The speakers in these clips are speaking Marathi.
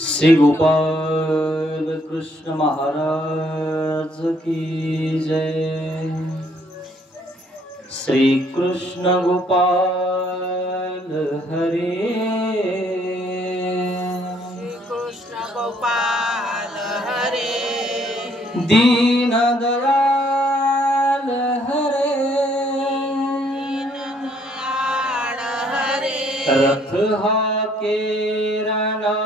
श्री गोपाल कृष्ण महाराज की जय। श्री कृष्ण गोपाल हरे, कृष्ण गोपाल हरे, दीन दयाल हरे, दीन दयाळ हरे, रथ हाके रणा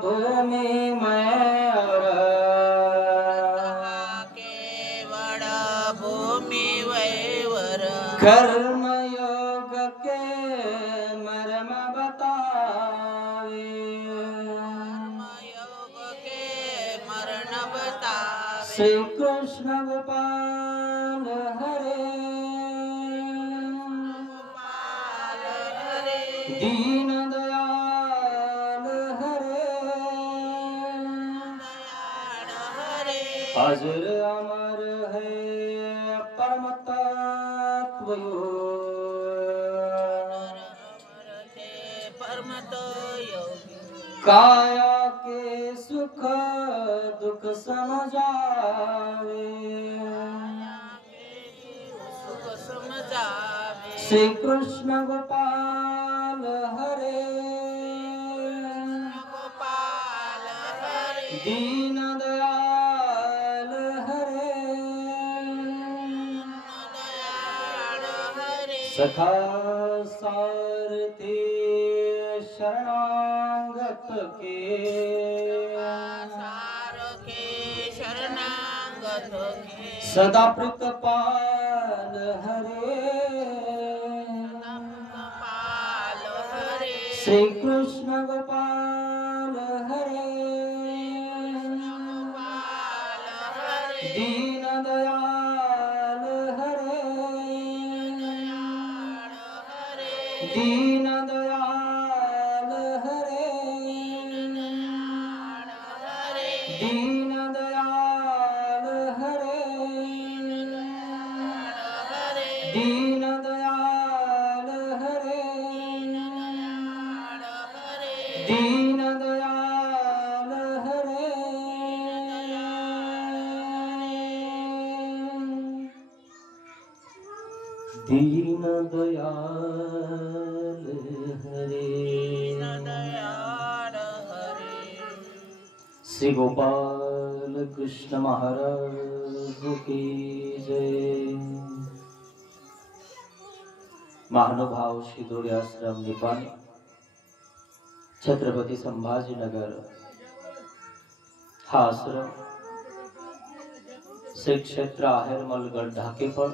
भूमि मयर, केवळ भूमी वैवर, कर्म योग के मर्म बतावे, योग के मरण बतावे। श्री कृष्ण गोपाल हरे, गोपाल हरे, दीन दयाल हरे, दयाळ हरे, हाजिर अमर है परम तत्व अमर थे परमत योगी, काया के सुख दुख समझावे, सुख समजावे। श्री कृष्ण गोपाल हरे, गोपाल हरे, दीन दयाल हरे, दयाळ हरे, सखा सारथी शरणागत के, सारखे शरणागत के, सदा प्रतिपाल हरे, गोपाल हरे, श्री कृष्ण गोपाल हरे, गोपाल हरे, दीन दयाल हरे, दयाळ हरे, दीन दयाल हरे, दयाळ हरे, दीन दयाल हरे, हरे, दीन दयाल हरे, दयाळ हरे, दीन दयाल हरे, दीन दयाल हरे। दयाळ हरे। श्री गोपाल कृष्ण महाराज की जय। महानुभाव शिदोरी आश्रम निपाणी, छत्रपती संभाजीनगर हा आश्रम श्री क्षेत्र आहेरमलगड ढाकेफळ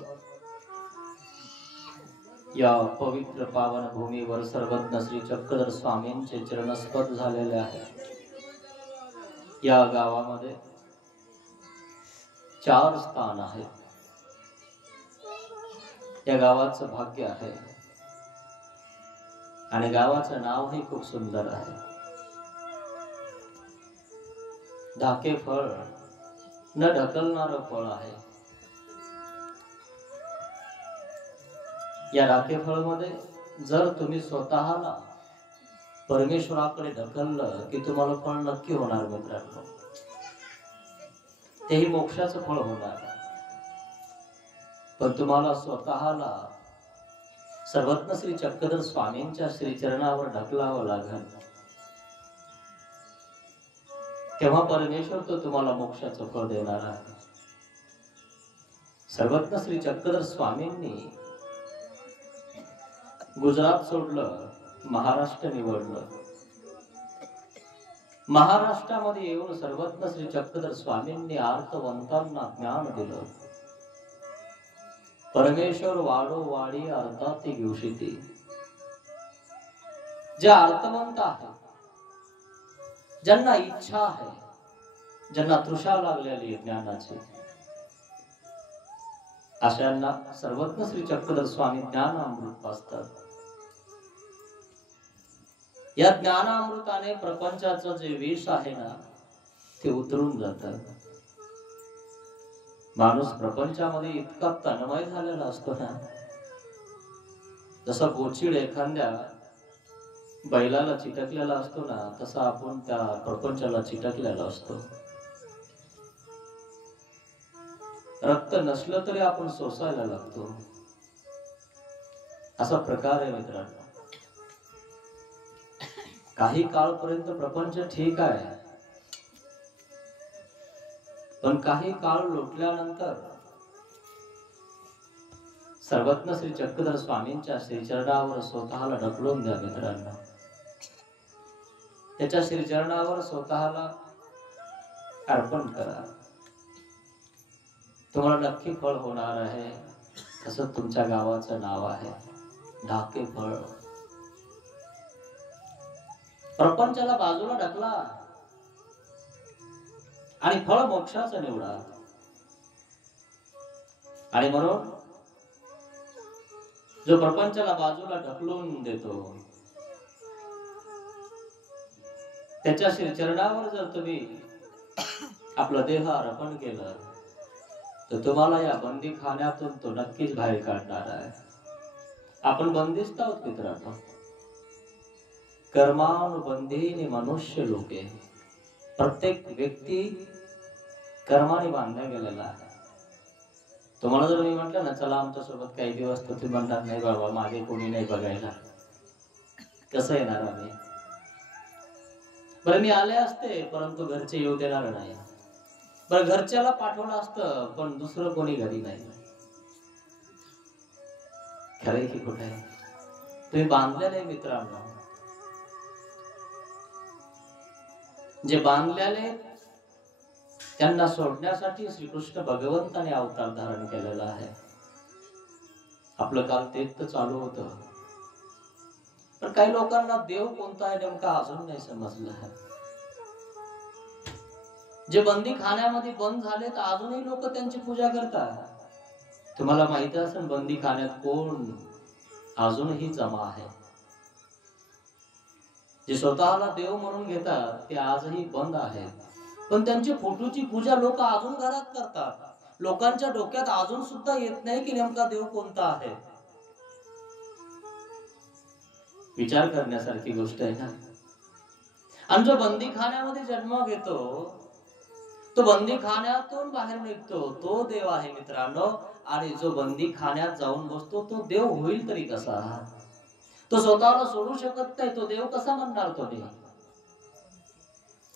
या पवित्र पावन भूमीवर सर्वज्ञ श्री चक्रधर स्वामींचे चरणस्पद झालेले आहे। या गावामध्ये 4 स्थान आहेत। या गावाचं भाग्य आहे आणि गावाचं नावही खूप सुंदर आहे। ढाके फळ न ढकलणारं फळ आहे। या ढाके फळ मध्ये जर तुम्ही स्वतःला परमेश्वराकडे ढकललं की तुम्हाला फळ नक्की होणार मित्रांनो। तेही मोक्षाचं फळ होणार, पण तुम्हाला स्वतःला सर्वज्ञ श्री चक्रधर स्वामींच्या श्रीचरणावर ढकलावं लागेल, तेव्हा परमेश्वर तो तुम्हाला मोक्षाचं फळ देणार आहे। सर्वज्ञ श्री चक्रधर स्वामींनी गुजरात सोडलं, महाराष्ट्र निवडलं। महाराष्ट्रामध्ये येऊन सर्वज्ञ श्री चक्रधर स्वामींनी अर्थवंतांना ज्ञान दिलं। परमेश्वर वाडो वाडी अर्थात घेऊशिती। जे अर्थवंत आहे, ज्यांना इच्छा आहे, ज्यांना तृषा लागलेली ज्ञानाची, अशांना सर्वज्ञ श्री चक्रधर स्वामी ज्ञानामृत पाजतात। या ज्ञानामृताने प्रपंचाचं जे विष आहे ना ते उतरून जातं। माणूस प्रपंचामध्ये इतका तन्मय झालेला असतो ना, जसा गोचिड एखाद्या बैलाला चिटकलेला असतो ना, तसा आपण त्या प्रपंचाला चिटकलेला असतो. रक्त नसलं तरी आपण सोसायला लागतो, असा प्रकार आहे मित्रांनो. काही काळपर्यंत प्रपंच ठीक आहे, पण काही काळ लोटल्यानंतर सर्वज्ञ श्री चक्रधर स्वामींच्या श्रीचरणावर स्वतःला ढकलून द्या मित्रांनो. त्याच्या श्रीचरणावर स्वतःला अर्पण करा. तुम्हाला नक्की फळ होणार आहे. तसं तुमच्या गावाचं नाव आहे ढाके फळ. प्रपंचाला बाजूला ढकला आणि फळ मोक्षाचं निवडा. आणि म्हणून जो प्रपंचाला बाजूला ढकलून देतो, त्याच्या श्रीचरणावर जर तुम्ही आपलं देह अर्पण केलं, तर तुम्हाला या बंदी खाण्यातून तो नक्कीच बाहेर काढणार आहे. आपण बंदिस्त आहोत मित्रांनो. कर्मानुबंधीने मनुष्य लोके. प्रत्येक व्यक्ती कर्माने बांधला गेलेला आहे. तुम्हाला जर मी म्हटलं ना, चला आमच्या सोबत काही दिवस, तर तुम्ही म्हणणार नाही बाबा, मागे कोणी नाही बघायला, कसं येणार आम्ही. बरं मी आले असते, परंतु घरचे येऊ देणार नाही. बरं घरच्याला पाठवलं असतं, पण दुसरं कोणी घरी नाही. खरंय की कुठे आहे? तुम्ही बांधलेले मित्रांनो. जे बांधलेले त्यांना सोडण्यासाठी श्रीकृष्ण भगवंताने अवतार धारण केलेला आहे. आपलं काल तेच तर चालू होतं. पण काही लोकांना देव कोणता आहे नेमका अजून नाही समजलं आहे. जे बंदी खाण्यामध्ये बंद झाले, तर अजूनही लोक त्यांची पूजा करतात. तुम्हाला माहिती असेल बंदी खाण्यात कोण अजूनही जमा आहे. जे स्वतःला देव म्हणून घेतात ते आजही बंद आहेत. पण त्यांची फोटोची पूजा लोक अजून घरात करतात. लोकांच्या डोक्यात अजून सुद्धा येत नाही की नेमका देव कोणता आहे. विचार करण्यासारखी गोष्ट आहे ना. आणि जो बंदी खाण्यामध्ये जन्म घेतो, तो बंदी खाण्यातून बाहेर निघतो, तो देव आहे मित्रांनो. आणि जो बंदी खाण्यात जाऊन बसतो, तो देव होईल तरी कसा? तो स्वतःला सोडू शकत नाही, तो देव कसा म्हणणार तो देव?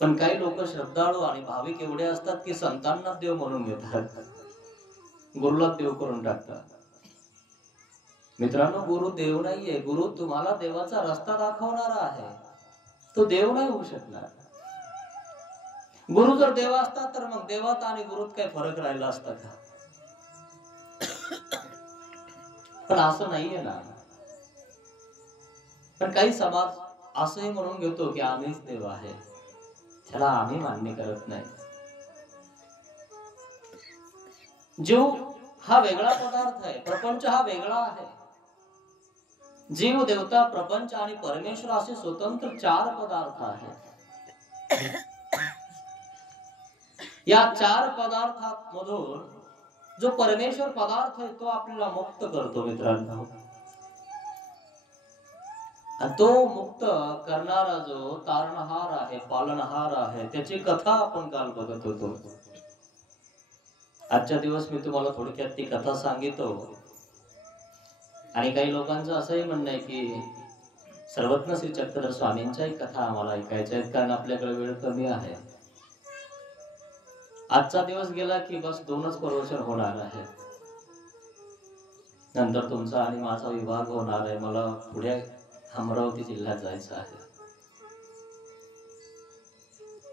पण काही लोक श्रद्धाळू आणि भाविक एवढे असतात की संतांना देव म्हणून घेतात, गुरुला देव करून टाकतात. मित्रांनो, गुरु देव नाहीये. गुरु तुम्हाला देवाचा रस्ता दाखवणारा आहे, तो देव नाही होऊ शकणार. गुरु जर देव असतात, तर मग देवात आणि गुरुत काही फरक राहिला असता का? पण असं नाहीये ना. पण काही समाज असंही म्हणून घेतो की आम्हीच देव आहे. त्याला आम्ही मान्य करत नाही. जीव हा वेगळा पदार्थ आहे, प्रपंच हा वेगळा आहे. जीव, देवता, प्रपंच आणि परमेश्वर असे स्वतंत्र 4 पदार्थ आहेत. या 4 पदार्थांमधून जो परमेश्वर पदार्थ आहे, तो आपल्याला मुक्त करतो मित्रांनो. तो मुक्त करणारा जो तारणहार आहे, पालनहार आहे, त्याची कथा आपण काल बघत होतो. आजच्या दिवस मी तुम्हाला थोडक्यात ती कथा सांगितो. आणि काही लोकांचं असंही म्हणणं आहे की सर्वज्ञ श्री चक्रधर स्वामींच्याही कथा आम्हाला ऐकायच्या आहेत, कारण आपल्याकडे वेळ कमी आहे. आजचा दिवस गेला की बस 2च प्रवचन होणार आहे. नंतर तुमचा आणि माझा विभाग होणार आहे. मला पुढे अमरावती जिल्ह्यात जायचं आहे.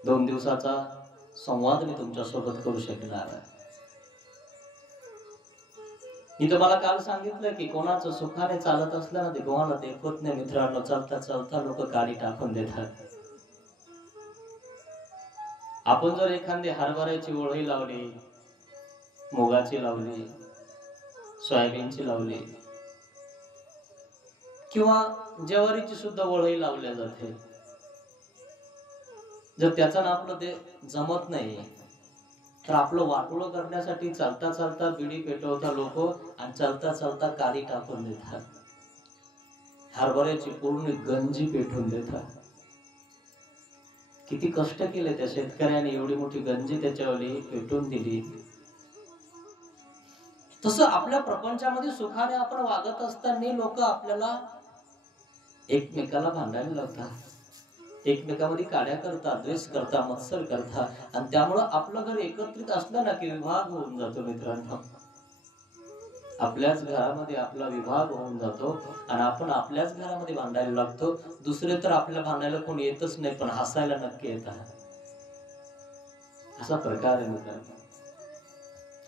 2 दिवसाचा संवाद मी तुमच्या सोबत करू शकणार आहे. मी तुम्हाला काल सांगितलं की कोणाचं सुखाने चालत असलं ना, ते कोणाला देखवत नाही मित्रांनो. चालता चालता लोक गाडी टाकून देतात. आपण जर एखादी हरभऱ्याची ओळी लावली, मुगाची लावली, सोयाबीनची लावली किंवा ज्वारीची सुद्धा ओळी लावल्या जाते, जर त्याचा ना आपलं ते जमत नाही, तर आपलं वाटोळं करण्यासाठी चालता चालता बिडी पेटवता लोक आणि चालता चालता काडी टाकून देतात. हरभऱ्याची पूर्ण गंजी पेटून देतात. किती कष्ट केले त्या शेतकऱ्याने, एवढी मोठी गंजी त्याच्यावरली पेटून दिली. तसं आपल्या प्रपंचामध्ये सुखाने आपण वागत असताना लोक आपल्याला एकमेकाला भांडायला लावतात, एकमेकामध्ये काड्या करतात, द्वेष करतात, मत्सर करतात, आणि त्यामुळं आपलं घर एकत्रित असलं ना की विभाग होऊन जातो मित्रांनो. आपल्याच घरामध्ये आपला विभाग होऊन जातो आणि आपण आपल्याच घरामध्ये भांडायला लागतो. दुसरे तर आपल्याला भांडायला कोण येतच नाही, पण हसायला नक्की येतात. असा प्रकार आहे मित्रांनो,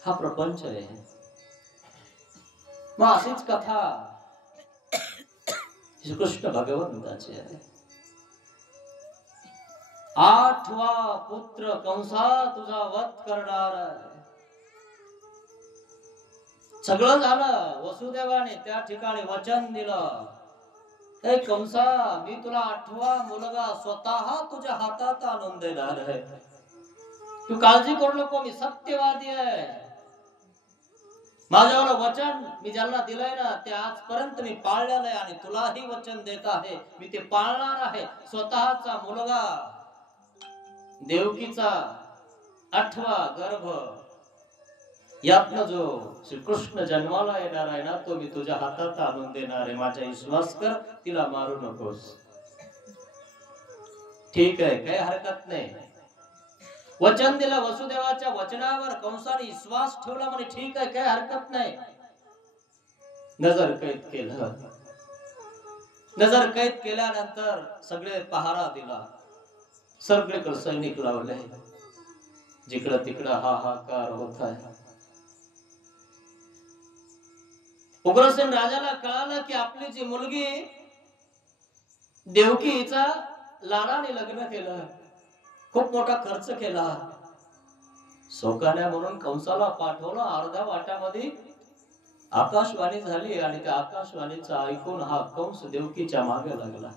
हा प्रपंच आहे. मग अशीच कथा श्रीकृष्ण भगवंताची आहे. 8वा पुत्र कंसा तुझा वध करणार. सगळं झालं, वसुदेवाने त्या ठिकाणी वचन दिलं, हे कंसा, मी तुला 8वा मुलगा स्वतः तुझ्या हातात आणून देणार आहे. तू काळजी करू नको, मी सत्यवादी आहे. माझ्यावर वचन मी ज्यांना दिलंय ना ते आजपर्यंत मी पाळलेलं आहे, आणि तुलाही वचन देत आहे मी ते पाळणार आहे. स्वतःचा मुलगा देवकीचा 8वा गर्भ यातनं जो श्रीकृष्ण जन्माला येणार आहे ना, तो मी तुझ्या हातात आणून देणार आहे. माझा विश्वास कर, तिला मारू नकोस. ठीक आहे, काही हरकत नाही. वचन दिलं, वसुदेवाच्या वचनावर कंसाने विश्वास ठेवला, म्हणे ठीक आहे, काही हरकत नाही. नजर कैद केलं. नजर कैद केल्यानंतर सगळे पहारा दिला, सगळीकडे सैनिक लावले, जिकडं तिकडं हाहाकार होत आहे. उग्रसेन राजाला कळालं की आपली जी मुलगी देवकी हिचा लाडाने लग्न केलं, खूप मोठा खर्च केला. सोकाण्या म्हणून कंसाला पाठवलं. अर्ध्या वाटामध्ये आकाशवाणी झाली, आणि त्या आकाशवाणीचा ऐकून हा कंस देवकीच्या मागे लागला.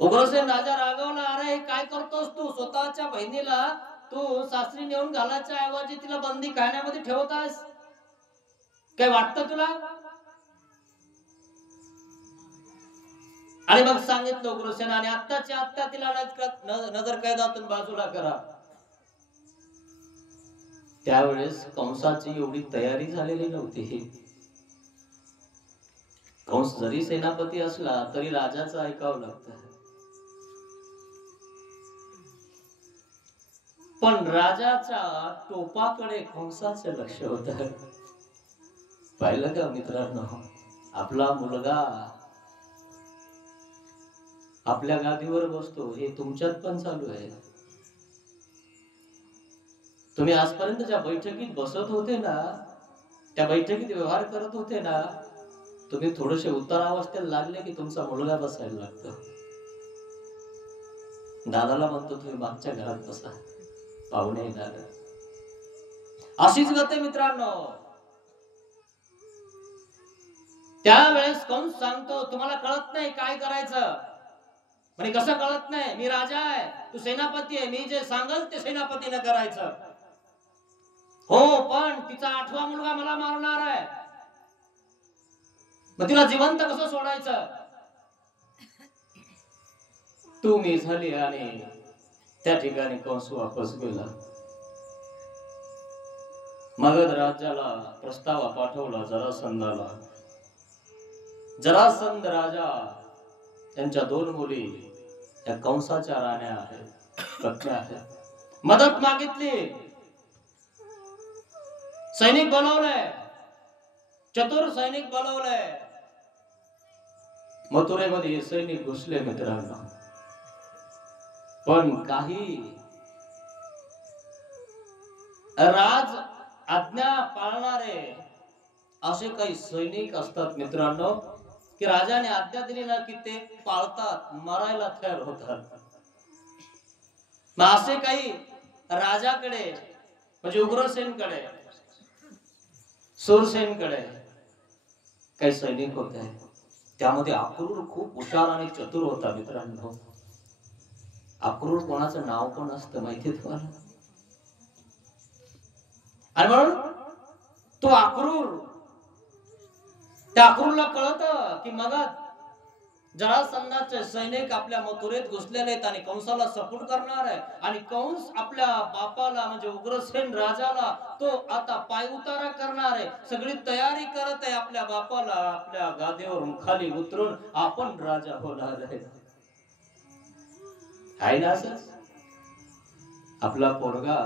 उग्रसेन राजा रागवला, अरे काय करतोस तू? स्वतःच्या बहिणीला तू सासरी नेऊन घालायच्या ऐवजी तिला बंदी खाण्यामध्ये ठेवतास, काय वाटतं तुला? आणि मग सांगितलं उग्रसेनाने, आत्ताच्या आत्ता तिला नजर कैदातून बाजूला करा. त्यावेळेस कंसाची एवढी तयारी झालेली नव्हती. कंस जरी सेनापती असला तरी राजाचं ऐकावं लागतं. पण राजाच्या टोपाकडे कंसाचं लक्ष होतं. पाहिलं का मित्रांनो, आपला मुलगा आपल्या गादीवर बसतो, हे तुमच्यात पण चालू आहे. तुम्ही आजपर्यंत ज्या बैठकीत बसत होते ना, त्या बैठकीत व्यवहार करत होते ना, तुम्ही थोडेसे उतारावस्थेत लागले की तुमचा मुलगा बसायला लागतो. दादाला म्हणतो तुम्ही मागच्या घरात बसा, पाहुणे येणार. अशीच गत मित्रांनो. त्यावेळेस कंस सांगतो, तुम्हाला कळत नाही काय करायचं? म्हणजे कसं कळत नाही? मी राजा आहे, तू सेनापती आहे, मी जे सांगल ते सेनापतीने करायचं. हो, पण तिचा 8वा मुलगा मला मारणार आहे, मग तिला जिवंत कसं सोडायचं? तू मी झाली. आणि त्या ठिकाणी कंस वापस गेला. मगध राज्याला प्रस्ताव पाठवला जरासंधाला. जरासंध राजा, त्यांच्या 2 मुली त्या कंसाच्या राण्या आहेत, पत्न्या आहेत. मदत मागितली, सैनिक बोलवलंय, चतुर सैनिक बोलवलंय. मथुरेमध्ये सैनिक घुसले मित्रांनो. पण काही राज आज्ञा पाळणारे असे काही सैनिक असतात मित्रांनो, की राजाने आज्ञा दिली ना की ते पाळतात, मरायला तयार होतात. मग असे काही राजाकडे, म्हणजे उग्रसेनकडे, सूरसेनकडे काही सैनिक होते. त्यामध्ये अक्रूर खूप हुशार आणि चतुर होता मित्रांनो. अक्रूर कोणाचं नाव पण असतं माहितीये तुम्हाला? आणि म्हणून तो अक्रूर त्या अक्रूरला कळत की मग जरासंधाचे सैनिक आपल्या मथुरेत घुसलेले आहेत आणि कंसाला सपोर्ट करणार आहे आणि कंस आपल्या बापाला म्हणजे उग्रसेन राजाला तो आता पाय उतारा करणार आहे. सगळी तयारी करत आहे आपल्या बापाला आपल्या गादीवरून खाली उतरून आपण राजा होणार आहे. आहे ना असं आपला पोरगा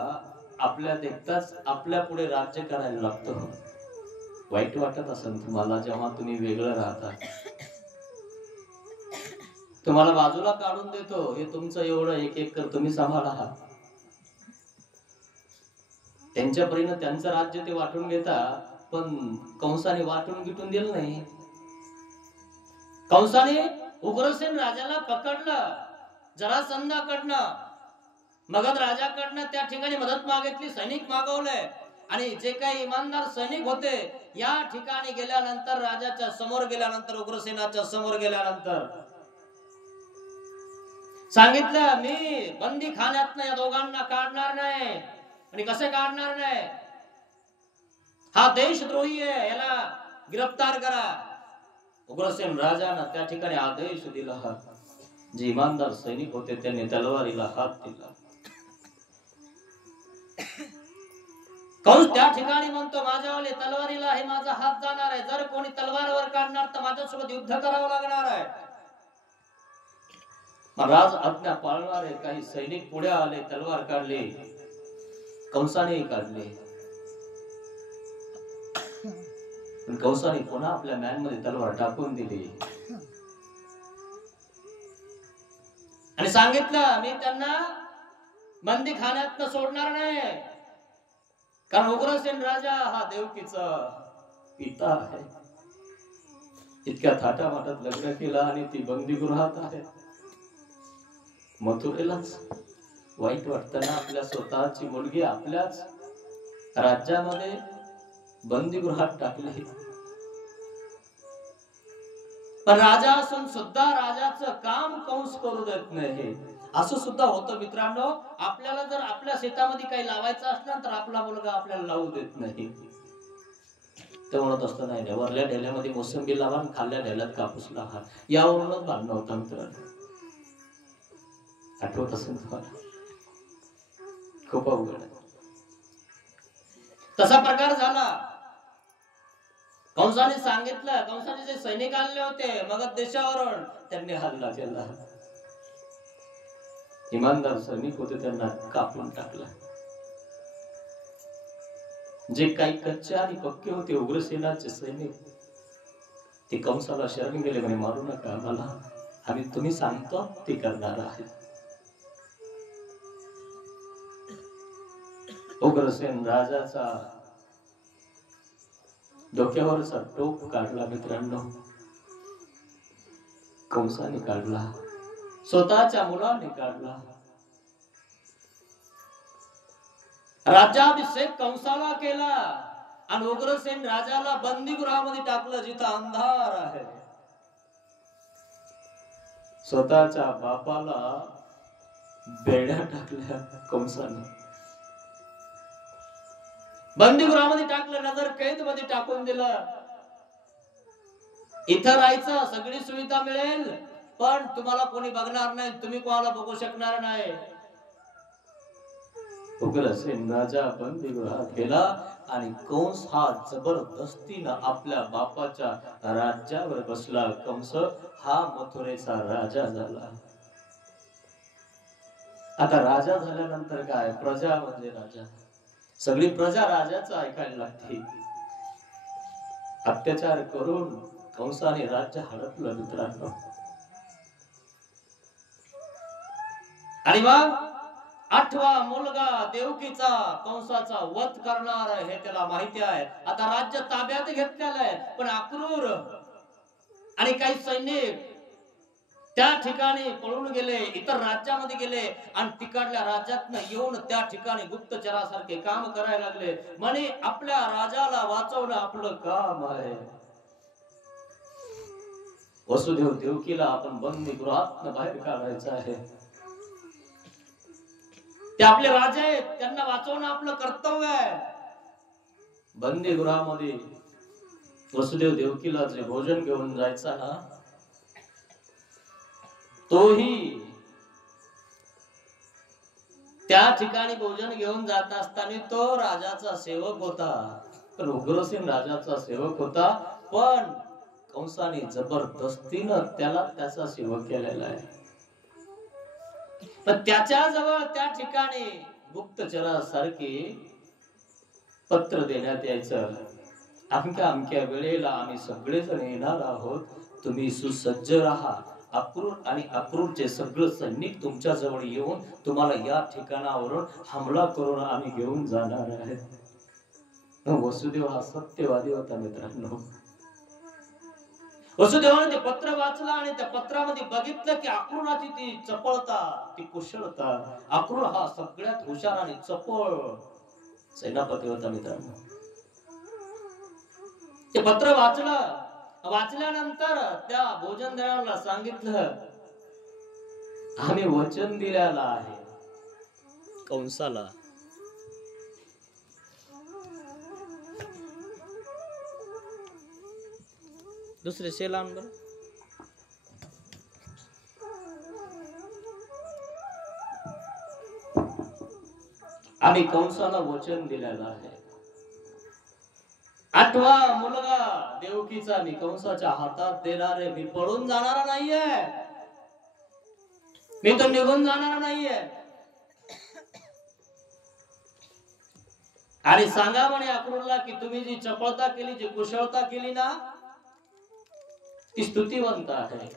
आपल्या देखताच आपल्या पुढे राज्य करायला लागतो. वाईट वाटत असेल तुम्हाला जेव्हा तुम्ही वेगळं राहता. तुम्हाला बाजूला काढून देतो हे तुमचं एवढं एक एक कर तुम्ही सांभाळा. त्यांच्या परीनं त्यांचं राज्य ते वाटून घेता पण कंसाने वाटून गिटून दिलं नाही. कंसाने उग्रसेन राजाला पकडलं जरासंधाकडनं. मगध राजाकडनं त्या ठिकाणी मदत मागितली, सैनिक मागवले आणि जे काही इमानदार सैनिक होते या ठिकाणी गेल्यानंतर राजाच्या समोर गेल्यानंतर उग्रसेनाच्या समोर गेल्यानंतर सांगितलं मी बंदी खाण्यातनं या दोघांना काढणार नाही. आणि कसे काढणार नाही? हा देशद्रोही आहे, याला गिरफ्तार करा. उग्रसेन राजानं त्या ठिकाणी आदेश दिला. जे इमानदार सैनिक होते त्यांनी तलवारीला हात दिला. कंस त्या ठिकाणी म्हणतो माझ्यावाले तलवारीला हे माझा हात जाणार आहे. जर कोणी तलवारवर काढणार तर माझ्यासोबत युद्ध करावं लागणार आहे. राज आज्ञा पाळणारे काही सैनिक पुढे आले, तलवार काढले, कंसाने काढले. पण कंसाने पुन्हा आपल्या मॅन मध्ये तलवार टाकून दिली आणि सांगितलं मी त्यांना बंदी खाण्यात सोडणार नाही. कारण उग्रसेन राजा हा देवकीचा पिता आहे. इतक्या थाटामाटात लग्न केलं आणि ती बंदीगृहात आहे. मथुरेलाच वाईट वाटतं ना, आपल्या स्वतःची मुलगी आपल्याच राज्यामध्ये बंदीगृहात टाकली. पण राजा असून सुद्धा राजाचं काम कंस करू देत नाही. असं सुद्धा होतं मित्रांनो. आपल्याला जर आपल्या शेतामध्ये काही लावायचं असलं तर आपला मुलगा आपल्याला लावू देत नाही. ते म्हणत असतं नाही वरल्या ढेल्यामध्ये मोसंबी लावा आणि खाल्ल्या ढेल्यात कापूस लावा. यावरूनच भांडण होतं मित्रांनो. आठवत असेल तुम्हाला? खूप अवघड आहे. तसा प्रकार झाला. कंसाने सांगितलं, कंसाने जे सैनिक आणले होते मगध देशावरून त्यांनी हल्ला केला. इमानदार सैनिक होते त्यांना कापून टाकला. जे काही कच्चे आणि पक्के होते उग्रसेनाचे सैनिक ते कंसाला शरण गेले म्हणे मारू नका आम्हाला, आम्ही तुम्ही सांगतो ते करणार आहे. उग्रसेन राजाचा डोक्यावरचा टोप काढला मित्रांनो. कंसाने काढला, स्वतःच्या मुलाने काढला. राज्याभिषेक कंसाला केला आणि उग्रसेन राजाला बंदीगृहामध्ये टाकलं जिथं अंधार आहे. स्वतःच्या बापाला बेड्या टाकल्या कंसाने. बंदीगृहामध्ये टाकलं, नजर कैद मध्ये टाकून दिलं. इथं राहायचं, सगळी सुविधा मिळेल पण तुम्हाला कोणी बघणार नाही, तुम्ही कोणाला बघू शकणार नाही. उग्रसेन राजा बंदीगृहात गेला आणि कंस हा जबरदस्तीनं आपल्या बापाच्या राज्यावर बसला. कंस हा मथुरेचा राजा झाला. आता राजा झाल्यानंतर काय, प्रजा म्हणजे राजा. सगळी प्रजा राजाचं ऐकायला लागते. अत्याचार करून कंसाने राज्य हडपलं मित्रांनो. आणि मग 8वा मुलगा देवकीचा कंसाचा वध करणार आहे हे त्याला माहिती आहे. आता राज्य ताब्यात घेतलेलं आहे. पण अक्रूर आणि काही सैनिक त्या ठिकाणी पळून गेले, इतर राज्यामध्ये गेले आणि तिकडल्या राज्यातनं येऊन त्या ठिकाणी गुप्तचरासारखे काम करायला लागले. म्हणे आपल्या राजाला वाचवणं आपलं काम आहे. वसुदेव देवकीला आपण बंदीगृहातनं बाहेर काढायचं आहे. ते आपले राजा आहेत, त्यांना वाचवणं आपलं कर्तव्य आहे. बंदीगृहामध्ये वसुदेव देवकीला जे भोजन घेऊन जायचा ना, तोही त्या ठिकाणी भोजन घेऊन जात असताना तो राजाचा सेवक होता, पण उग्रसेन राजाचा सेवक होता, पण कंसाने जबरदस्तीनं त्याला त्याचा सेवक केलेला आहे. पण त्याच्या जवळ त्या ठिकाणी गुप्तचरासारखे पत्र देण्यात यायचं, अमक्या अमक्या वेळेला आम्ही सगळेजण येणार आहोत, तुम्ही सुसज्ज राहा. अक्रूर आणि अक्रूरचे सगळं सैनिक तुमच्या जवळ येऊन तुम्हाला या ठिकाणावरून हमला करून आम्ही घेऊन जाणार आहेत. वसुदेव हा सत्यवादी होता मित्रांनो. वसुदेवाने ते पत्र वाचलं आणि त्या पत्रामध्ये बघितलं की अक्रूराची ती चपळता, ती कुशलता. अक्रूर हा सगळ्यात हुशार आणि चपळ सेनापती होता मित्रांनो. ते पत्र वाचलं, वाचल्यानंतर त्या भोजन देणाऱ्याला सांगितलं, आम्ही वचन दिलेलं आहे कंसाला, दुसरे शेलान बर, आम्ही कंसाला वचन दिलेलं आहे, 8वा मुलगा देवकीचा मी कंसाच्या हातात देणार आहे. मी पळून जाणारा नाहीये, मी तर निघून जाणारा नाहीये. आणि सांगा म्हणे अक्रूरला की तुम्ही जी चपळता केली, जी कुशलता केली ना, ती स्तुतिवंत आहे.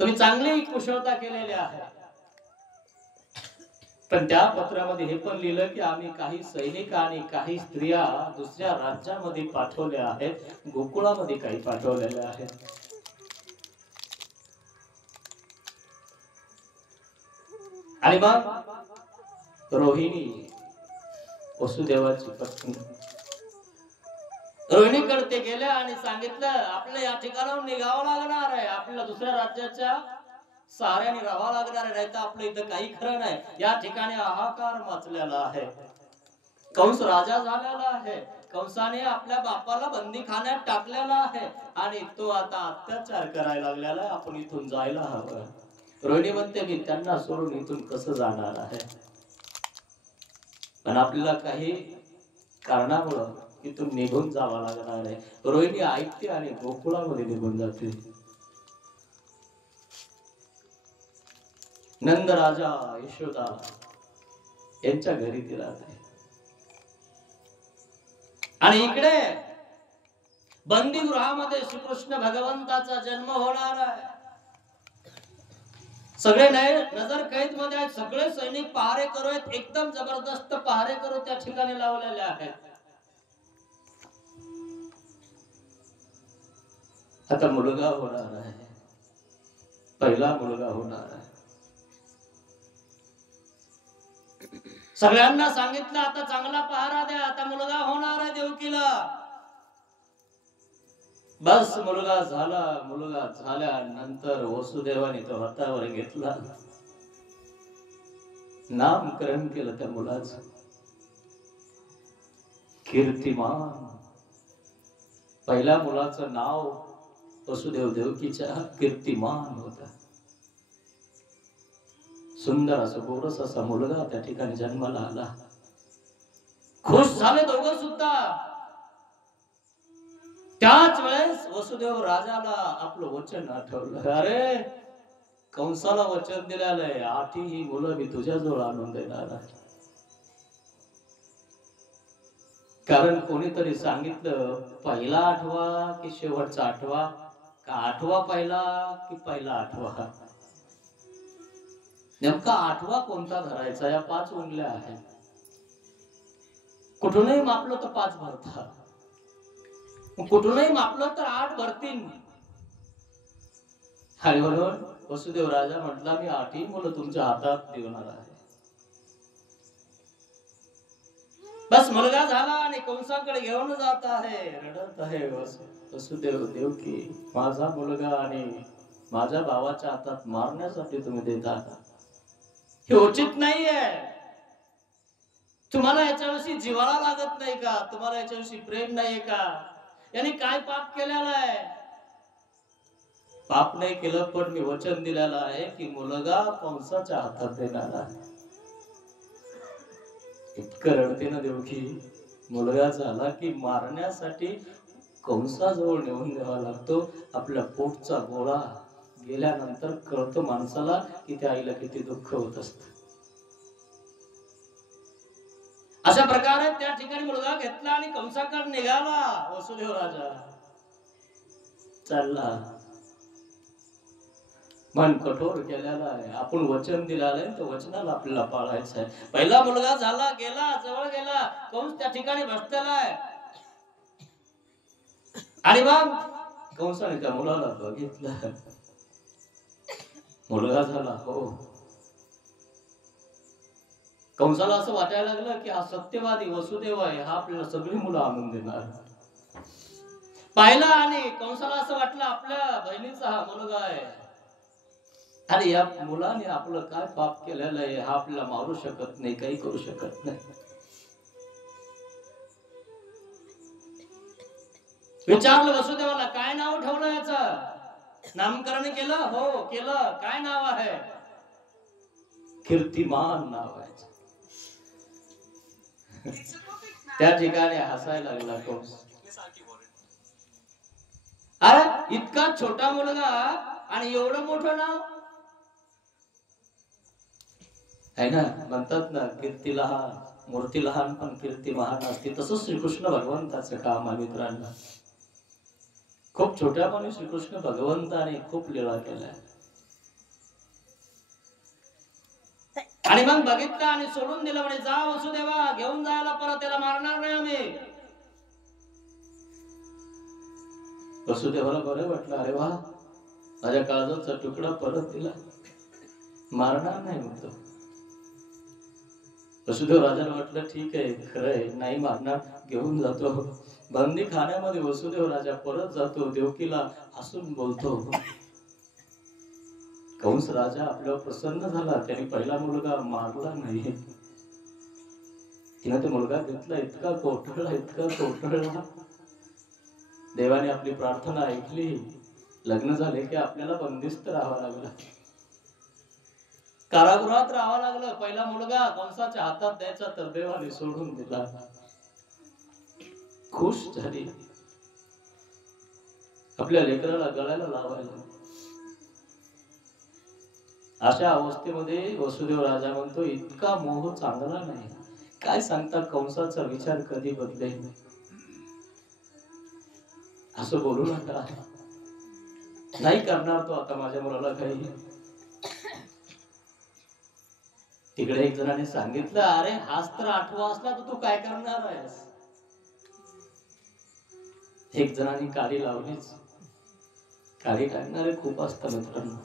तुम्ही चांगली कुशलता केलेली आहे. पण त्या पत्रामध्ये हे पण लिहिलं की आम्ही काही सैनिक आणि काही स्त्रिया दुसऱ्या राज्यामध्ये पाठवल्या आहेत, गोकुळामध्ये काही पाठवलेल्या आहेत. आणि मग रोहिणी, वसुदेवाची पत्नी, रोहिणीकडे ते गेल्या आणि सांगितलं आपल्या या ठिकाणाहून निघावं लागणार आहे, आपल्याला दुसऱ्या राज्याच्या सहाऱ्याने राहावं लागणार आहे, नाही तर आपलं इथं काही खरं नाही. या ठिकाणी हाहाकार मचलेला आहे, कंस राजा झालेला आहे, कंसाने आपल्या बापाला बंदीखान्यात टाकलेला आहे आणि तो आता अत्याचार करायला लागलेला आहे, आपण इथून जायला हवं. रोहिणी म्हणते मी त्यांना सोडून इथून कसं जाणार आहे, पण आपल्याला काही कारणामुळं इथून निघून जावं लागणार आहे. रोहिणी ऐकते आणि गोकुळामध्ये निघून जाते. नंद राजा यशोदा यांच्या घरी ती राहते. आणि इकडे बंदीगृहामध्ये श्रीकृष्ण भगवंताचा जन्म होणार आहे. सगळे नजर कैद मध्ये आहेत, सगळे सैनिक पहारे करू आहेत, एकदम जबरदस्त पहारे करू त्या ठिकाणी लावलेले आहेत. आता मुलगा होणार आहे, पहिला मुलगा होणार आहे. सगळ्यांना सांगितलं आता चांगला पहारा द्या, आता मुलगा होणार आहे देवकीला. बस मुलगा झाला. मुलगा झाल्यानंतर वसुदेवाने तो हातावर घेतला, नामकरण केलं त्या मुलाचं, कीर्तिमान. पहिल्या मुलाचं नाव वसुदेव देवकीच्या कीर्तिमान होता. सुंदर असं गोरस असा मुलगा त्या ठिकाणी जन्माला आला. खुश झाले दोघं सुद्धा. त्याच वेळेस वसुदेव राजाला आपलं वचन आठवलं, अरे कंसाला वचन दिलेलं आहे, 8 ही मुलं मी तुझ्याजवळ आणून देणार आहे. कारण कोणीतरी सांगितलं पहिला 8वा की शेवटचा 8वा, का 8वा पहिला की पहिला 8वा. नेमका 8वा कोणता धरायचा? या 5 उंगल्या आहेत, कुठूनही मापलं तर 5 भरतात, कुठूनही मापलं तर 8 भरतील. आणि म्हणून वसुदेव राजा म्हटला मी 8ही मुलं तुमच्या हातात देणार आहे. बस मुलगा झाला आणि कंसाकडे घेऊन जात आहे, रडत आहे वसुदेव देवकी, माझा मुलगा आणि माझ्या भावाच्या हातात मारण्यासाठी तुम्ही देता, हे उचित नाहीये. तुम्हाला याच्याविषयी जिव्हाळा लागत नाही का? तुम्हाला याच्याविषयी प्रेम नाहीये का? याने काय पाप केलेलं आहे? पाप नाही केलं, पण मी वचन दिलेलं आहे की मुलगा कंसाच्या हातात देणार आहे. इतकं रडते ना देवकी, मुलगा झाला की मारण्यासाठी कंसाजवळ नेऊन द्यावा लागतो. आपल्या पोटचा गोळा गेल्यानंतर कळतं माणसाला की त्या आईला किती दुःख होत असत. अशा प्रकारे त्या ठिकाणी मुलगा घेतला आणि कंसाकडे निघाला. वसुदेव राजा चालला, मन कठोर केलेला आहे. आपण वचन दिलेलं आहे, त्या वचनाला आपल्याला पाळायचं आहे. पहिला मुलगा झाला, गेला, जवळ गेला, कंस त्या ठिकाणी बसलेला आहे. आणि मग कंसाने त्या मुलाला बघितलं, मुलगा झाला. हो, कंसाला असं वाटायला लागलं की हा सत्यवादी वसुदेव आहे, हा आपल्याला सगळी मुलं आणून देणार. पाहिला आणि कंसाला असं वाटलं आपल्या बहिणीचा हा मुलगा आहे आणि या मुलाने आपलं काय पाप केलेलं आहे, हा आपल्याला मारू शकत नाही, काही करू शकत नाही. विचारलं वसुदेवाला, काय नाव ठेवलं याचं? नामकरण केलं? हो केलं. काय नाव आहे? कीर्तिमान नाव आहे. त्या ठिकाणी हसायला लागला कंस. अरे इतका छोटा मुलगा आणि एवढं मोठं नाव आहे ना. म्हणतात ना, कीर्ती लहान मूर्ती लहान पण कीर्ती महान असते. तसंच श्रीकृष्ण भगवंताचं काम आहे मित्रांनो. खूप छोट्यापणी श्रीकृष्ण भगवंताने खूप लीळा केल्या. आणि मग बघितलं आणि सोडून दिलं. म्हणे जा वसुदेवा, घेऊन जायला परत, त्याला मारणार नाही आम्ही. वसुदेवाला बरं वाटलं, अरे वा, माझ्या काळजाचा तुकडा परत दिला, मारणार नाही म्हणतो. वसुदेव राजाला वाटलं ठीक आहे, खरंय, नाही मारणार, घेऊन जातो. बंदी खाण्यामध्ये वसुदेव राजा परत जातो, देवकीला हसून बोलतो. कंस राजा आपल्यावर प्रसन्न झाला, त्याने पहिला मुलगा मारला नाही. तिने तो मुलगा घेतला, इतका कोठळला, इतका कोठळला. देवाने आपली प्रार्थना ऐकली. लग्न झाले की आपल्याला बंदिस्त राहावं लागलं, कारागृहात राहावं लागलं. पहिला मुलगा कंसाच्या हातात द्यायचा तर देवाने सोडून दिला. खुश झाली. आपल्या लेकराला गळ्याला लावायला. अशा अवस्थेमध्ये वसुदेव राजा म्हणतो, इतका मोह चांगला नाही. काय सांगता, कंसाचा विचार कधी बदलेल. असं बोलू नका, नाही करणार तो आता माझ्या मुलाला काही. तिकडे एक जणाने सांगितलं, अरे हाच तर 8वा असला तर तू काय करणार आहेस. एक जणांनी काडी लावलीच. काडी टाकणारे खूप असतात मित्रांनो.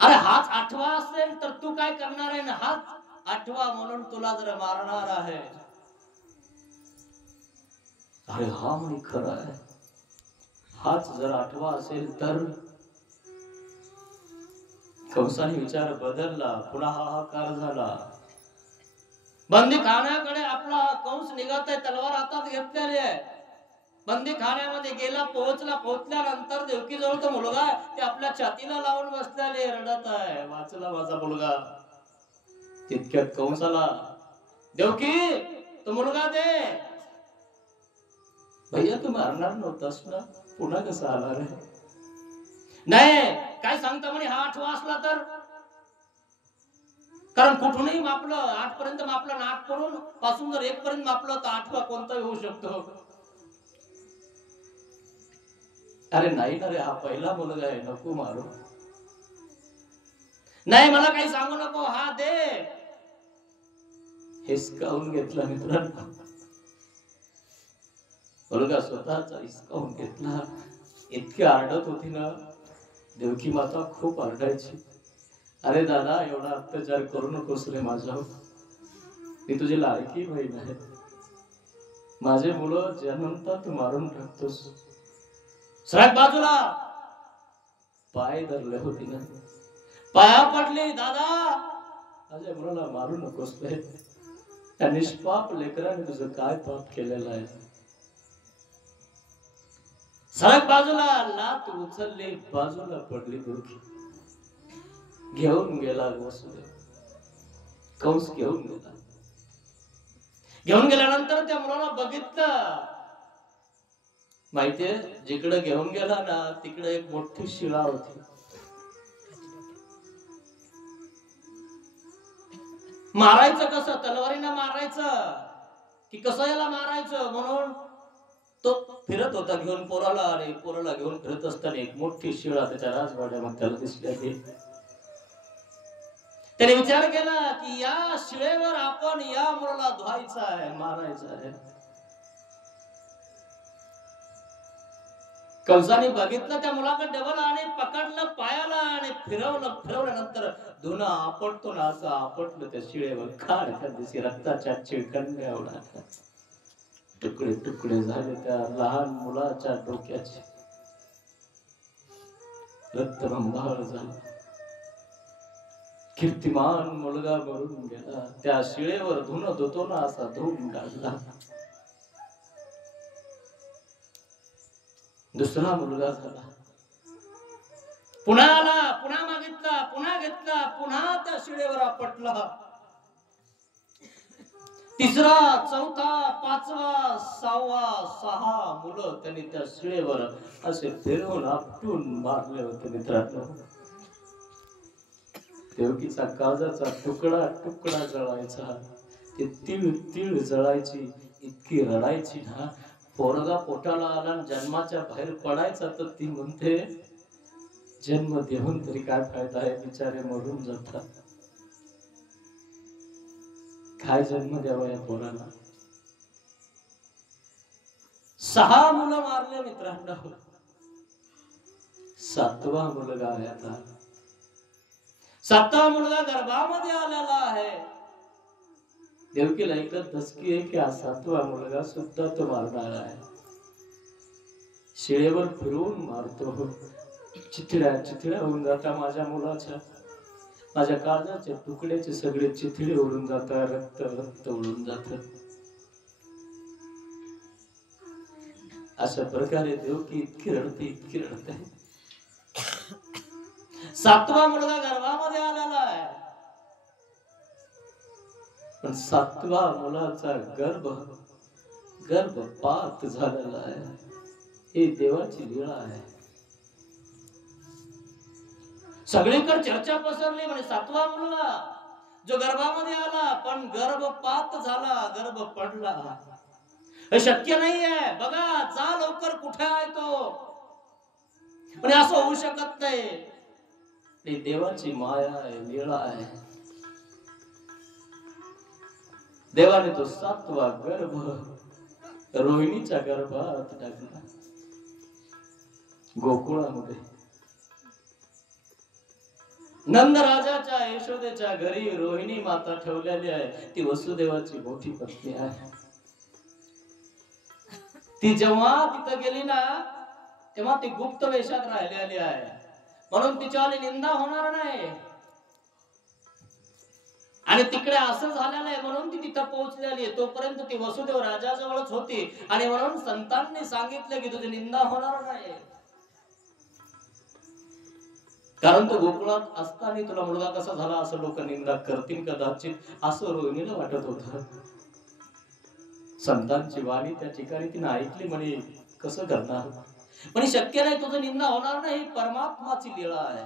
अरे हाच 8वा असेल तर तू काय करणार आहे ना, हाच 8वा म्हणून तुला जर मारणार आहे. अरे हा म्हणे खरं आहे, हाच जर 8वा असेल तर. कंसाने विचार बदलला, पुन्हा हाहाकार झाला. बंदी खाण्याकडे आपला कंस निघत आहे, तलवार हातात घेतलेली आहे. बंदी खाण्यामध्ये गेला, पोहोचल्यानंतर देवकी जवळ तो मुलगा ते आपल्या छातीला लावून बसलेले, रडत आहे, वाचला माझा मुलगा. तितक्यात कंसाला, देवकी तो मुलगा दे. भैया तू मारणार नव्हतास ना, पुन्हा कसा आला रे. नाही, काय सांगता म्हणे, हा 8वा असला तर. कारण कुठूनही मापलं, 8 पर्यंत मापलं, 8 पासून जर 1 पर्यंत मापलं तर 8वा कोणताही होऊ शकतो. अरे नाही ना रे, हा पहिला मुलगा आहे, नको मारू. नाही मला काही सांगू नको, हा दे. हिसकावून घेतला मित्रांनो. मुलगा स्वतःचा हिसकावून घेतला. इतकी आरडत होती ना, देवकी माता खूप आरडायची. अरे दादा, एवढा अत्याचार करू नकोस रे माझ्यावर, मी तुझी लाडकी बहीण आहे. माझे मुलं जन्मतात तू मारून टाकतोस. सरक बाजूला. पाय धरले होती ना, पाया पडली, दादा माझ्या मुलाला मारू नकोस रे, त्या निष्पाप लेकराने तुझं काय पाप केलेलं आहे. सडक बाजूला लात उचलली, बाजूला पडली दोघी. घेऊन गेला वसुदेव, कंस घेऊन गेला. घेऊन गेल्यानंतर त्या मुलाला बघितलं. माहितीये, जिकडे घेऊन गेला ना तिकडे एक मोठी शिळा होती. मारायचं कसं, तलवारीनं मारायचं की कसं याला मारायचं म्हणून तो फिरत होता घेऊन पोराला. आणि पोराला घेऊन फिरत असताना एक मोठी शिळा त्याच्या राजवाड्यामध्ये त्याला दिसली. त्याने विचार केला की या शिळेवर आपण या मुलाला धुवायचं आहे, मारायचं आहे. कंसाने बघितलं त्या मुलाकडे डबल आणि पकडलं पायाला आणि फिरवल्यानंतर धुणं आपटतो ना असं आपटलं त्या शिळेवर. खाड दिसी रक्ताच्या चिळकंड्या उडाल्या, तुकडे तुकडे झाले त्या लहान मुलाच्या डोक्याचे. रक्तबंबाळ झालं. कीर्तिमान मुलगा मरून गेला. त्या शिळेवर धुणं धुतो ना असा धुवून काढला. दुसरा मुलगा झाला. पुन्हा आला, पुन्हा मागितला, पुन्हा घेतला, पुन्हा त्या शिळेवर आपटला. तिसरा, चौथा, पाचवा, सहावा, 6 मुलं त्यांनी त्या शिळेवर असे फिरवून आपटून मारले होते. मित्रांनो, देवकीचा काळजाचा तुकडा तुकडा जळायचा. ते तीळ तीळ जळायची, इतकी रडायची ना. पोरगा पोटाला आला जन्माच्या बाहेर पडायचा तर ती म्हणते जन्म देऊन तरी काय फायदा आहे, बिचारे मरून जातात. काय जन्म द्यावा या पोराला. 6 मुलं मारले मित्रांनो. 7वा मुलगा आहे आता. 7वा मुलगा गर्भामध्ये आलेला आहे. देवकीला एकच धसकी आहे की हा 7वा मुलगा सुद्धा तो मारणार आहे. शिळेवर फिरवून मारतो. चिथड्या चिथड्या होऊन जाता माझ्या मुलाच्या. माझ्या काळजाचे तुकड्याचे सगळे चिथडे उडून जातात, रक्त रक्त उडून जात. अशा प्रकारे देवकी इतकी रडते, इतकी रडते. 7वा मुलगा गर्भामध्ये आलेला आहे. पण 7व्या मुलाचा गर्भपात झालेला आहे. ही देवाची लीळा आहे. सगळीकडे चर्चा पसरली म्हणे 7वा मुलगा जो गर्भामध्ये आला पण गर्भपात झाला, गर्भ पडला. हे शक्य नाहीये. बघा, जा लवकर, कुठे आहे तो. पण असं होऊ शकत नाही. ही देवाची माया आहे, लीळा आहे. देवाने तो 7वा गर्भ रोहिणीच्या गर्भात टाकला. गोकुळामध्ये नंद राजाच्या यशोदेच्या घरी रोहिणी माता ठेवलेली आहे. ती वसुदेवाची मोठी पत्नी आहे. ती जेव्हा तिथं गेली ना तेव्हा ती गुप्त वेशात राहिलेली आहे, म्हणून तिच्यावर निंदा होणार नाही. आणि तिकडे असं झालेलं आहे म्हणून ती तिथं पोहोचलेली आहे. तोपर्यंत ती वसुदेव राजाजवळच होती आणि म्हणून संतांनी सांगितलं की तुझी निंदा होणार नाही. कारण तो गोकुळात असताना तुला मुलगा कसा झाला असं लोक निंदा करतील कदाचित, असं रोहिणीला वाटत होतं. संतांची वाणी त्या ठिकाणी तिने ऐकली. म्हणे कसं करणार, पण शक्य नाही, तुझं निंदा होणार नाही. परमात्माची लीळा आहे.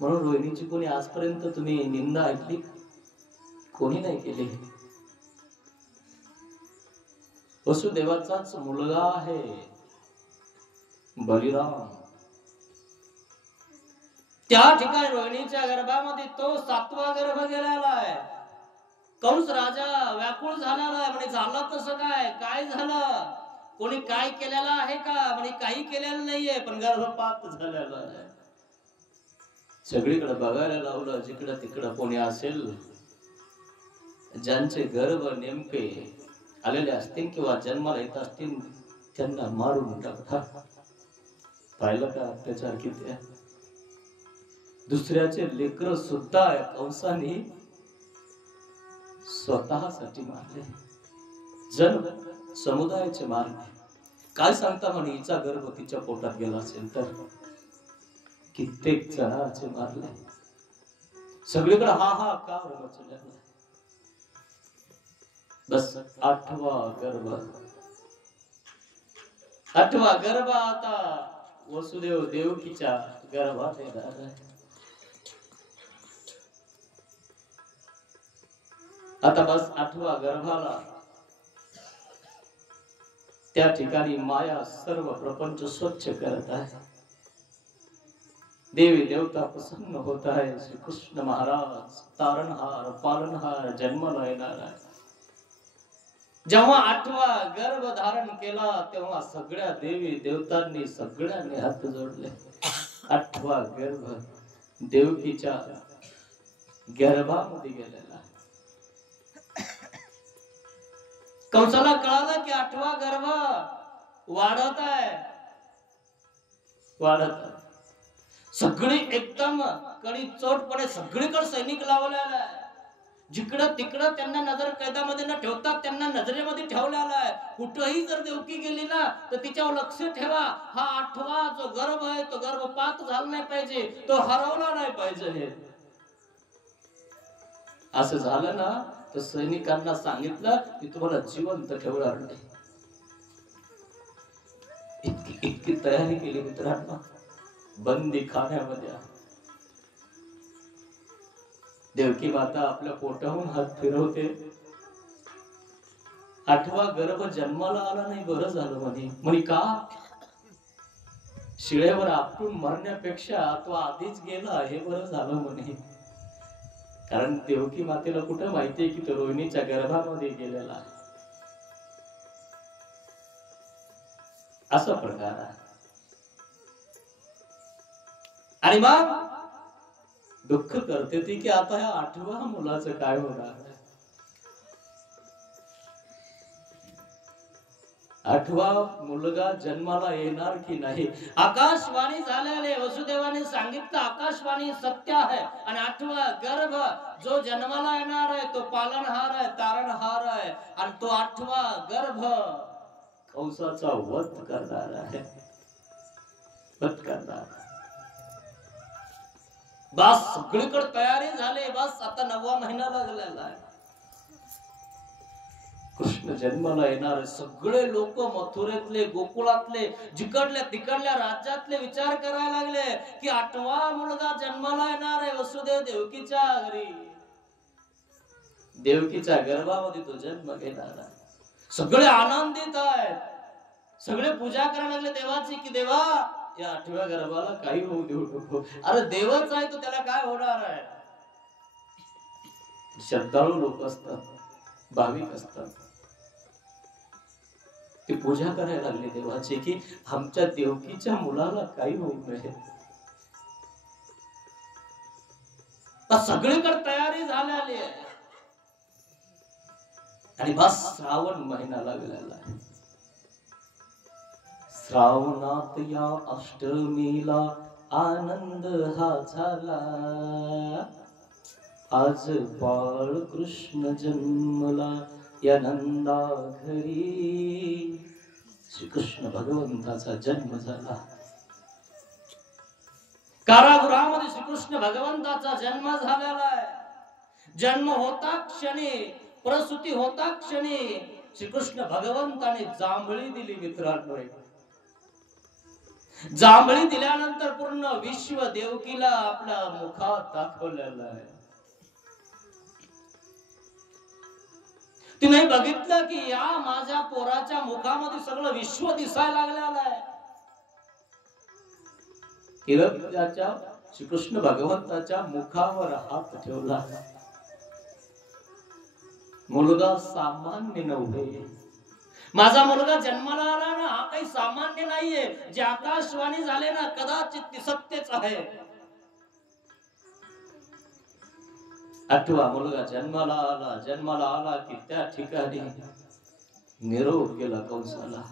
म्हणून रोहिणीची कोणी आजपर्यंत तुम्ही निंदा ऐकली? कोणी नाही केली. वसुदेवाचाच मुलगा आहे बलिराम. त्या ठिकाणी रोहिणीच्या गर्भामध्ये तो 7वा गर्भ गेलेला आहे. कंस राजा व्याकुळ झालेला आहे. म्हणे झालं तसं काय, काय झालं, कोणी काय केलेलं आहे का? म्हणे काही केलेलं नाहीये, पण गर्भपात झालेला आहे. सगळीकडे बघायला लावलं, जिकडं तिकडं कोणी असेल ज्यांचे गर्भ नेमके आलेले असतील किंवा जन्माला येत असतील त्यांना मारून टाकता. पाहिलं का अत्याचार किती आहे. दुसऱ्याचे लेकर सुद्धा कंसाने स्वतःसाठी मारले. जन समुदायाचे मारले. काय सांगता म्हणे, हिचा गर्भ तिच्या पोटात गेला असेल तर कित्येक जणांचे मारले. सगळीकडे हा हा का मचलेला. बस आठवा गर्भ आता वसुदेव देवकीच्या गर्भात येणार आहे. आता बस आठवा गर्भाला त्या ठिकाणी माया सर्व प्रपंच स्वच्छ करत आहे. देवी देवता प्रसन्न होत आहे. श्रीकृष्ण महाराज तारणहार पालनहार जन्माला येणार आहे. जेव्हा आठवा गर्भ धारण केला तेव्हा सगळ्या देवी देवतांनी सगळ्यांनी हात जोडले. आठवा गर्भ देवकीच्या गर्भामध्ये गेलेला. कंसाला कळालं की आठवा गर्भ वाढत आहे. सगळी एकदम कडी चोटपणे सगळीकडे सैनिक लावलेला आहे. जिकडं तिकडं त्यांना नजर कैदामध्ये न ठेवतात त्यांना नजरेमध्ये ठेवलेला आहे. कुठंही जर देवकी गेली ना तर तिच्यावर लक्ष ठेवा. हा आठवा जो गर्भ आहे तो गर्भपात झाला नाही पाहिजे, तो हरवला नाही पाहिजे. असं झालं ना तर सैनिकांना सांगितलं की तुम्हाला जिवंत ठेवणार नाही. इतकी तयारी केली मित्रांनो. बंदी खाण्यामध्ये देवकी माता आपल्या पोटाहून हात फिरवते. आठवा गर्भ जन्माला आला नाही, बरं झालं म्हणे. का? शिळेवर आपटून मरण्यापेक्षा तो आधीच गेला हे बरं झालं म्हणे. कारण देवकी मातेला कुठं माहितीये की तो रोहिणीच्या गर्भामध्ये गेलेला आहे. असा प्रकार आहे. आणि मग दुःख करते ती की आता ह्या आठव्या मुलाचं काय होणार. आठवा मुलगा जन्माला येणार की नाही. आकाशवाणी झालेले वसुदेवाने सांगितलं आकाशवाणी सत्य आहे. आणि आठवा गर्भ जो जन्माला येणार आहे तो पालनहार आहे, तारणहार आहे. आणि तो आठवा गर्भ कंसाचा वध करणार आहे. बस सगळीकडे तयारी झाली. बस आता 9वा महिना लागलेला आहे. कृष्ण जन्माला येणार. सगळे लोक मथुरेतले गोकुळातले जिकडल्या तिकडल्या राज्यातले विचार करायला लागले की आठवा मुलगा जन्माला येणार आहे वसुदेव देवकीच्या घरी. देवकीच्या गर्भामध्ये तो जन्म घेणार आहे. सगळे आनंदित आहेत. सगळे पूजा करायला लागले देवाची की देवा या आठव्या गर्भाला काही होऊ देऊ नको. अरे देवच आहे तो, त्याला काय होणार आहे. श्रद्धाळू लोक असतात, भाविक असतात, ते पूजा करायला लागले देवाची की आमच्या देवकीच्या मुलाला काही होऊ नये. सगळीकडे तयारी झालेली आहे. आणि बस श्रावण महिना लागलेला आहे. श्रावणात या अष्टमीला आनंद हा झाला. आज बाळ कृष्ण जन्मला या नंदा घरी. श्रीकृष्ण भगवंताचा जन्म झाला. कारागृहामध्ये श्रीकृष्ण भगवंताचा जन्म झालेला आहे. जन्म होता क्षणी, प्रसूती होता क्षणी श्रीकृष्ण भगवंताने जांभळी दिली मित्रांनो. जांभळी दिल्यानंतर पूर्ण विश्व देवकीला आपल्या मुखात दाखवलेलं आहे. तिने बघितलं की या माझ्या पोराच्या मुखामध्ये सगळं विश्व दिसायला लागलेलं आहे. तिने त्याच्या श्रीकृष्ण भगवंताच्या मुखावर हात ठेवला. मुलगा सामान्य नव्हे. माझा मुलगा जन्माला आला ना हा काही सामान्य नाहीये. जे आकाशवाणी झाले ना कदाचित ती सत्यच आहे. आठवा मुलगा जन्माला आला की त्या ठिकाणी निरोप गेला कंसाला.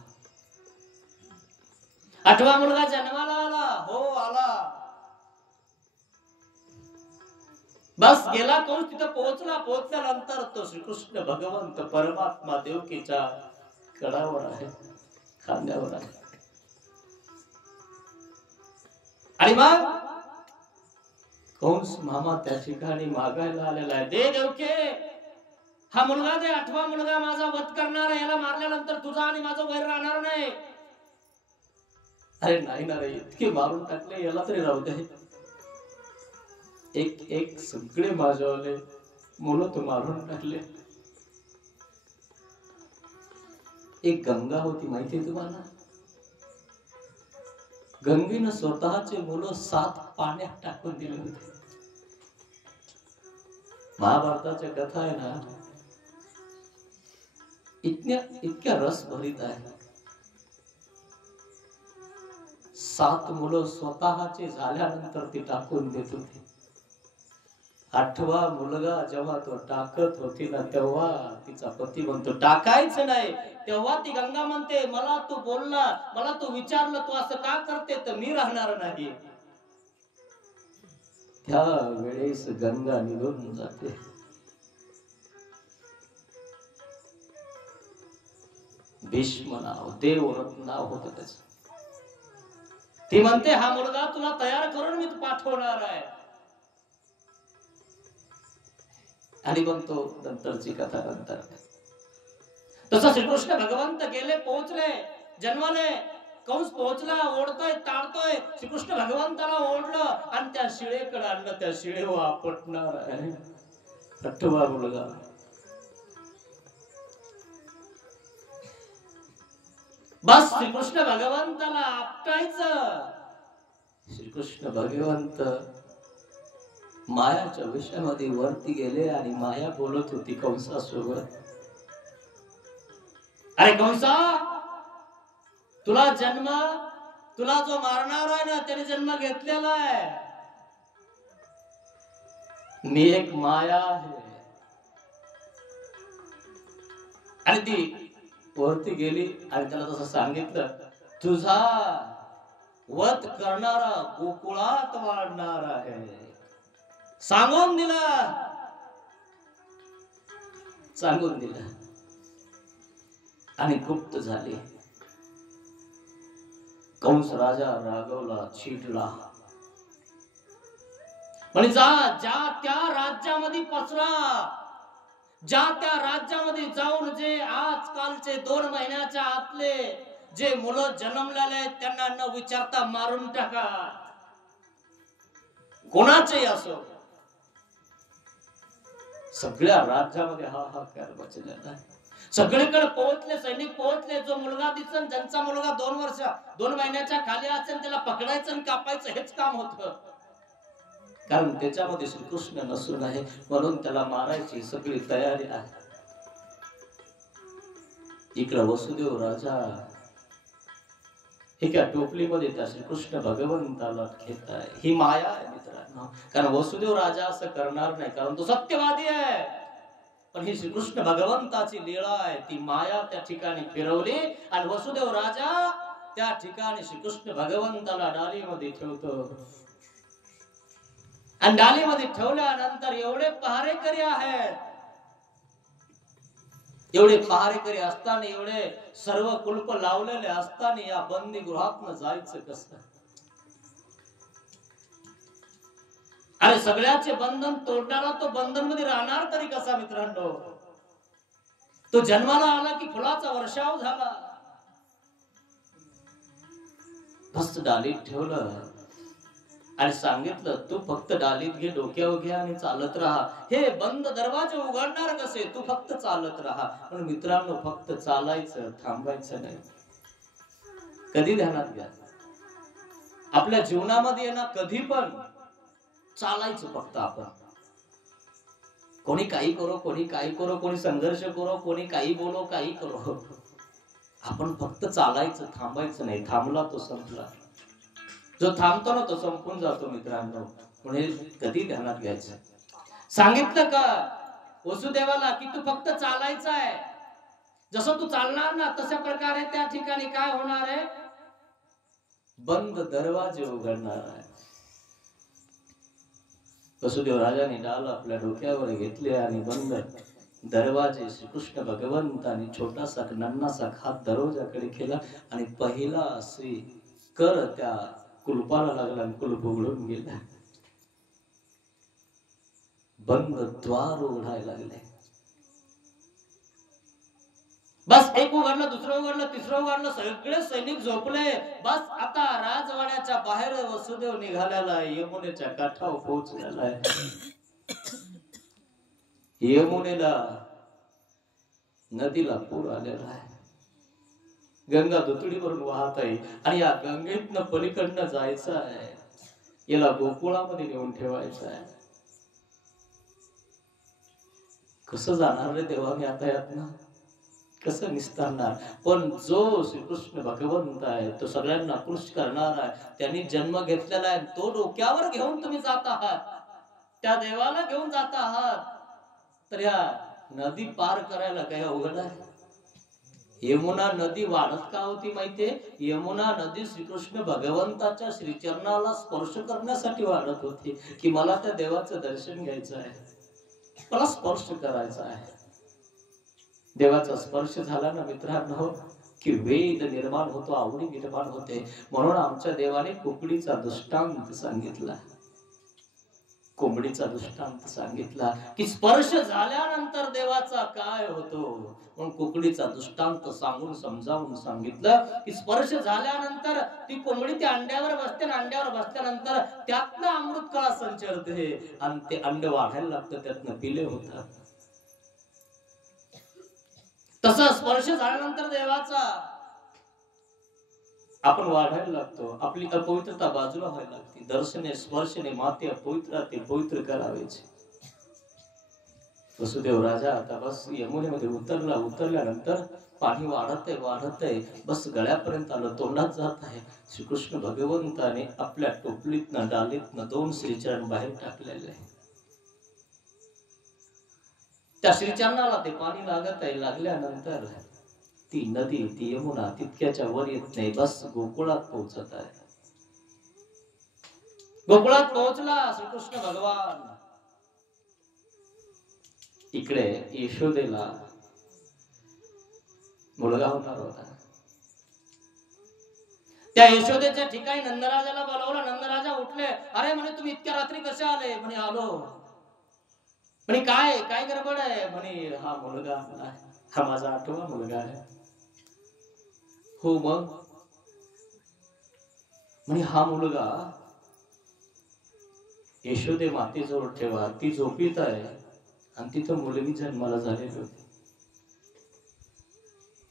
आठवा मुलगा जन्माला आला, हो आला. बस गेला कंस तिथं पोहोचल्यानंतर तो श्रीकृष्ण भगवंत परमात्मा देवकीच्या कडावर आहे, खांद्यावर आहे. आणि मग कंस मामा त्या ठिकाणी मागायला आलेला आहे, दे देवके, हा मुलगा दे, 8वा मुलगा माझा वध करणार आहे, याला मारल्यानंतर तुझा आणि माझं वैर राहणार नाही. अरे नाही ना रे, इतके मारून टाकले, याला तरी राहू दे. एक एक सगळे माझ्यावाले मुलं तू मारून टाकले. एक गंगा होती माहितीये तुम्हाला, गंगेनं स्वतःचे मुलं 7 पाण्यात टाकून दिले होते. महाभारताच्या कथा आहे ना, इतक्या रस भरीत आहे. 7 मुलं स्वतःचे झाल्यानंतर ती टाकून देत होती. 8वा मुलगा जेव्हा तो टाकत होती ना, तेव्हा तिचा पती म्हणतो टाकायचं नाही. तेव्हा ती गंगा म्हणते, मला तू बोलला, मला तू विचारलं, तू असं का करते, तर मी राहणार नाही. त्या वेळेस गंगा निघून जाते. भीष्म नाव, देवव्रत नाव होतं त्याचं. ती म्हणते हा मुलगा तुला तयार करून मी पाठवणार आहे. आणि मग तो नंतरची कथा नंतर. तसं श्रीकृष्ण भगवंत गेले, पोहोचले, जन्माले. कंस पोहोचला, ओढतोय, ताडतोय. श्रीकृष्ण भगवंताला ओढलं आणि त्या शिळेकडे आणलं. त्या शिळेवर आपटणार आहे 8वा मुलगा. बस श्रीकृष्ण भगवंताला आपटायचं. श्रीकृष्ण भगवंत मायाच्या विषयामध्ये वरती गेले आणि माया बोलत होती कंसासोबत, अरे कंसा, तुला जो मारणार आहे ना, त्याने जन्म घेतलेला आहे. मी एक माया आहे. आणि ती वरती गेली आणि त्याला तसं सांगितलं, तुझा वध करणारा गोकुळात वाढणार आहे. सांगून दिलं आणि गुप्त झाले. कंस राजा रागवला, चिडला, म्हणजे ज्या त्या राज्यामध्ये पसरा, ज्या त्या राज्यामध्ये जाऊन जे आजकालचे 2 महिन्याच्या आतले जे मुलं जन्मलेले आहेत त्यांना न विचारता मारून टाका, कोणाचेही असो. सगळ्या राज्यामध्ये हाहाकार मचलेला आहे. सगळीकडे पोहोचले, सैनिक पोहोचले. जो मुलगा दिसन, ज्यांचा मुलगा 2 महिन्याच्या खाली असेल त्याला पकडायचं आणि कापायचं हेच काम होतं. कारण त्याच्यामध्ये श्रीकृष्ण नसून आहे, म्हणून त्याला मारायची सगळी तयारी आहे. इकडे वसुदेव राजा एका टोपलीमध्ये त्या श्रीकृष्ण भगवंताला घेत आहे. ही माया आहे मित्रांनो. कारण वसुदेव राजा असं करणार नाही, कारण तो सत्यवादी आहे. पण ही श्रीकृष्ण भगवंताची लीळा आहे. ती माया त्या ठिकाणी फिरवली आणि वसुदेव राजा त्या ठिकाणी श्रीकृष्ण भगवंताला डालीमध्ये ठेवतो. आणि डालीमध्ये ठेवल्यानंतर एवढे पहारेकरी आहेत, एवढे पहारेकरी असताना, एवढे सर्व कुलप लावलेले असताना या बंदी गृहातनं जायचं कसं? अरे सगळ्याचे बंधन तोडणारा तो बंधन मध्ये राहणार तरी कसा मित्रांनो? तो जन्माला आला की फुलाचा वर्षाव झाला. मस्त डालीत ठेवलं आणि सांगितलं, तू फक्त डालीत घे, डोक्यावर घे आणि चालत राहा. हे बंद दरवाजे उघडणार कसे? तू फक्त चालत राहा. पण मित्रांनो, फक्त चालायचं, थांबायचं नाही. कधी ध्यानात घ्या, आपल्या जीवनामध्ये ना कधी पण चालायचं फक्त. आपण कोणी काही करो, कोणी काही करो, कोणी संघर्ष करो, कोणी काही बोलो, काही करो, आपण फक्त चालायचं, थांबायचं नाही. थांबला तो संपला. जो थांबतो ना तो संपून जातो मित्रांनो. म्हणून कधी ध्यानात घ्यायचं. सांगितलं का वसुदेवाला की तू फक्त चालायचं आहे. जसं तू चालणार ना तशा प्रकारे त्या ठिकाणी काय होणार आहे? बंद दरवाजे उघडणार आहे. वसुदेव राजाने डाल आपल्या डोक्यावर घेतले आणि बंद दरवाजे श्रीकृष्ण भगवंतांनी छोटासा नन्नासा हात दरवाजाकडे केला आणि पहिला श्री कर त्या कुलपाला लागला आणि कुलूप उघडून गेला. बंद द्वार उघडायला लागले. बस एक उघडलं, दुसरं उघडलं, तिसरं उघडलं, सगळे सैनिक झोपले. बस आता राजवाड्याच्या बाहेर वसुदेव निघालेला यमुनेच्या काठावर पोहोचलेला आहे. यमुनेला नदीला पूर आलेला आहे. गंगा दुतडीवरून वाहत आहे आणि या गंगेतनं पलीकडनं जायचं आहे. याला गोकुळामध्ये नेऊन ठेवायचं आहे. कसं जाणार रे देवा मी आता यातनं, कसं निस्तारणार? पण जो श्रीकृष्ण भगवंत आहे तो सगळ्यांना खुश करणार आहे. त्यांनी जन्म घेतलेला आहे. तो डोक्यावर घेऊन तुम्ही जात आहात, त्या देवाला घेऊन जात आहात, तर या नदी पार करायला काय अवघड आहे? यमुना नदी वाढत का होती माहितीये? यमुना नदी श्रीकृष्ण भगवंताच्या श्रीचरणाला स्पर्श करण्यासाठी वाढत होती, की मला त्या देवाचं दर्शन घ्यायचं आहे, मला स्पर्श करायचा आहे. देवाचा स्पर्श झाला ना मित्रांनो की वेद निर्माण होतो, आवडी निर्माण होते. म्हणून आमच्या देवाने कुकडीचा दृष्टांत सांगितला, कोंबडीचा दृष्टांत सांगितला की स्पर्श झाल्यानंतर देवाचा काय होतो. म्हणून कुकडीचा दृष्टांत सांगून समजावून सांगितलं की स्पर्श झाल्यानंतर ती कोंबडी त्या अंड्यावर बसते, अंड्यावर बसल्यानंतर त्यातनं अमृत कळा संचरते आणि ते अंड वाढायला लागतं, त्यातनं पिले होतात. तसा स्पर्श झाल्यानंतर देवाचा आपण वाढायला लागतो, आपली अपवित्रता बाजूला व्हायला लागते. दर्शने स्पर्शने माते अपवित्र ते पवित्र करावेच. वसुदेव राजा आता बस यमुनेमध्ये उतरला. उतरल्यानंतर पाणी वाढत आहे, बस गळ्यापर्यंत आलं, तोंडात जात आहे. श्रीकृष्ण भगवंताने आपल्या टोपलीतनं डालीतनं 2 श्रीचरण बाहेर टाकलेले आहे. त्या श्रीचरणाला ते पाणी लागत आहे. लागल्यानंतर ती नदी, ती यमुना तितक्याच्या वर येत नाही, बस गोकुळात पोहोचत आहे. गोकुळात पोहोचला श्रीकृष्ण भगवान. इकडे यशोदेला मुलगा होणार होता. त्या यशोदेच्या ठिकाणी नंदराजाला बोलावलं. नंदराजा उठले. अरे म्हणे तुम्ही इतक्या रात्री कसे आले? म्हणे आलो. म्हणे काय काय गडबड आहे? म्हणे हा मुलगा, हा माझा 8वा मुलगा आहे. हो मग? म्हणे हा मुलगा यशोदे मातेजवळ ठेवा, ती झोपीत आहे आणि तिथं मुलगी जन्माला झालेली होती.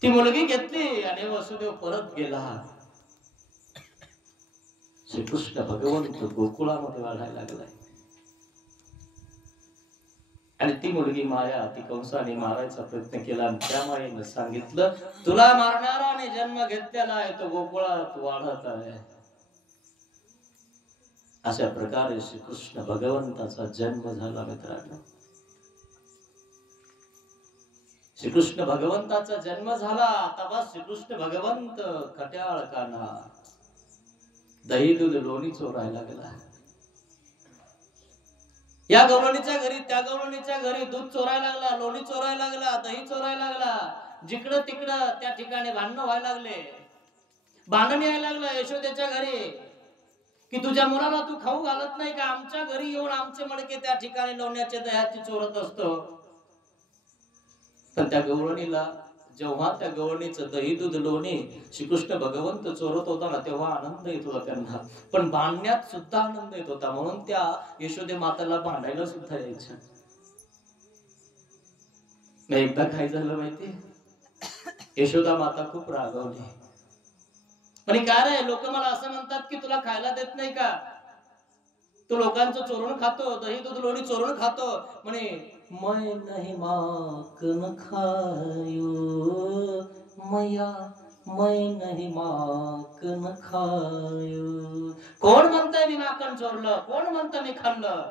ती मुलगी घेतली आणि वसुदेव परत गेला. श्रीकृष्ण भगवंत गोकुळामध्ये वाढायला लागलाय आणि ती मुलगी माया, ती कंसाने मारायचा प्रयत्न केला आणि त्या मायेने सांगितलं तुला मारणाराने जन्म घेतलेला आहे, तो गोकुळात वाढत आहे. अशा प्रकारे श्रीकृष्ण भगवंताचा जन्म झाला मित्रांनो. श्रीकृष्ण भगवंताचा जन्म झाला. तेव्हा श्रीकृष्ण भगवंत खट्याळ काना दही दूध लोणी चोरायला गेला. या गवळणीच्या घरी त्या गवळणीच्या घरी दूध चोरायला लागला, लोणी चोरायला लागला, दही चोरायला लागला. जिकडं तिकडं त्या ठिकाणी भांडणं व्हायला लागले. भांडण यायला लागलं यशोदेच्या घरी की तुझ्या मुलाला तू खाऊ घालत नाही का? आमच्या घरी येऊन आमचे मडके त्या ठिकाणी लोण्याच्या दह्याची चोरत असतो. पण त्या गवळणीला जेव्हा त्या गवळणीचं दही दूध लोणी श्रीकृष्ण भगवंत चोरत होता ना, तेव्हा आनंद येत होता त्यांना. पण भांडण्यात सुद्धा आनंद येत होता. म्हणून त्या यशोदे माताला भांडायला सुद्धा यायचं. एकदा काय झालं माहिती? यशोदा माता खूप रागवली. म्हणे काय रे, लोक मला असं म्हणतात की तुला खायला देत नाही का? तू लोकांचं चोरून खातो, दही दूध लोणी चोरून खातो. म्हणे मैं नहीं माखन खायो मैया, मैं नहीं माखन खायो. कोण म्हणतंय मी माखन चोरलं? कोण म्हणतं मी खाल्लं?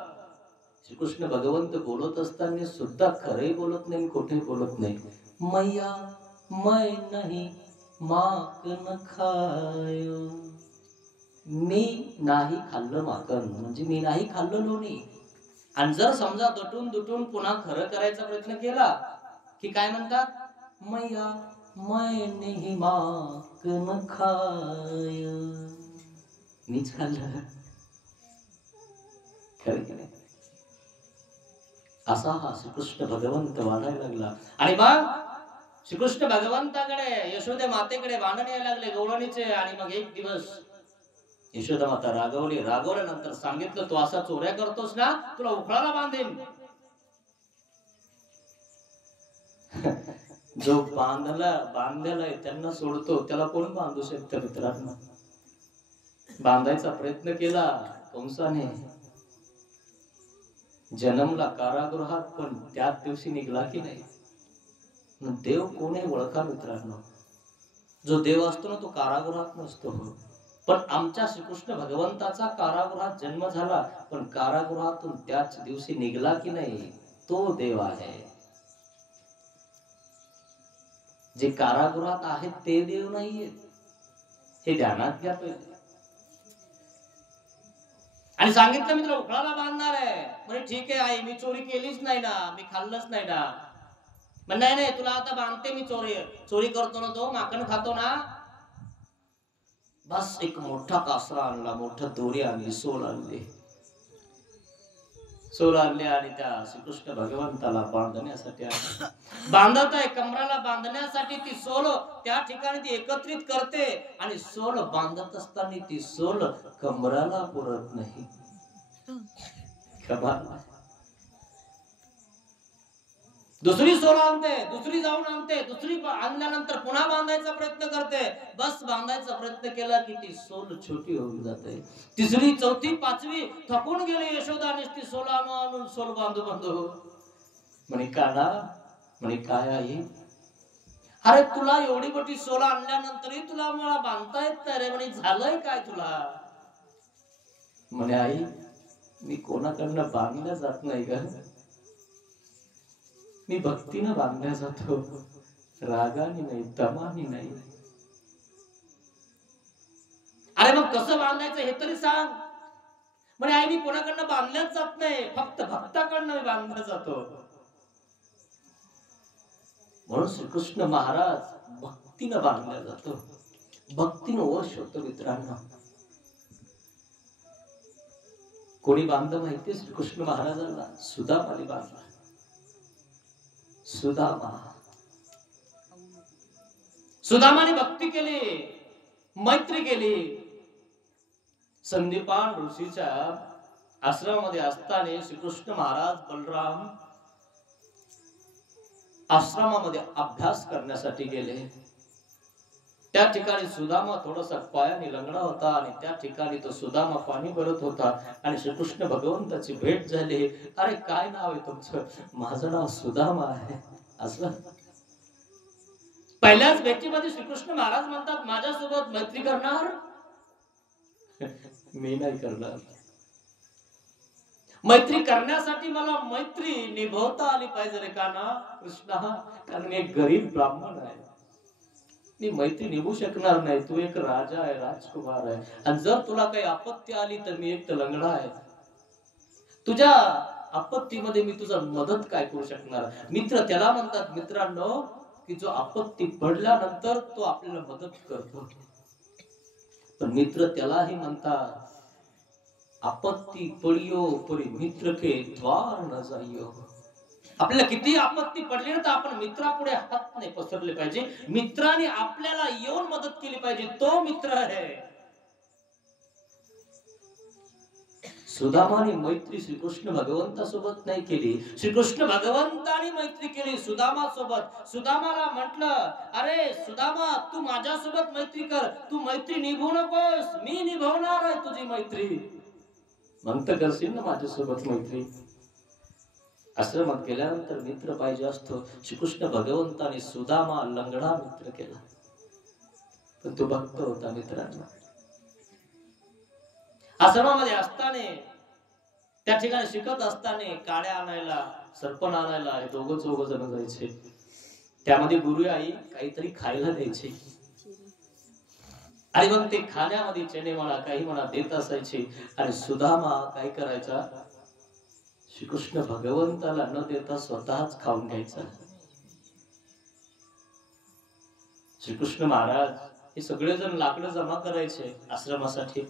श्रीकृष्ण भगवंत बोलत असताना सुद्धा खरे बोलत नाही, खोटे बोलत नाही. मैया मैं नहीं माखन खायो, मी नाही खाल्लं माखन, म्हणजे मी नाही खाल्लं लोणी. आणि जर समजा दटून दुटून पुन्हा खरं करायचा प्रयत्न केला की काय म्हणतात, मैया मैंने ही माखन खाय, मीच खाल्लं. खरं की नाही? असा हा श्रीकृष्ण भगवंत वाढायला लागला. आणि मग श्रीकृष्ण भगवंताकडे यशोदे मातेकडे भांडण यायला लागले गवळणीचे. आणि मग एक दिवस यशोदा माता रागवल्यानंतर सांगितलं, तू असा चोऱ्या करतोस ना, तुला उखळाला बांधेन. जो बांधलेला आहे त्यांना सोडतो, त्याला कोण बांधू शकतं मित्रांनो? बांधायचा प्रयत्न केला कंसाने, जन्मला कारागृहात, पण त्याच दिवशी निघला की नाही. देव कोण आहे ओळखा मित्रांनो. जो देव असतो ना तो कारागृहात नसतो. पण आमच्या श्रीकृष्ण भगवंताचा कारागृहात जन्म झाला, पण कारागृहातून त्याच दिवशी निघला की नाही, तो देव आहे. जे कारागृहात आहेत ते देव नाहीये, हे ध्यानात घ्या पहिले. आणि सांगितलं मित्र उखळाला बांधणार आहे. म्हणजे ठीक आहे आई, मी चोरी केलीच नाही ना, मी खाल्लंच नाही ना. पण नाही नाही, तुला आता बांधते मी. चोरी करतो ना तो, माखण खातो ना. बस एक मोठा कासरा आणला, मोठा दोरी आणली, सोल आणले आणि त्या श्रीकृष्ण भगवंताला बांधण्यासाठी बांधत आहे. कमराला बांधण्यासाठी ती सोल त्या ठिकाणी ती एकत्रित करते. आणि सोल बांधत असताना ती सोल कमराला पुरत नाही. दुसरी सोल आणते, दुसरी जाऊन आणते, दुसरी आणल्यानंतर पुन्हा बांधायचा प्रयत्न करते. बस बांधायचा प्रयत्न केला की ती सोल छोटी होऊन जाते. तिसरी, चौथी, पाचवी थकून गेले यशोदा. ती सोल आणून सोल बांधू म्हणे काना, म्हणे काय आई, अरे तुला एवढी मोठी सोल आणल्यानंतरही तुला मला बांधता येत नाही रे. म्हणे झालंय काय तुला? म्हणे आई, मी कोणाकडनं बांधल्या जात नाही का, मी भक्तीनं बांधल्या जातो, रागाने नाही, तमाने नाही. अरे मग कसं बांधायचं हे तरी सांग. म्हणे आई, मी कोणाकडनं बांधल्याच जात नाही, फक्त भक्ताकडनं मी बांधला जातो. म्हणून श्रीकृष्ण महाराज भक्तीनं बांधल्या जातो, भक्तीनं वश होतो मित्रांनो. कोणी बांधलं माहितीये श्रीकृष्ण महाराजांना? सुदामाने बांधला. सुदामाने भक्ती केली, मैत्री केली. संदीपान ऋषीच्या आश्रमामध्ये असताना श्रीकृष्ण महाराज बलराम आश्रमामध्ये अभ्यास करण्यासाठी गेले. त्या ठिकाणी सुदामा थोडासा पायाने लंगडा होता आणि त्या ठिकाणी तो सुदामा पाणी भरत होता. आणि श्रीकृष्ण भगवंताची भेट झाली. अरे काय नाव आहे तुमचं? माझं नाव सुदामा आहे. असं पहिल्याच भेटीमध्ये श्रीकृष्ण महाराज म्हणतात, माझ्यासोबत मैत्री करणार? मी नाही करणार. मैत्री करण्यासाठी मला मैत्री निभवता आली पाहिजे रे काना कृष्णा, कारण मी एक गरीब ब्राह्मण आहे, मी मैत्री निभू शकणार नाही. तू एक राजा आहे, राजकुमार आहे, आणि जर तुला काही आपत्ती आली तर मी एक लंगडा आहे. तुझ्या आपत्तीमध्ये मी तुझा मदत काय करू शकणार? मित्र त्याला म्हणतात मित्रांनो की जो आपत्ती पडल्यानंतर तो आपल्याला मदत करतो. पण मित्र त्यालाही म्हणतात आपत्ती पडियो परी मित्र के द्वार न जाइयो. आपल्याला किती आपत्ती पडली ना तर आपण मित्रापुढे हात नाही पसरले पाहिजे. मित्राने आपल्याला येऊन मदत केली पाहिजे, तो मित्र आहे. सुदामाने मैत्री श्रीकृष्ण भगवंतासोबत नाही केली, श्रीकृष्ण भगवंताने मैत्री केली सुदामा सोबत. सुदामाला म्हटलं, अरे सुदामा तू माझ्यासोबत मैत्री कर, तू मैत्री निभवू नकोस, मी निभवणार आहे तुझी मैत्री. म्हणत करशील ना माझ्यासोबत मैत्री? आश्रमात गेल्यानंतर मित्र पाहिजे असतो. श्रीकृष्ण भगवंताने सुदामा लंगडा मित्र केला, पण तो भक्त होता मित्रांनो. आश्रमामध्ये असताना त्या ठिकाणी शिकत असताना काड्या आणायला, सरपण आणायला हे दोघं चौघ जण जायचे. त्यामध्ये गुरु आई काहीतरी खायला द्यायचे आणि मग ते खाण्यामध्ये चणे म्हणा काही म्हणा देत असायचे. आणि सुदामा काय करायचा, श्रीकृष्ण भगवंताला न देता स्वतःच खाऊन घ्यायचा. श्रीकृष्ण महाराज हे सगळेजण लाकडं जमा करायचे आश्रमासाठी.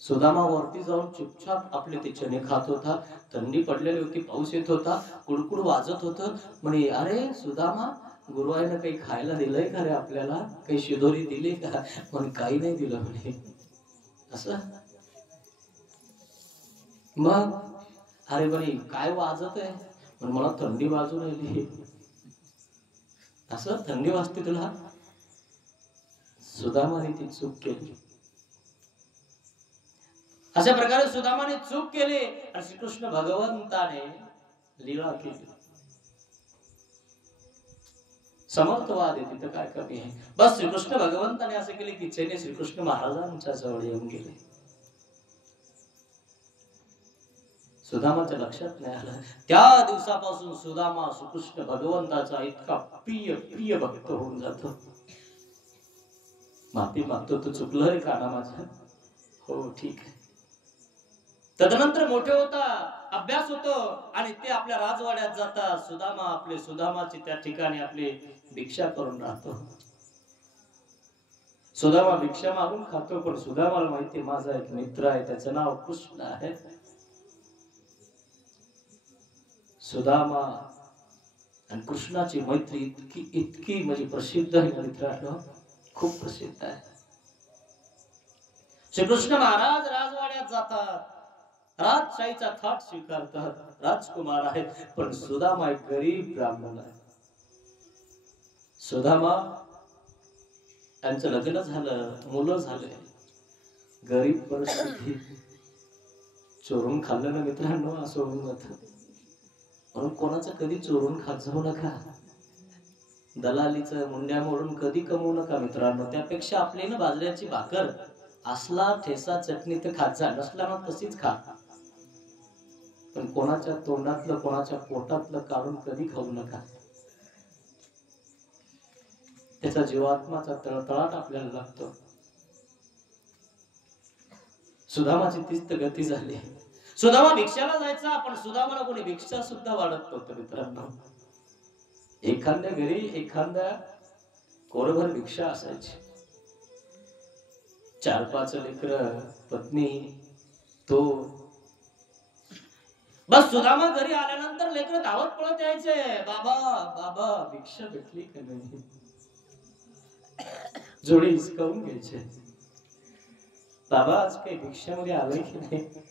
सुदामा वरती जाऊन चुपचाप आपले ते चणे खात होता. थंडी पडलेली होती, पाऊस येत होता, कुडकुड वाजत होतं. म्हणे अरे सुदामा, गुरुवाईनं काही खायला दिलंय का रे आपल्याला? काही शिदोरी दिली का? म्हणे काही नाही दिलं म्हणे. असं मग अरे बरी काय वाजत आहे? पण मला थंडी वाजून राहिली. असं थंडी वाजते तुला? सुदामाने ती चूक केली. अशा प्रकारे सुदामाने चूक केली आणि श्रीकृष्ण भगवंताने लीला केली. समर्थवाद आहे तिथं काय कमी आहे? बस श्रीकृष्ण भगवंताने असे केले की चैने श्रीकृष्ण महाराजांच्या जवळ येऊन गेले. सुदामाच्या लक्षात नाही आलं. त्या दिवसापासून सुदामा श्रीकृष्ण भगवंताचा इतका प्रिय प्रिय भक्त होऊन जातो. माफी मागतो, तू चुकलं रे काना माझं. हो ठीक आहे. तदनंतर मोठे होता, अभ्यास होतो आणि ते आपल्या राजवाड्यात जातात. सुदामा आपले सुदामाची त्या ठिकाणी आपली भिक्षा करून राहतो. सुदामा भिक्षा मागून खातो, पण सुदामाला माहिती माझा एक मित्र आहे, त्याचं नाव कृष्ण आहे. सुदामा आणि कृष्णाची मैत्री इतकी इतकी म्हणजे प्रसिद्ध आहे मित्रांनो, खूप प्रसिद्ध आहे. श्रीकृष्ण महाराज राजवाड्यात जातात, राजशाहीचा थाट स्वीकारतात, राजकुमार आहेत. पण सुदामा एक गरीब ब्राह्मण आहे. सुदामा त्यांचं लग्न झालं, मुलं झाले, गरीब परिस्थिती, चोरून खाल्लं ना मित्रांनो असं होऊन जातं. म्हणून कोणाचं कधी चोरून खात जाऊ नका. दलालीचं मुंड्या मोडून कधी कमवू नका मित्रांनो. त्यापेक्षा आपली ना बाजऱ्याची भाकर, असला ठेसा चटणी तर खात जा, नसला मग तशीच खा. पण कोणाच्या तोंडातलं कोणाच्या पोटातलं काढून कधी खाऊ नका. त्याचा जीवात्माचा तळतळाट आपल्याला लागतो. सुदामाची तीच तर गती झाली. सुदामा भिक्षाला जायचा, पण सुदामाला कोणी भिक्षा सुद्धा वाढत नव्हतं मित्रांनो. एखाद्या घरी एखाद्या कोरभर भिक्षा असायची. 4-5 लेकरं, पत्नी, तो. बस सुदामा घरी आल्यानंतर लेकरं धावत पळत यायचे, बाबा बाबा भिक्षा भेटली का नाही. जोडी हिसकावून घ्यायचे. बाबा आज काही भिक्षामध्ये आलंय की नाही?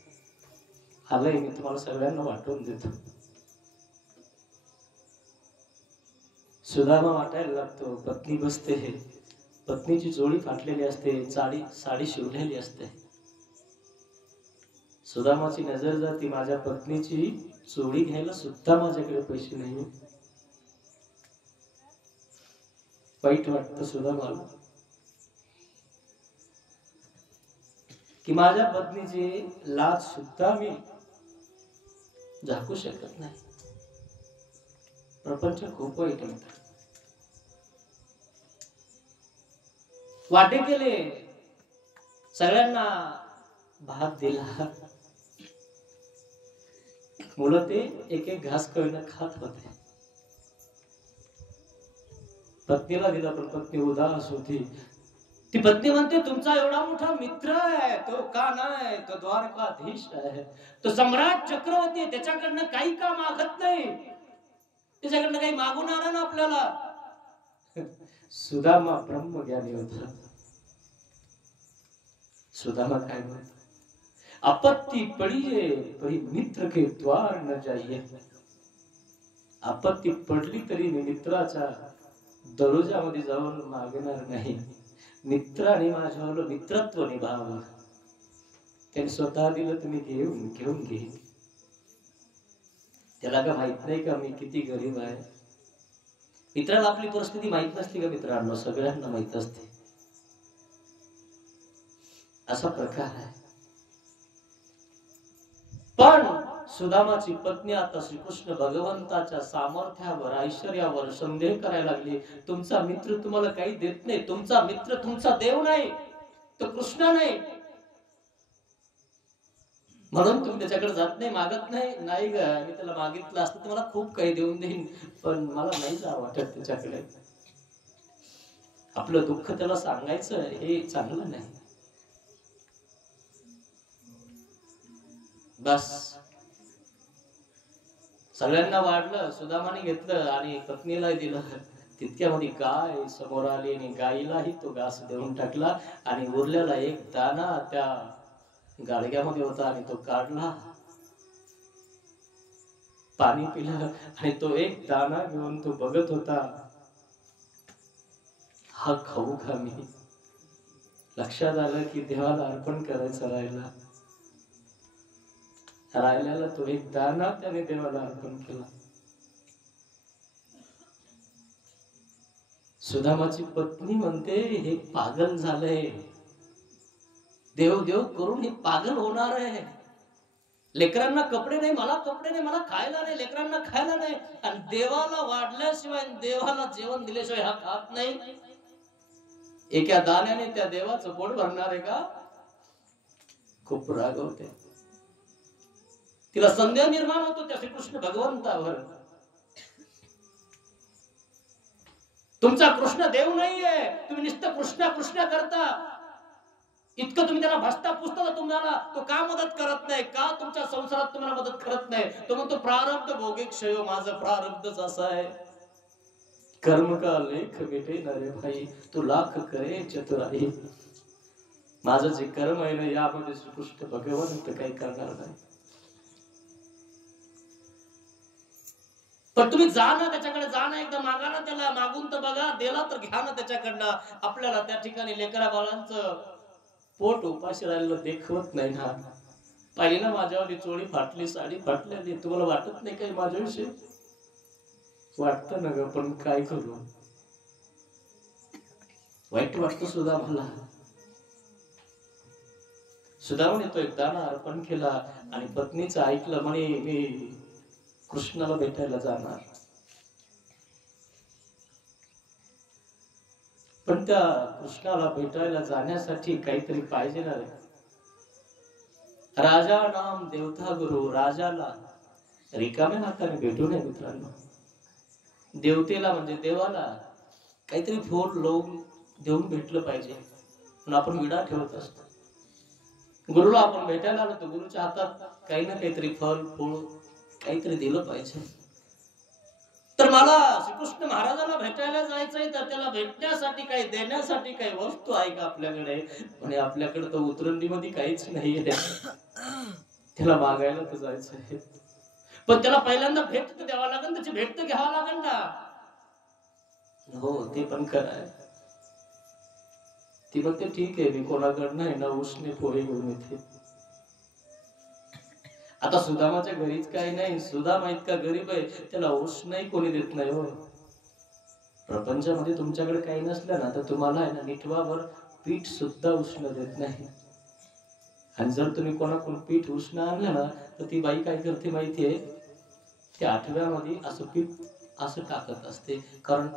आलंय, मी तुम्हाला सगळ्यांना वाटून देतो. सुदामा वाटायला लागतो. पत्नी बसते, पत्नीची जोडी फाटलेली असते, साडी शिवलेली असते. सुदामाची नजर जाती, माझ्या पत्नीची चोळी घ्यायला सुद्धा माझ्याकडे पैसे नाही. वाईट वाटतं सुदामाला की माझ्या पत्नीची लाज सुद्धा मी झाकू शकत नाही. प्रपंच खूप वाईट होता. वाटे केले, सगळ्यांना भाग दिला. मुलं ते एक एक घास कळणं खात होते. पत्नीला दिला, पण पत्नी उदास होती. ती पत्नी म्हणते, तुमचा एवढा मोठा मित्र आहे, तो का नाही, तो द्वारकाधीश आहे, तो सम्राट चक्रवर्ती आहे, त्याच्याकडनं काही का मागत नाही, त्याच्याकडनं काही मागून आणा ना आपल्याला. सुदामा ब्रह्मज्ञानी होता. सुदामा काय म्हणतो, आपत्ती पडिये तरी मित्र के द्वार न जाइए. आपत्ती पडली तरी मी मित्राच्या दरोजामध्ये जाऊन मागणार नाही. मित्राने माझ्यावर मित्रत्व निभावलं. त्याने स्वतः दिलं तर मी घेऊन घेईन. त्याला का माहित नाही का मी किती गरीब आहे? मित्राला आपली परिस्थिती माहित नसली का मित्रांनो? सगळ्यांना माहित असते. असा प्रकार आहे. पण सुदामाची पत्नी आता श्रीकृष्ण भगवंताच्या सामर्थ्यावर, ऐश्वर्यावर संदेह करायला लागली. तुमचा मित्र तुम्हाला काही देत नाही, तुमचा मित्र तुमचा देव नाही, तो कृष्ण नाही. म्हणून तुम्ही त्याच्याकडे जात नाही, मागत नाही. नाही ग, मी त्याला मागितलं असतं तर मला खूप काही देऊन देईन, पण मला नाही जा वाटत त्याच्याकडे. आपलं दुःख त्याला सांगायचं हे चांगलं नाही. बस सगळ्यांना वाढलं, सुदामाने घेतलं आणि पत्नीला दिलं. तितक्यामध्ये गाय समोर आली आणि गाईलाही तो घास देऊन टाकला आणि उरलेला एक दाणा त्या गाडग्यामध्ये होता आणि तो काढला, पाणी पिलं आणि तो एक दाणा घेऊन तो बघत होता, हा खाऊ का मी? लक्षात आलं की देवाला अर्पण करायचं राहिल्याला तो एक दाना त्याने देवाला अर्पण केला. सुदामाची पत्नी म्हणते, हे पागल झालंय, देव देव करून हे पागल होणार आहे. लेकरांना कपडे नाही, मला कपडे नाही, मला खायला नाही, लेकरांना खायला नाही, आणि देवाला वाढल्याशिवाय देवाला जेवण दिल्याशिवाय हा खात नाही. एका दाण्याने त्या देवाचं पोट भरणार आहे का? खूप रागवते. तिला संदेह निर्माण होतो त्या श्रीकृष्ण भगवंतावर. तुमचा कृष्ण देव नाहीये, तुम्ही नुसतं कृष्ण कृष्ण करता. इतकं तुम्ही त्याला भसता पुसता, तुम्हाला तो का मदत करत नाही? का तुमच्या संसारात तुम्हाला मदत करत नाही? तो म्हणतो प्रारब्ध भोगे क्षय, माझं प्रारब्धच असं आहे. कर्म का लेख मिटे न रे भाई, तू लाख करे चतुराई. माझं जे कर्म आहे ना, यामध्ये श्रीकृष्ण भगवंत काही करणार नाही. पण तुम्ही जा ना त्याच्याकडे, जा ना, एकदा मागा ना त्याला, मागून तर बघा, दिला तर घ्या ना त्याच्याकडनं. आपल्याला त्या ठिकाणी लेकरा बाळांचं पोट उपाशी राहिलेलं देखवत नाही ना. पाहिली ना माझ्यावर चोळी फाटली, साडी फाटलेली, तुम्हाला वाटत नाही काही माझ्याविषयी? वाटतं ना ग, पण काय करू, वाईट वाटतं सुद्धा मला. सुदामाने तो एक दाणा अर्पण केला आणि पत्नीचं ऐकलं, म्हणे मी कृष्णाला भेटायला जाणार. पण त्या कृष्णाला भेटायला जाण्यासाठी काहीतरी पाहिजे ना रे. राजा नाम देवता गुरु, राजाला रिकाम्या हाताने भेटू नये मित्रांनो. देवतेला म्हणजे देवाला काहीतरी फोन लावून देऊन भेटलं पाहिजे, पण आपण विडा ठेवत असतो. गुरुला आपण भेटायला आलो तर गुरुच्या हातात काही ना काहीतरी फळ फूळ काहीतरी दिलं पाहिजे. तर मला श्रीकृष्ण महाराजांना भेटायला जायचंय, तर त्याला भेटण्यासाठी काही देण्यासाठी काही वस्तू आहे का आपल्याकडे? म्हणजे आपल्याकडे तर उतरंडीमध्ये काहीच नाहीये, त्याला मागायला तर जायचंय. पण त्याला पहिल्यांदा भेट तर द्यावा लागेल, त्याची भेट तर घ्यावा लागेल ना. हो, ते पण खरं. ती म्हणते ठीक आहे, मी कोणाकडनं आहे ना उष्णे पोहे घेऊन येते. आता सुदामाच्या घरीच काही नाही, सुदामा इतका गरीब आहे, त्याला उष्णही कोणी देत नाही. हो, प्रपंचामध्ये तुमच्याकडे काही नसलं ना, तर तुम्हाला आहे ना निठवावर पीठ सुद्धा उष्ण देत नाही. आणि जर तुम्ही कोणाकडून पीठ उष्ण आणलं ना, तर ती बाई काय करते माहितीये, त्या आठव्यामध्ये असं पीठ असं टाकत असते, कारण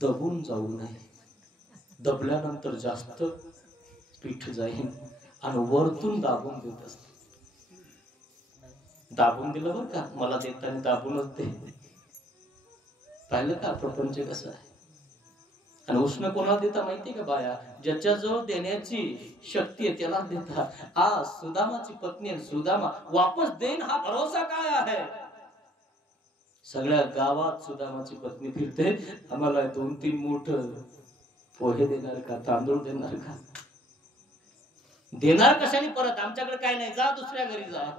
दबून जाऊ नये. दबल्यानंतर जास्त पीठ जाईल आणि वरतून दाबून देत असते. दाबून दिलं बरं का, मला देताना दाबूनच दे. पाहिलं का प्रपंच कसं आहे. आणि उष्ण कोणाला देता माहितीये का बाया? ज्याच्याजवळ देण्याची शक्ती आहे त्याला देता. आज सुदामाची पत्नी सुदामा वापस देईन हा भरोसा काय आहे? सगळ्या गावात सुदामाची पत्नी फिरते, आम्हाला 2-3 मूठ पोहे देणार का, तांदूळ देणार का? देणार कशाने परत? आमच्याकडे काय नाही, जा दुसऱ्या घरी जा.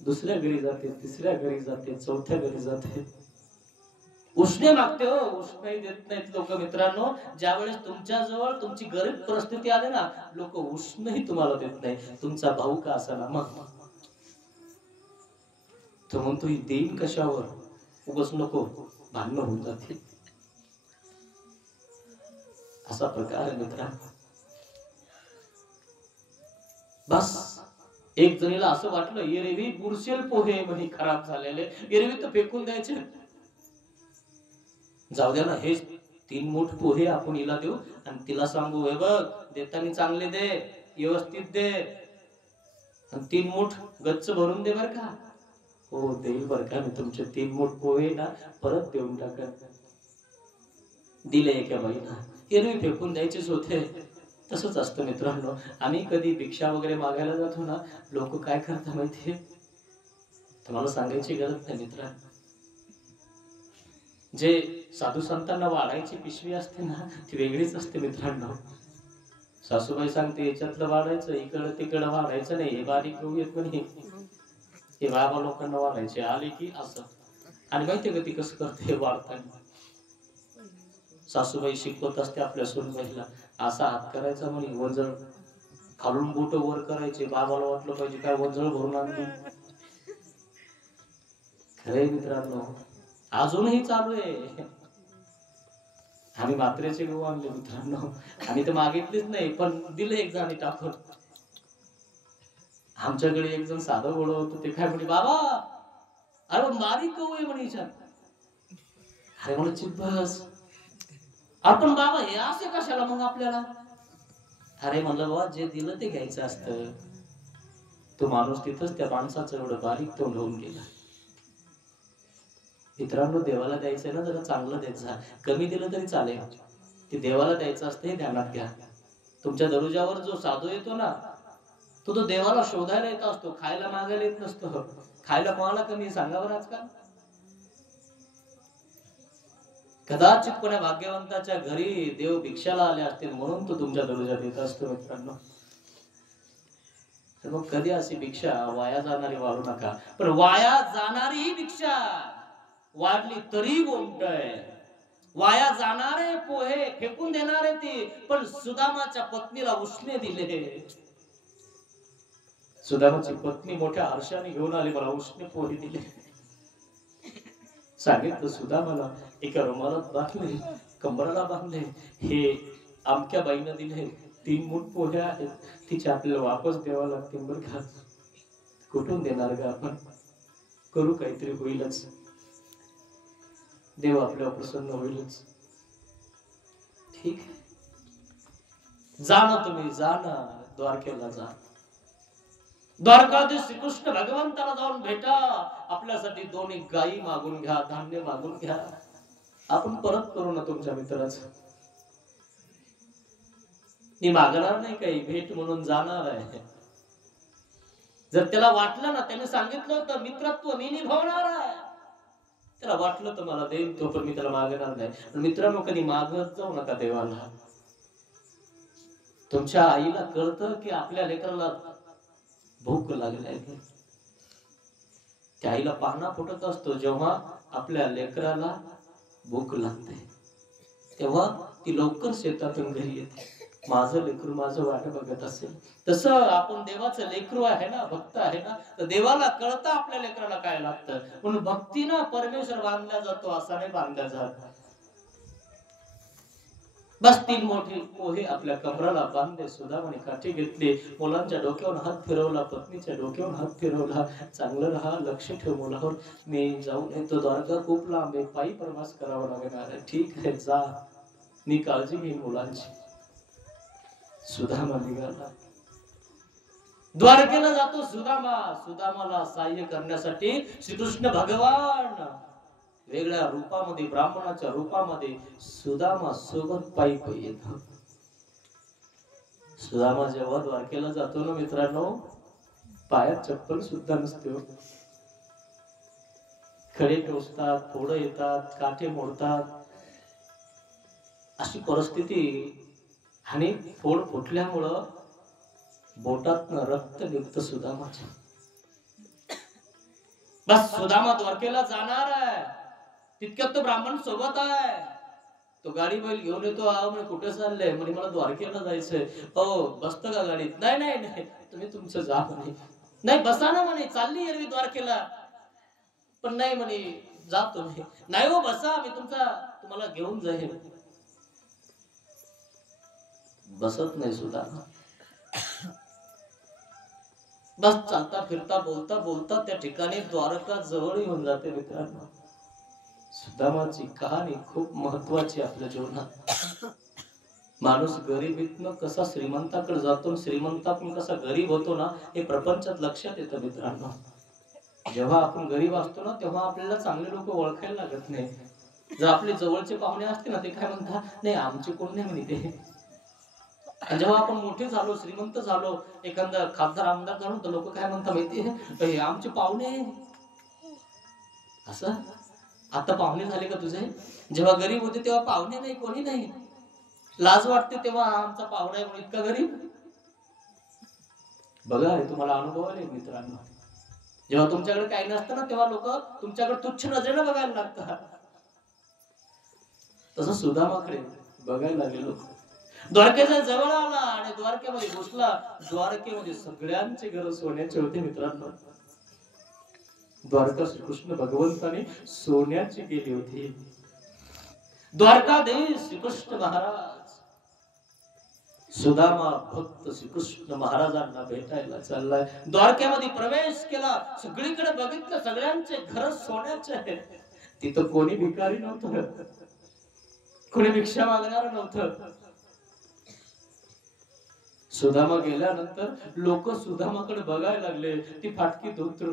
दुसऱ्या घरी जाते, तिसऱ्या घरी जाते, चौथ्या घरी जाते. उष्णे मागते हो, उष्णही देत नाहीत लोक. मित्रांनो, ज्या वेळेस तुमच्या जवळ तुमची गरीब परिस्थिती आली ना, लोक उष्णही तुम्हाला देत नाही. तुमचा भाऊ का असाना, मग तो म्हणतो ही देईन कशावर, उगाच नको, भांडण होऊन जाते. असा प्रकार आहे मित्रांनो. बस एक जणीला असं वाटलं, एरवी बुरशेल पोहे म्हणे खराब झालेले, एरवी तर फेकून द्यायचे, जाऊ द्या ना, हे 3 मूठ पोहे आपण हिला देऊ आणि तिला सांगू, हे बघ देताना चांगले दे, व्यवस्थित दे. आणि 3 मूठ गच्च भरून दे बर का. हो देईल बर का, मी तुमचे 3 मूठ पोहे ना परत देऊन टाका. दिले एका बाईला. एरवी फेकून द्यायचेच होते. तसंच असतं मित्रांनो. आम्ही कधी भिक्षा वगैरे मागायला जातो ना, लोक काय करतात माहितीये, तुम्हाला सांगायची गरज नाही मित्रांनो. जे साधू संतांना वाढायची पिशवी असते ना, ती वेगळीच असते मित्रांनो. सासूबाई सांगते याच्यातलं वाढायचं, इकडं तिकडं वाढायचं नाही, हे बारीक गहू येत पण हे बाबा लोकांना वाढायचे. आले की असं. आणि माहितीये का ती कसं करते वाढताना, सासूबाई शिकवत असते आपल्या सूनबाईला, असा हात करायचा म्हणे, वंजळ खालून बोट वर करायचे. बाबाला वाटलं पाहिजे काय वंजळ भरून आणली. खरे मित्रांनो, अजूनही चालू आहे. आम्ही मात्रेचे गहू आणले मित्रांनो. आम्ही तर मागितलेच नाही, पण दिले एक जणी टाकून. आमच्याकडे एक जण साधं गोड होतं, ते काय म्हणे, बाबा अरे बारीक गहू आहे म्हणे हिच्यात. अरे म्हणून चित बस, आपण बाबा हे असे कशाला मग आपल्याला. अरे म्हणलं बाबा जे दिलं ते घ्यायचं असतं. तो माणूस तिथंच त्या माणसाचं एवढं बारीक तोंड होऊन गेला. मित्रांनो, देवाला द्यायचंय ना जरा चांगलं द्यायचं. कमी दिलं तरी चालेल, ते देवाला द्यायचं असतं हे ध्यानात घ्या. तुमच्या दरुजावर जो साधू येतो ना, तो देवाला शोधायला येत असतो, खायला मागायला येत नसतो. खायला कोणाला कमी सांगा बरं आजकाल. कदाचित कोण्या भाग्यवंताच्या घरी देव भिक्षाला आले असतील म्हणून तो तुमच्या दरुजात येत असतो मित्रांनो. तर मग कधी अशी भिक्षा वाया जाणारी वाढू नका. पण वाया जाणारी ही भिक्षा वाढली तरी गोमट आहे. वाया जाणारे पोहे फेकून देणारे ते, पण सुदामाच्या पत्नीला उष्णे दिले. सुदामाची पत्नी मोठ्या हर्षाने घेऊन आली, मला उष्णे पोहे दिले. सांगितलं सुदामाला, एका रुमालात बांधले, कंबराला बांधले, हे आमक्या बाईनं दिले, 3 मूठ पोहे आहेत, तिचे आपल्याला वापस द्यावा लागतील बरं का. कुठून देणार का आपण. करू काहीतरी होईलच, देव आपल्यावर प्रसन्न होईलच. ठीक आहे, जा ना तुम्ही, जा ना द्वारकेला जा. द्वारकाधीश श्रीकृष्ण भगवंताला जाऊन भेटा. आपल्यासाठी 2 गायी मागून घ्या, धान्य मागून घ्या. आपण परत करू ना तुमच्या मित्राचं. मी मागणार नाही काही, भेट म्हणून जाणार आहे. जर त्याला वाटलं ना, त्याने सांगितलं होतं मित्रत्व मी निभावणार आहे, त्याला वाटलं तर मला देईन तो, पण मी त्याला मागणार नाही. मित्रांनो, कधी मागत जाऊ नका देवाला. तुमच्या आईला कळतं की आपल्या लेकराला भूक लागली आहे. त्या आईला पाहणा फुटत असतो. जेव्हा आपल्या लेकराला भूक लागते तेव्हा ती लवकर शेतातून घरी येते. माझं लेकरू माझं वाट बघत असेल, तसं आपण देवाचं लेकरू आहे ना, भक्त आहे ना, तर देवाला कळतं आपल्या लेकराला काय लागतं. म्हणून भक्तीनं परमेश्वर बांधला जातो, असा नाही बांधला जात. बस 3 मोठे पोहे आपल्या कमराला बांधले. सुदामाने काठी घेतली, मुलांच्या डोक्यावर हात फिरवला, पत्नीच्या डोक्यावर हात फिरवला. चांगलं राहा, लक्ष ठेव मुलावर, मी जाऊन येतो. द्वारका खूप लांब आहे, पायी प्रवास करावा लागणार आहे. ठीक आहे जा, मी काळजी घेईन मुलांची. सुदामा निघाला, द्वारकेला जातो सुदामा. सुदामाला सहाय्य करण्यासाठी श्रीकृष्ण भगवान वेगळ्या रूपामध्ये, ब्राह्मणाच्या रूपामध्ये सुदामा सोबत पायी पायी येतो. सुदामा जेव्हा द्वारकेला जातो ना मित्रांनो, पायात चप्पल सुद्धा नसते. खडे टोचतात, फोडं येतात, काठे मोडतात, अशी परिस्थिती. आणि फोड फुटल्यामुळं बोटातनं रक्त निघतं सुदामाच्या. बस सुदामा द्वारकेला जाणार आहे, तितक्यात तो ब्राह्मण सोबत आहे. तो गाडी बैल घेऊन येतो. म्हणे कुठे चाललंय. म्हणे मला द्वारकेला जायचंय. हो बसतं का गाडीत. नाही नाही नाही, तुम्ही तुमचं जा म्हणे. नाही बसा ना म्हणे, चालली एरवी द्वारकेला. पण नाही म्हणे, जा तुम्ही. नाही हो बसा, मी तुम्हाला घेऊन जाईल. बसत नाही सुदामा. बस चालता फिरता बोलता बोलता त्या ठिकाणी द्वारका जवळ येऊन जाते मित्रांनो. सुदामाची कहाणी खूप महत्वाची आपल्या जीवनात. माणूस गरिबीतनं कसा श्रीमंताकडे जातो, श्रीमंतातून कसा गरीब होतो ना, हे प्रपंचात लक्षात येतं मित्रांनो. जेव्हा आपण गरीब असतो ना, तेव्हा आपल्याला चांगले लोक ओळखायला लागत नाही. जर आपले जवळचे पाहुणे असते ना, ते काय म्हणतात, नाही आमचे कोण नाही म्हणे ते. आणि जेव्हा आपण मोठे झालो, श्रीमंत झालो, एखादा खासदार आमदार झालो, तर लोक काय म्हणतात माहितीये, आमचे पाहुणे. असं आता पाहुणे झाले का तुझे? जेव्हा गरीब होते तेव्हा पाहुणे नाही, कोणी नाही. लाज वाटते तेव्हा आमचा पाहुणा आहे म्हणून इतका गरीब. बघा हे तुम्हाला अनुभव आले मित्रांनो. जेव्हा तुमच्याकडे काही नसतं ना, तेव्हा लोक तुमच्याकडे तुच्छ नजरेनं बघायला लागतात. तसं सुदामाकडे बघायला लागले लोक. द्वारकेच्या जवळ आला आणि द्वारकेमध्ये घुसला. द्वारकेमध्ये सगळ्यांचे घर सोन्याचे होते मित्रांनो. द्वारका श्रीकृष्ण भगवंताने सोन्याची केली होती. द्वारकाधीश श्रीकृष्ण महाराज, सुदामा भक्त श्रीकृष्ण महाराजांना भेटायला चाललाय. द्वारकेमध्ये प्रवेश केला. सगळीकडे बघितलं, सगळ्यांचे घर सोन्याचे आहेत. तिथं कोणी भिकारी नव्हतं, कोणी भिक्षा मागणार नव्हतं. सुदामा गेल्यानंतर लोक सुदामाकडे बघायला लागले. ती फाटकी धोतर,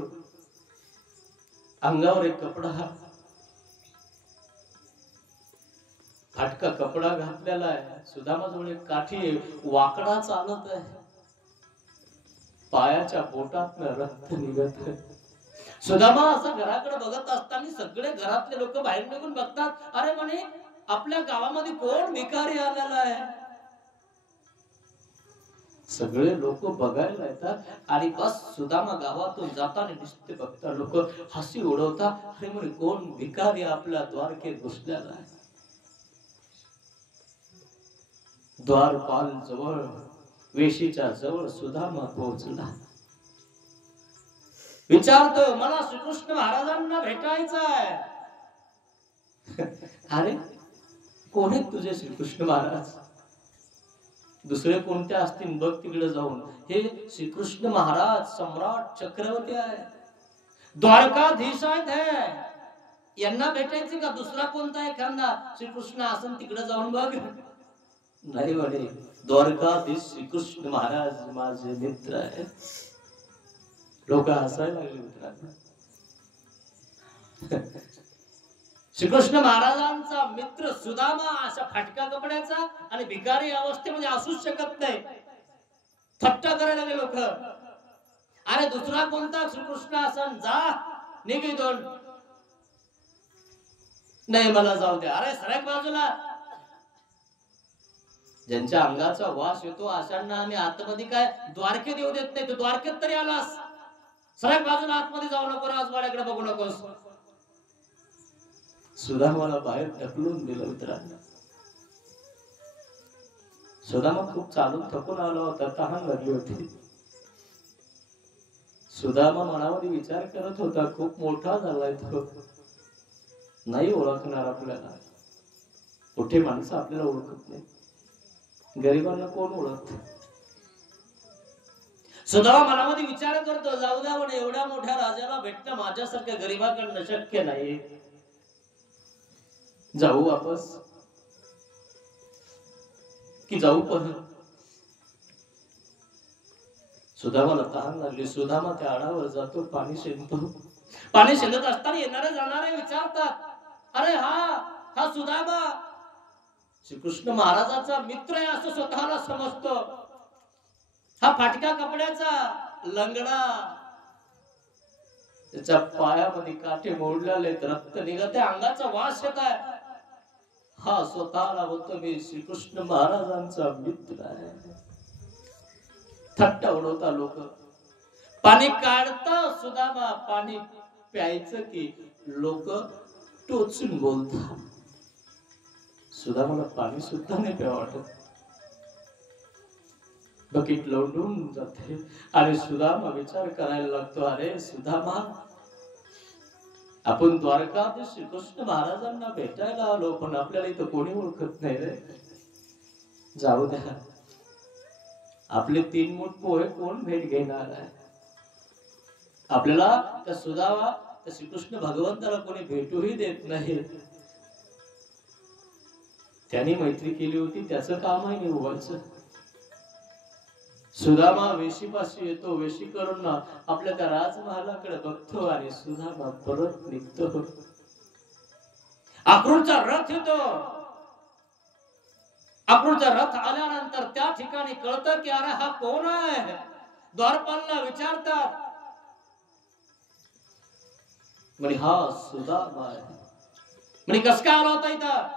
अंगावर एक कपडा, फाटका कपडा घातलेला आहे. सुदामाजवळ एक काठी आहे, वाकडा चालत आहे, पायाच्या बोटात रक्त निघत आहे. सुदामा असं घराकडे बघत असताना सगळे घरातले लोक बाहेर निघून बघतात. अरे म्हणे आपल्या गावामध्ये कोण भिकारी आलेला आहे. सगळे लोक बघायला येतात आणि बस सुदामा गावातून जाताना नुसते बघता लोक हसी उडवता. अरे म्हणे कोण भिकारी आपल्या द्वारकेत घुसलेला आहे. द्वारपाल जवळ, वेशीच्या जवळ सुदामा पोहोचला. विचारतो, मला श्रीकृष्ण महाराजांना भेटायचं आहे. अरे कोण आहेत तुझे श्रीकृष्ण महाराज? दुसरे कोणते असतील बघ तिकडे जाऊन. हे श्रीकृष्ण महाराज सम्राट चक्रवर्ती आहे, द्वारकाधीश आहेत. यांना भेटायचे का? दुसरा कोणता एखादा श्रीकृष्ण असन तिकडे जाऊन बघ. नाही म्हणे, द्वारकाधीश श्रीकृष्ण महाराज माझे मित्र आहे. लोक हसायला लागले मित्रांनो. श्रीकृष्ण महाराजांचा मित्र सुदामा अशा फाटका कपड्याचा आणि भिकारी अवस्थेमध्ये असूच शकत नाही. थट्टा करायला लागले लोक. अरे दुसरा कोणता श्रीकृष्ण असन, जा निघी दोन. नाही मला जाऊ द्या. अरे सरक बाजूला. ज्यांच्या अंगाचा वास येतो अशांना आम्ही आतमध्ये काय द्वारकेत येऊ देत नाही. तू द्वारकेत तरी आलास, सरक बाजूला, आतमध्ये जाऊ नको, राजवाड्याकडे बघू नकोस. सुदामाला बाहेर ढकलून दिलं मित्रांनो. सुदामा खूप चालून थकून आला होता, तहान लागली होती. सुदामा मनामध्ये विचार करत होता, खूप मोठा झालाय तो, नाही ओळखणार आपल्याला. मोठे माणसं आपल्याला ओळखत नाही, गरिबांना कोण ओळखत. सुदामा मनामध्ये विचार करतो, जाऊ द्या म्हणे, एवढ्या मोठ्या राजाला भेटणं माझ्यासारख्या गरिबाकडनं शक्य नाही. जाऊ वापस की जाऊ परत? सुदामाला तहान लागली. सुदामा त्या आडावर जातो, पाणी शेंदतो. पाणी शेंदत असताना येणारे जाणारे विचारतात, अरे हा सुदामा श्रीकृष्ण महाराजाचा मित्र आहे असं स्वतःला समजतो. हा फाटक्या कपड्याचा लंगडा, त्याच्या पायामध्ये काठे मोडलेले, रक्त निघत आहे, अंगाचा वास येत आहे. हा स्वतःला होतो मी श्रीकृष्ण महाराजांचा मित्र आहे. थट्टा उडवता लोक. पाणी काढता सुदामा, पाणी प्यायचं की लोक टोचून बोलतात. सुदामाला पाणी सुद्धा नाही प्यावं वाटत. बकेट लोंढून जाते आणि सुदामा विचार करायला लागतो, अरे सुदामा, आपण द्वारकाधीश श्रीकृष्ण महाराजांना भेटायला आलो, पण आपल्याला इथं कोणी ओळखत नाही रे. जाऊ द्या, आपले 3 मूठ पोहे कोण भेट घेणार आहे? आपल्याला त्या सुदामा, त्या श्रीकृष्ण भगवंताला कोणी भेटूही देत नाही. त्यांनी मैत्री केली होती, त्याचं काम आहे निभवायचं. सुदामा वेशीपाशी येतो, वेशी करून आपल्या त्या राजमहालाकडे बघतो आणि सुदामा परत निघतो. अक्रूरचा रथ येतो. अक्रूरचा रथ आल्यानंतर त्या ठिकाणी कळतं की अरे हा कोण आहे. द्वारपालला विचारतात, म्हणे हा सुदामा आहे. म्हणे कस काय आला होता इथं.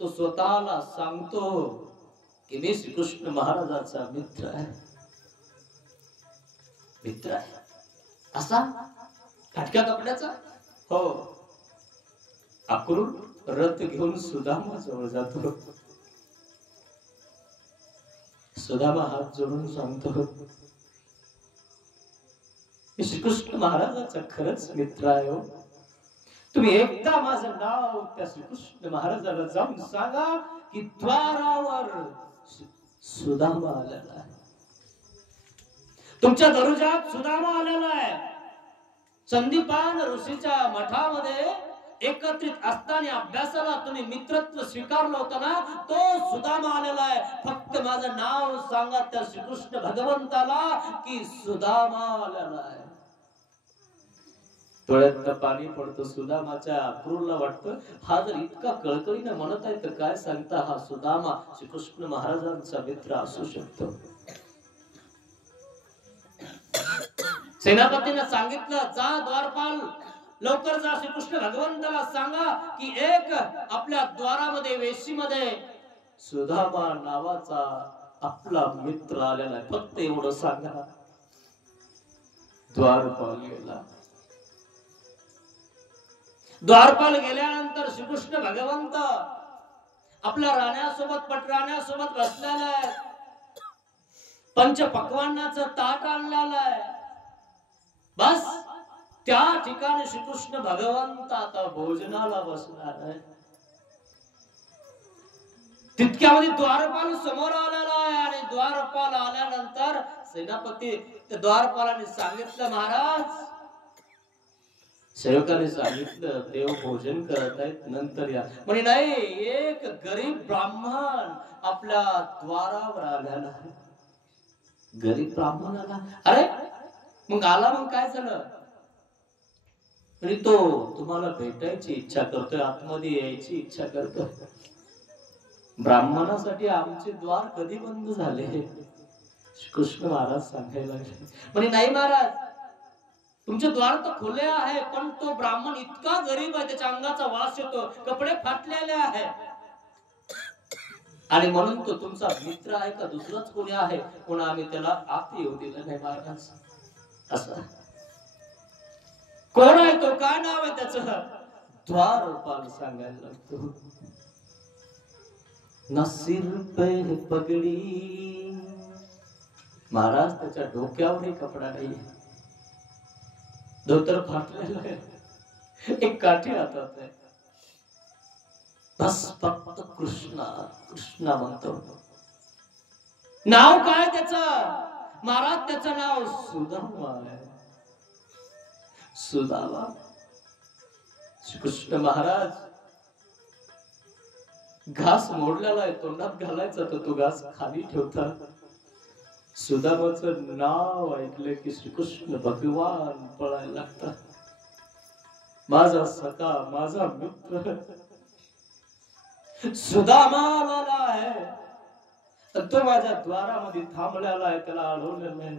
तो स्वतःला सांगतो की मी श्रीकृष्ण महाराजाचा मित्र आहे. मित्र आहे असा फाटक्या कपड्याचा. हो. अक्रूर रथ घेऊन सुदामा जवळ जातो. सुदामा हात जोडून सांगतो, मी श्रीकृष्ण महाराजाचा खरंच मित्र आहे हो. तुम्ही एकदा माझं नाव त्या श्रीकृष्ण महाराजाला जाऊन सांगा की द्वारावर सुदामा आलेला आहे. तुमच्या दरुजात सुदामा आलेला आहे. संदीपान ऋषीच्या मठामध्ये एकत्रित असताना अभ्यासाला तुम्ही मित्रत्व स्वीकारलं होतं ना, तो सुदामा आलेला आहे. फक्त माझं नाव सांगा त्या श्रीकृष्ण भगवंताला की सुदामा आलेला आहे. डोळ्यात पाणी पडतं सुदामाच्या. अक्रूरला वाटतं हा जर इतका कळकळीने म्हणत आहे तर काय सांगता हा सुदामा श्रीकृष्ण महाराजांचा मित्र असू शकतो. सेनापतीने सांगितलं, जा द्वारपाल लवकर जा, श्रीकृष्ण भगवंताला सांगा की एक आपल्या द्वारामध्ये वेशीमध्ये सुदामा नावाचा आपला मित्र आलेला आहे. फक्त एवढं सांगा. द्वारपाल गेला. द्वारपाल गेल्यानंतर श्रीकृष्ण भगवंत आपल्या राण्यासोबत पटराण्यासोबत बसलेला आहे. पंच पक्वान्नाचं ताट आणलेलं आहे. बस त्या ठिकाणी श्रीकृष्ण भगवंत आता भोजनाला बसणार आहे. तितक्यामध्ये द्वारपाल समोर आलेला आहे आणि द्वारपाल आल्यानंतर सेनापती द्वारपालाने सांगितलं, महाराज सेवकाने सांगितलं देव भोजन करत आहेत, नंतर या. म्हणे नाही, एक गरीब ब्राह्मण आपल्या द्वारावर आलेला आहे. गरीब ब्राह्मण आला. अरे मग आला, मग काय झालं. म्हणजे तो तुम्हाला भेटायची इच्छा करतोय, आतमध्ये यायची इच्छा करतोय. ब्राह्मणासाठी आमचे द्वार कधी बंद झाले. कृष्ण महाराज सांगायला लागले. म्हणे नाही महाराज, तुमचे द्वार तर खुले आहे, पण तो ब्राह्मण इतका गरीब आहे, त्याच्या अंगाचा वास येतो, कपडे फाटलेले आहे आणि म्हणून तो तुमचा मित्र आहे का दुसरंच कोणी आहे, म्हणून आम्ही त्याला आत येऊ दिलं नाही महाराज. असं कोण आहे तो, काय नाव आहे त्याचं. द्वारपाल सांगायला लागतो. नसीर पे पगडी. महाराज त्याच्या डोक्यावर कपडा नाही, धोतर फाटलेलं आहे, एक काठी हातात आहे. बस फक्त कृष्णा कृष्णा म्हणतो. नाव काय त्याचं. महाराज त्याचं नाव सुदामा आहे. सुदामा. श्रीकृष्ण महाराज घास मोडलेला आहे, तोंडात घालायचा तर तो घास खाली ठेवतात. सुदामाचं नाव ऐकलं की श्रीकृष्ण भगवान पळायला लागतात. माझा सखा, माझा मित्र सुदामा आलेला आहे, तो माझ्या द्वारामध्ये थांबलेला आहे, त्याला अडवलेलं आहे.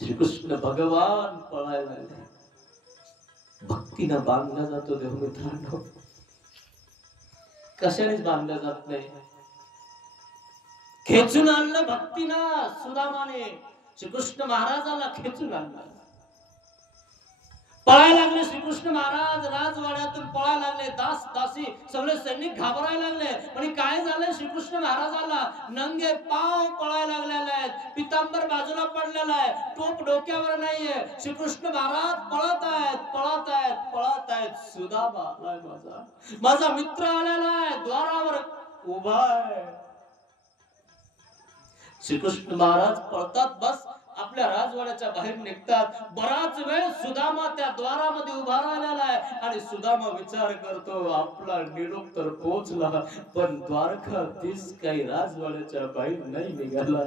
श्रीकृष्ण भगवान पळायला लागले. भक्तीनं बांधला जातो देव मित्रांनो, कशानेच बांधला जात नाही. खेचून आणलं भक्तीनं. सुदामाने श्रीकृष्ण महाराजाला खेचून आणलं. पळायला लागले श्रीकृष्ण महाराज, राजवाड्यातून पळायला लागले. दास दासी सगळे सैनिक घाबरायला लागले. पण काय झालंय श्रीकृष्ण महाराजाला, नंगे पाव पळायला लागलेले आहेत, पितांबर बाजूला पडलेला आहे, टोप डोक्यावर नाहीये. श्रीकृष्ण महाराज पळत आहेत, पळत आहेत, पळत आहेत. सुदामा आलाय, माझा मित्र आलेला आहे, द्वारावर उभा आहे. श्रीकृष्ण महाराज पळतात. बस आपल्या राजवाड्याच्या बाहेर निघतात. बराच वेळ सुदामा त्या द्वारामध्ये उभा राहिलेला आहे आणि सुदामा विचार करतो आपला निरोप तर पोहोचला, पण द्वारकाधीश काही राजवाड्याच्या बाहेर नाही निघाला.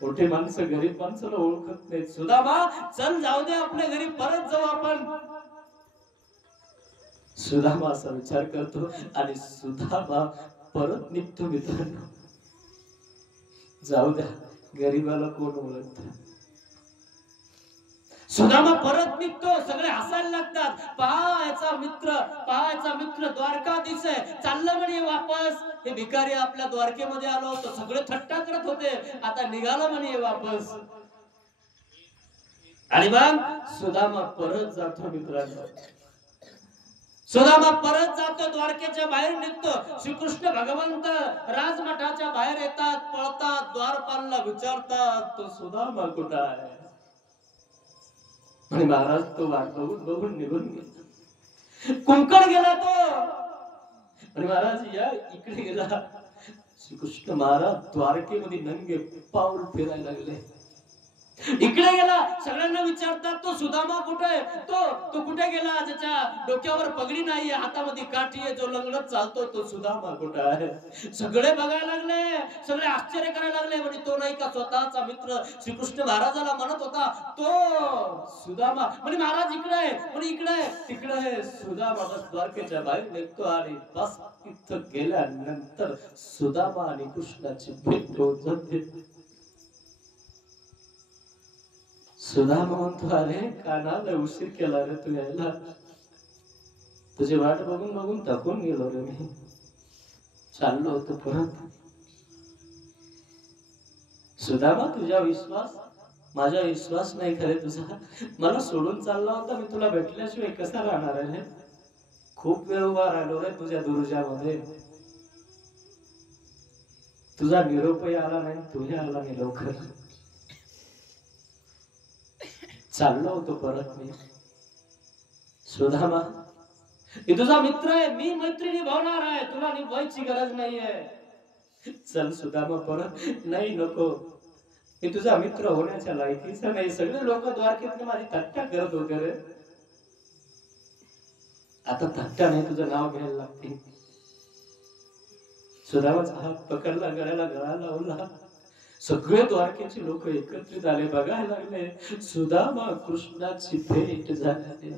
मोठे माणसं गरीब माणसाला ओळखत नाही. सुदामा चल जाऊ दे, आपल्या घरी परत जाऊ आपण. सुदामा असा विचार करतो आणि सुदामा परत निघतो. मित्रांनो, जाऊ द्या, गरीबाला कोण ओळखत. सुदामा परत निघतो. सगळे हसायला लागतात. पहा याचा मित्र द्वारकाधीश आहे, चाललं म्हणे वापस. हे भिकारी आपल्या द्वारकेमध्ये आलो होतो, सगळे थट्टा करत होते, आता निघाला म्हणे वापस. आणि मग सुदामा परत जातो. मित्रांनो, सुदामा परत जातो, द्वारकेच्या बाहेर निघतो. श्रीकृष्ण भगवंत राजमठाच्या बाहेर येतात, पळतात, द्वारपालला विचारतात तो सुदामा कुठं आहे. आणि महाराज तो वाट बघून बघून निघून गेला. कुंकड गेला तो. आणि महाराज या इकडे गेला. श्रीकृष्ण महाराज द्वारकेमध्ये नंगे पाऊल फिरायला लागले. इकडे गेला, सगळ्यांना विचारतात तो सुदामा कुठे आहे. तो कुठे गेला ज्याच्या डोक्यावर पगडी नाहीये, हातामध्ये काठी आहे, जो लंगडत चालतो, तो सुदामा कुठे आहे. सगळे बघायला लागले, सगळे आश्चर्य करायला लागले. म्हणजे तो नाही का स्वतःचा मित्र श्रीकृष्ण महाराजाला म्हणत होता तो सुदामा. म्हणजे महाराज इकडे आहे, म्हणजे इकडे आहे, तिकडे आहे. सुदामा बस द्वारकेच्या बाहेर निघतो आणि बस तिथं गेल्यानंतर सुदामा आणि कृष्णाची भेट होत जाते. सुदामा म्हणतो, अरे कानाला उशीर केला रे तू यायला, तुझी वाट बघून बघून थकून गेलो रे मी, चाललो होतो परत. सुदामा तुझा विश्वास, माझा विश्वास नाही खरे तुझा. मला सोडून चालला होता, मी तुला भेटल्याशिवाय कसा राहणार आहे. खूप वेळ उभा राहिलो रे तुझ्या दुर्जामध्ये, तुझा निरोपही आला नाही, तुझ्या आला नाही लवकर. चाललो होतो परत मी. सुदामा मी तुझा मित्र आहे, मी मैत्री निभावणार आहे, तुला निभावायची गरज नाहीये. चल सुदामा परत. नाही नको, मी तुझा मित्र होण्याच्या लायकीचा नाही. सगळे लोक द्वारकेतले माझी थट्टा करत होते रे, आता थट्टा नाही, तुझं नाव घ्यायला लागते. सुदामाचा हात पकडला, गळ्याला गळा लावला. सगळे द्वारकेचे लोक एकत्रित आले, बघायला लागले सुदामा कृष्णाची भेट झाली.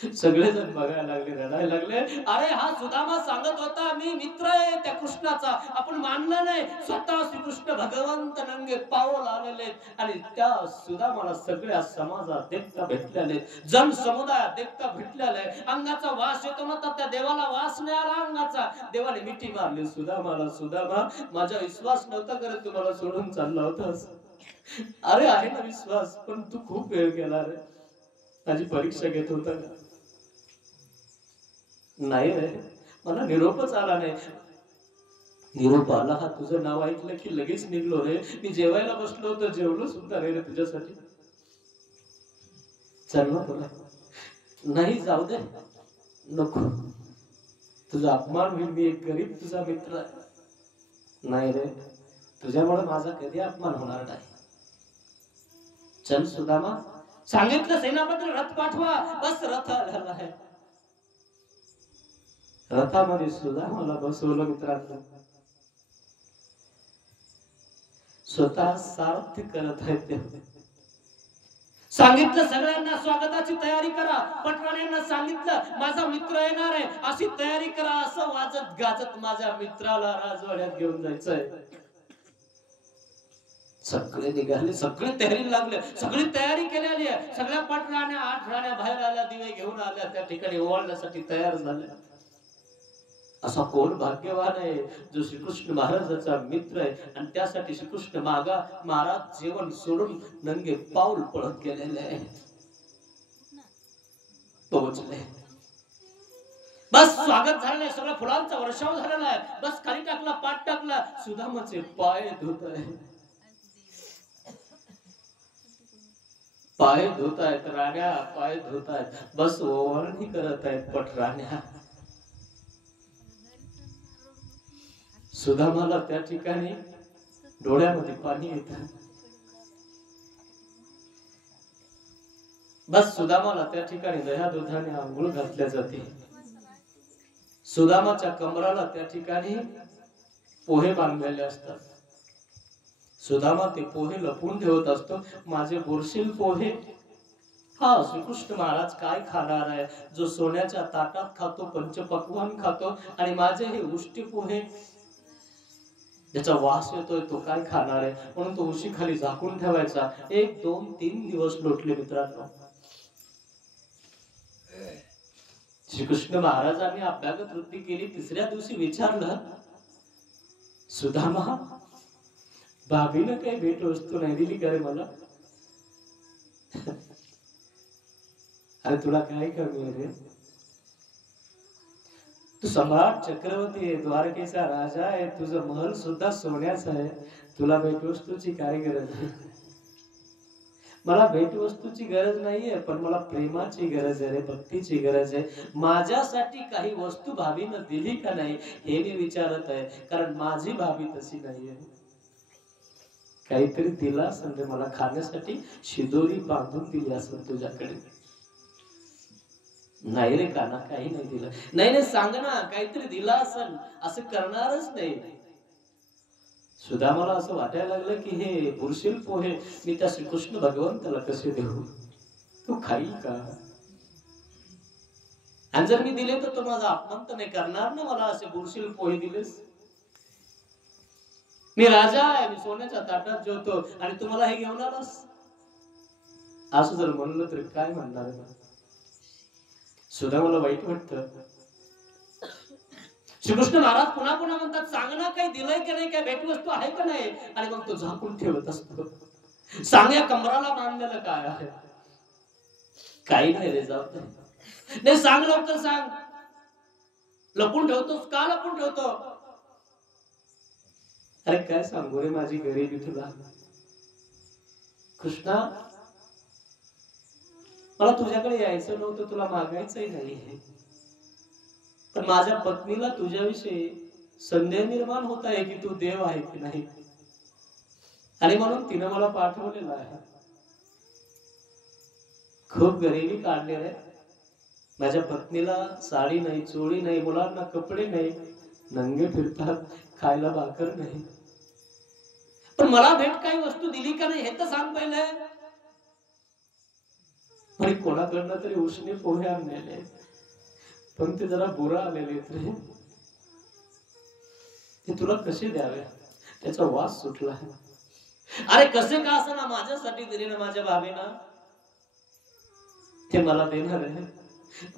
सगळेजण बघायला लागले, रडायला लागले. अरे हा सुदामा सांगत होता मी मित्र आहे त्या कृष्णाचा, आपण मानलं नाही. स्वतः श्रीकृष्ण भगवंत नंगे पाऊल आलेले आणि त्या सुदामाला सगळ्या समाजात देखता भेटलेले, जन समुदायात देखता भेटलेले. अंगाचा वास येतो म्हणतात, त्या देवाला वास नाही आला अंगाचा. देवाने मिठी मारली सुदामाला. सुदामा माझा विश्वास नव्हता करत, तुम्हाला सोडून चालला होतास. अरे आहे ना विश्वास, पण तू खूप वेळ केला रे, माझी परीक्षा घेत होता का. नाही रे, मला निरोपच आला नाही. निरोप आला हा तुझं नाव ऐकलं की लगेच निघलो रे. मी जेवायला बसलो होतो, जेवलो सुद्धा रे तुझ्यासाठी. चल ना तुला. नाही जाऊ दे, नको, तुझा अपमान होईल, मी एक गरीब तुझा मित्र आहे. नाही रे, तुझ्यामुळे माझा कधी अपमान होणार नाही. चल सुदामा. सांगितलं सेनापती रथ पाठवा. बस रथ आलेला आहे. रथामध्ये सुदामाला बसवलं. मित्रांनो, स्वतः सारथी करत आहेत ते. सांगितलं सगळ्यांना स्वागताची तयारी करा. पटराण्यांना सांगितलं माझा मित्र येणार आहे, अशी तयारी करा. असं वाजत गाजत माझ्या मित्राला राजवाड्यात घेऊन जायचंय. सगळे निघाले, सगळे तयारी लागले, सगळी तयारी केलेली आहे. सगळ्या पटराण्या 8 राण्या बाहेर आल्या, दिवे घेऊन आल्या, त्या ठिकाणी ओवाळण्यासाठी तयार झाल्या. असा कोण भाग्यवान आहे जो श्रीकृष्ण महाराजाचा मित्र आहे आणि त्यासाठी श्रीकृष्ण महाराज जेवण सोडून नंगे पाऊल पळत गेलेले आहे. पोहोचले, बस स्वागत झालेलं, सगळं फुलांचा वर्षाव झालेला आहे. बस खाली टाकला, पाठ टाकला, सुदामाचे पाय धुत आहे. पाय धुत आहेत राण्या, पाय धुत आहेत. बस ओवाळणी करत आहेत पटराण्या. सुदामाला त्या ठिकाणी डोळ्यामध्ये पाणी येतं. बस सुदामाला त्या ठिकाणी दह्या दुधाने आंघोळ घातल्या जाते. सुदामाच्या कमराला त्या ठिकाणी पोहे बांधलेले असतात. सुदामा ते पोहे लपून ठेवत असतो. माझे बोरशील पोहे. हा, श्रीकृष्ण महाराज काय खाणार आहे, जो सोन्याच्या ताटात खातो, पंचपक्वान खातो, आणि माझे हे उष्टी पोहे ज्याचा वास येतोय तो काय खाणार आहे, म्हणून तो उशी खाली झाकून ठेवायचा. 1, 2, 3 दिवस लोटले मित्रांनो. श्रीकृष्ण महाराजांनी अभ्यागत वृत्ती केली. तिसऱ्या दिवशी विचारलं, सुदामा, भाभीनं काही भेट वस्तू नाही दिली का रे मला? अरे तुला काय कमी आहे रे? तू सम्राट चक्रवर्ती आहे, द्वारकेचा राजा आहे, तुझं महल सुद्धा सोन्याचं आहे, तुला भेटवस्तूची काय गरज आहे? मला भेटवस्तूची गरज नाहीये, पण मला प्रेमाची गरज आहे रे, भक्तीची गरज आहे. माझ्यासाठी काही वस्तू भाभीनं दिली का नाही हे मी विचारत आहे, कारण माझी भाभी तशी नाहीये. काहीतरी दिला असेल रे मला खाण्यासाठी, शिदोरी बांधून दिली असेल तुझ्याकडे. नाही रे काना, काही नाही दिलं. नाही सांग ना, काहीतरी दिला असेल. असं करणारच नाही. सुदामाला असं वाटायला लागलं की हे बुरशील पोहे मी त्या श्रीकृष्ण भगवंताला कसे देऊ? तो खाईल का? आणि जर मी दिले तर तो माझा अपमान तर नाही करणार ना, मला असे बुरशील पोहे दिलेस? मी राजा आहे, मी सोन्याच्या ताटात जेवतो, आणि तुम्हाला हे घेऊन आलास? असं जर म्हणलं तर काय म्हणणार? सुदामाला वाईट वाटतं. श्रीकृष्ण महाराज पुन्हा पुन्हा म्हणतात, सांग ना, काही दिलंय का नाही, काय भेटवस्तू आहे का नाही? आणि मग तो झाकून ठेवत असतो. सांग, या कमराला बांधलेलं काय आहे? काही नाही रे, जाऊ दे. नाही सांग, लवकर सांग. लपून ठेवतोस का? लपून ठेवतो? अरे काय सांगू रे माझी गरिबी तुला. कृष्णा, मला तुझ्याकडे यायचं नव्हतं, तुला मागायचंही नाही, पण माझ्या पत्नीला तुझ्याविषयी संदेह निर्माण होत आहे की तू देव आहे की नाही, आणि म्हणून तिनं मला पाठवलेलं आहे. खूप गरिबी काढली रे. माझ्या पत्नीला साडी नाही, चोळी नाही, मुलांना कपडे नाही, नंगे फिरतात, खायला भाकर नाही. पण मला भेट काही वस्तू दिली का नाही हे तर सांग पहिले. आणि कोणाकडनं तरी उष्णे पोहे आणलेले, पण ते जरा बुरा आलेले रे. ते तुला कसे द्यावे? त्याचा वास सुटला. अरे कसे का असं ना, माझ्यासाठी दिले ना माझ्या भाभीनं, ते मला देणार आहे,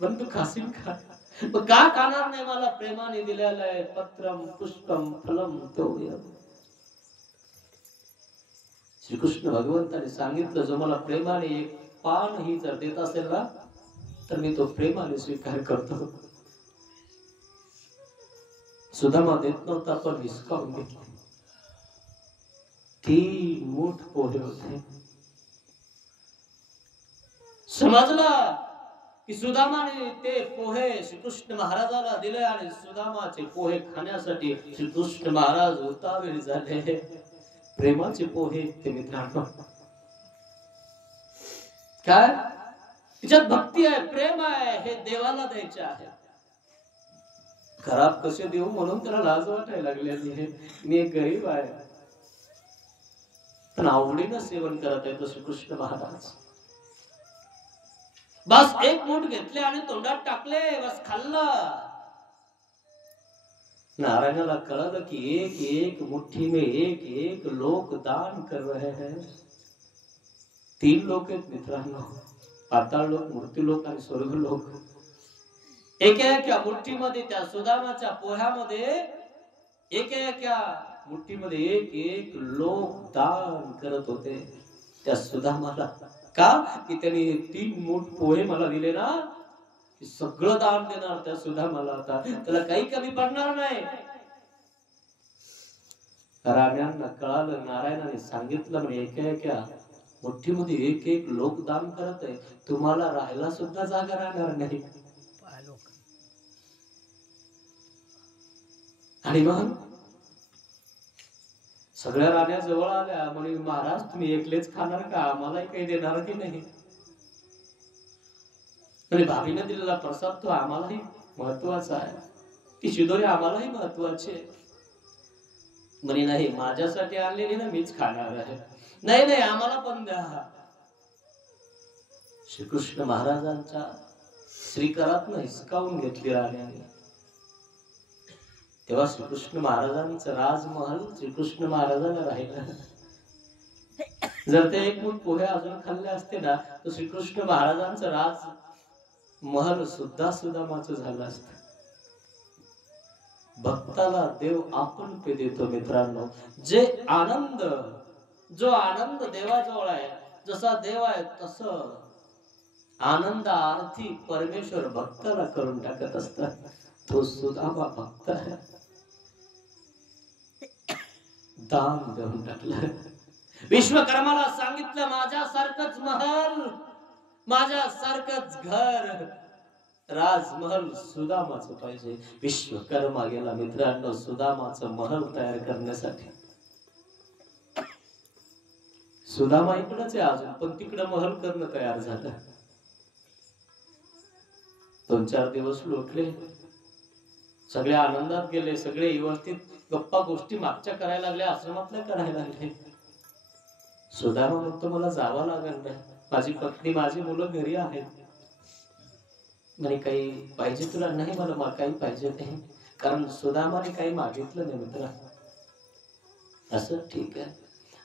पण तू खाशील का? मग का खाणार नाही? मला प्रेमाने दिलेलं आहे. पत्रम पुष्पम फलम तोयम. श्रीकृष्ण भगवंताने सांगितलं, जो मला प्रेमाने एक पान ही जर देत असेल ना, तर मी तो प्रेमाने स्वीकार करतो. सुदामा देत नव्हता, पण हिसकावून घेतला. 3 मूठ पोहे होते. समजला की सुदामाने ते पोहे श्रीकृष्ण महाराजाला दिले, आणि सुदामाचे पोहे खाण्यासाठी श्रीकृष्ण महाराज उतावीळ झाले. प्रेमाचे पोहे ते मित्रांनो. काय तिच्यात भक्ती आहे, प्रेम आहे, हे देवाला द्यायचे आहे. खराब कसे देऊ म्हणून त्याला लाज वाटायला लागली. मी एक गरीब आहे, पण आवडीनं सेवन करत आहे तो श्रीकृष्ण महाराज. बस 1 मूठ घेतले आणि तोंडात टाकले, बस खाल्लं. नारायणाला कळलं की एक एक मुट्ठी में एक एक लोक दान कर रहे हैं. 3 लोक आहेत मित्रांनो, पाताळ लोक, मूर्ती लोक आणि स्वर्ग लोक. एका मुठ्ठीमध्ये त्या सुदामाच्या पोह्यामध्ये एका मुठ्ठीमध्ये एक एक लोक दान करत होते त्या सुदामाला. का? की त्यांनी 3 मूठ पोहे मला दिले ना, सगळं दान देणार त्या सुदामाला. आता त्याला काही कमी पडणार नाही. राण्यांना कळालं, नारायणाने सांगितलं, म्हणजे एका मुठ्ठीमध्ये एक एक लोक दान करत आहे, तुम्हाला राहायला सुद्धा जागा राहणार नाही. आणि मग सगळ्या राण्या जवळ आल्या, म्हणे महाराज तुम्ही एकलेच खाणार का, आम्हालाही काही देणार की नाही? म्हणजे भाभीने दिलेला प्रसाद तो आम्हालाही महत्वाचा आहे, ती शिदोरी आम्हालाही महत्वाची आहे. म्हणे नाही, माझ्यासाठी आणलेली ना मीच खाणार आहे. नाही नाही, आम्हाला पण द्या. श्रीकृष्ण महाराजांच्या श्रीकरातनं हिसकावून घेतली राण्याने. तेव्हा श्रीकृष्ण महाराजांचं राजमहल श्रीकृष्ण महाराजांना राहिलं. जर ते एक मूठ पोहे अजून खाल्ले असते ना, तर श्रीकृष्ण महाराजांचं राजमहल सुद्धा सुदामाचं झालं असतं. भक्ताला देव आपण पे देतो मित्रांनो. जो आनंद देवाजवळ आहे, जसा देव आहे तसं आनंद आरती परमेश्वर भक्ताला करून टाकत असतात. तो सुदामा भक्त आहे, दान देऊन टाकलं. विश्वकर्माला सांगितलं माझ्यासारखंच महल, माझ्यासारखंच घर, राजमहल सुदामाचं पाहिजे. विश्वकर्मा गेला मित्रांनो सुदामाचं महल तयार करण्यासाठी. सुदामा इकडंच आहे अजून, पण तिकडं महल करणं तयार झालं. 2-4 दिवस लोटले, सगळे आनंदात गेले, सगळे व्यवस्थित गप्पा गोष्टी मागच्या करायला लागले, आश्रमातल्या करायला लागले. सुदामा म्हणतो मला जावं लागेल नाही, माझी पत्नी माझी मुलं घरी आहेत. म्हणे काही पाहिजे तुला? नाही मला काही पाहिजे नाही, कारण सुदामाने काही मागितलं नाही मित्र. असं ठीक आहे,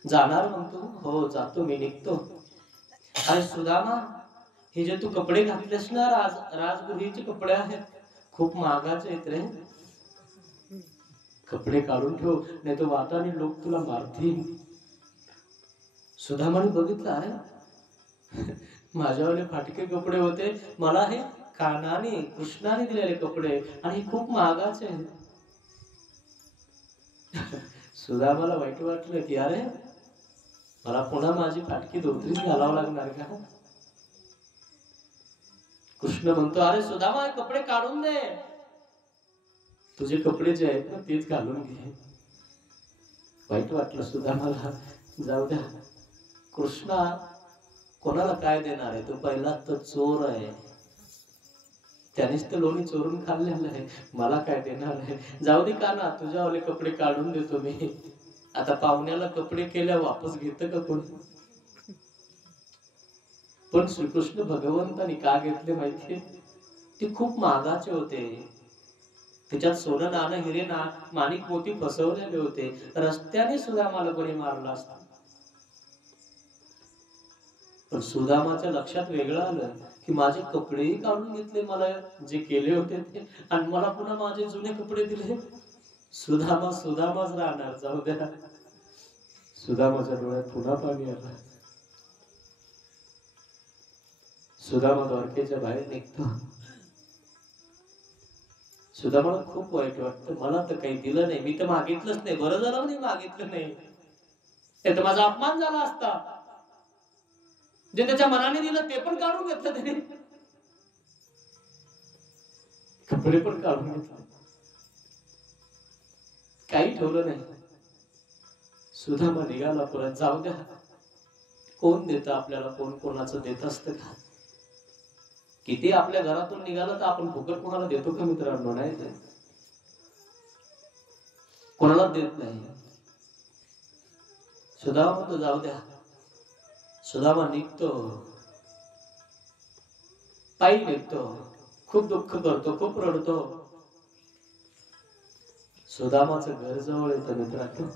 जाणार म्हणतो? हो जातो मी, निघतो. अरे सुदामा, हे जे तू कपडे घातलेस ना, राजगृहीचे कपडे आहेत, खूप महागाचे आहेत रे, कपडे काढून ठेव, नाही तर वाटाने लोक तुला मारतील. सुदामाने बघितलं, अरे माझ्यावाले फाटके कपडे होते, मला हे कानाने कृष्णाने दिलेले कपडे, आणि खूप महागाचे आहेत. सुदामाला वाईट वाटलं की अरे मला पुन्हा माझी फाटकी धोतरीच घालावं लागणार का? कृष्ण म्हणतो अरे सुदामा कपडे काढून दे, तुझे कपडे जे आहेत ना तेच घालून घे. वाईट वाटलं सुदामाला, जाऊ द्या. कृष्णा कोणाला काय देणार आहे? तो पहिला तर चोर आहे, त्यानेच तर लोणी चोरून खाल्लेलं आहे, मला काय देणार आहे? जाऊ दे का ना, तुझ्यावाले कपडे काढून देतो मी. आता पाहुण्याला कपडे केल्या वापस घेतं का कोणी? पण श्रीकृष्ण भगवंतानी का घेतले माहितीये? ते खूप महागाचे होते, त्याच्यात सोनं नाणं हिरे ना माणिक मोती फसवलेले होते. रस्त्याने सुदामाला कोणी मारलं असतं, पण सुदामाच्या लक्षात वेगळं आलं की माझे कपडेही काढून घेतले, मला जे केले होते ते, आणि मला पुन्हा माझे जुने कपडे दिले. सुदामाच राहणार, जाऊ द्या. सुदामाच्या डोळ्यात पुन्हा पाणी आलं. सुदामा द्वारकेच्या बाहेर निघतो. सुदामाला खूप वाईट वाटतं, मला तर काही दिलं नाही, मी तर मागितलंच नाही, बरं झालं नाही मागितलं नाही, तर माझा अपमान झाला असता. जे त्याच्या मनाने दिलं ते पण काढून घेतलं त्याने, कपडे पण काढून घेतले, काही ठेवलं नाही. सुदामा निघाला परत. जाऊ द्या, कोण देतं आपल्याला, कोण कोणाचं देत असतं का? किती आपल्या घरातून निघालं तर आपण फुकट कोणाला देतो का मित्रांनो? नाही देत, कोणाला देत नाही. सुदामा म्हणतो जाऊ द्या. सुदामा निघतो, पायी निघतो, खूप दुःख करतो, खूप रडतो. सुदामाचं घर जवळ येतं मित्रांनो.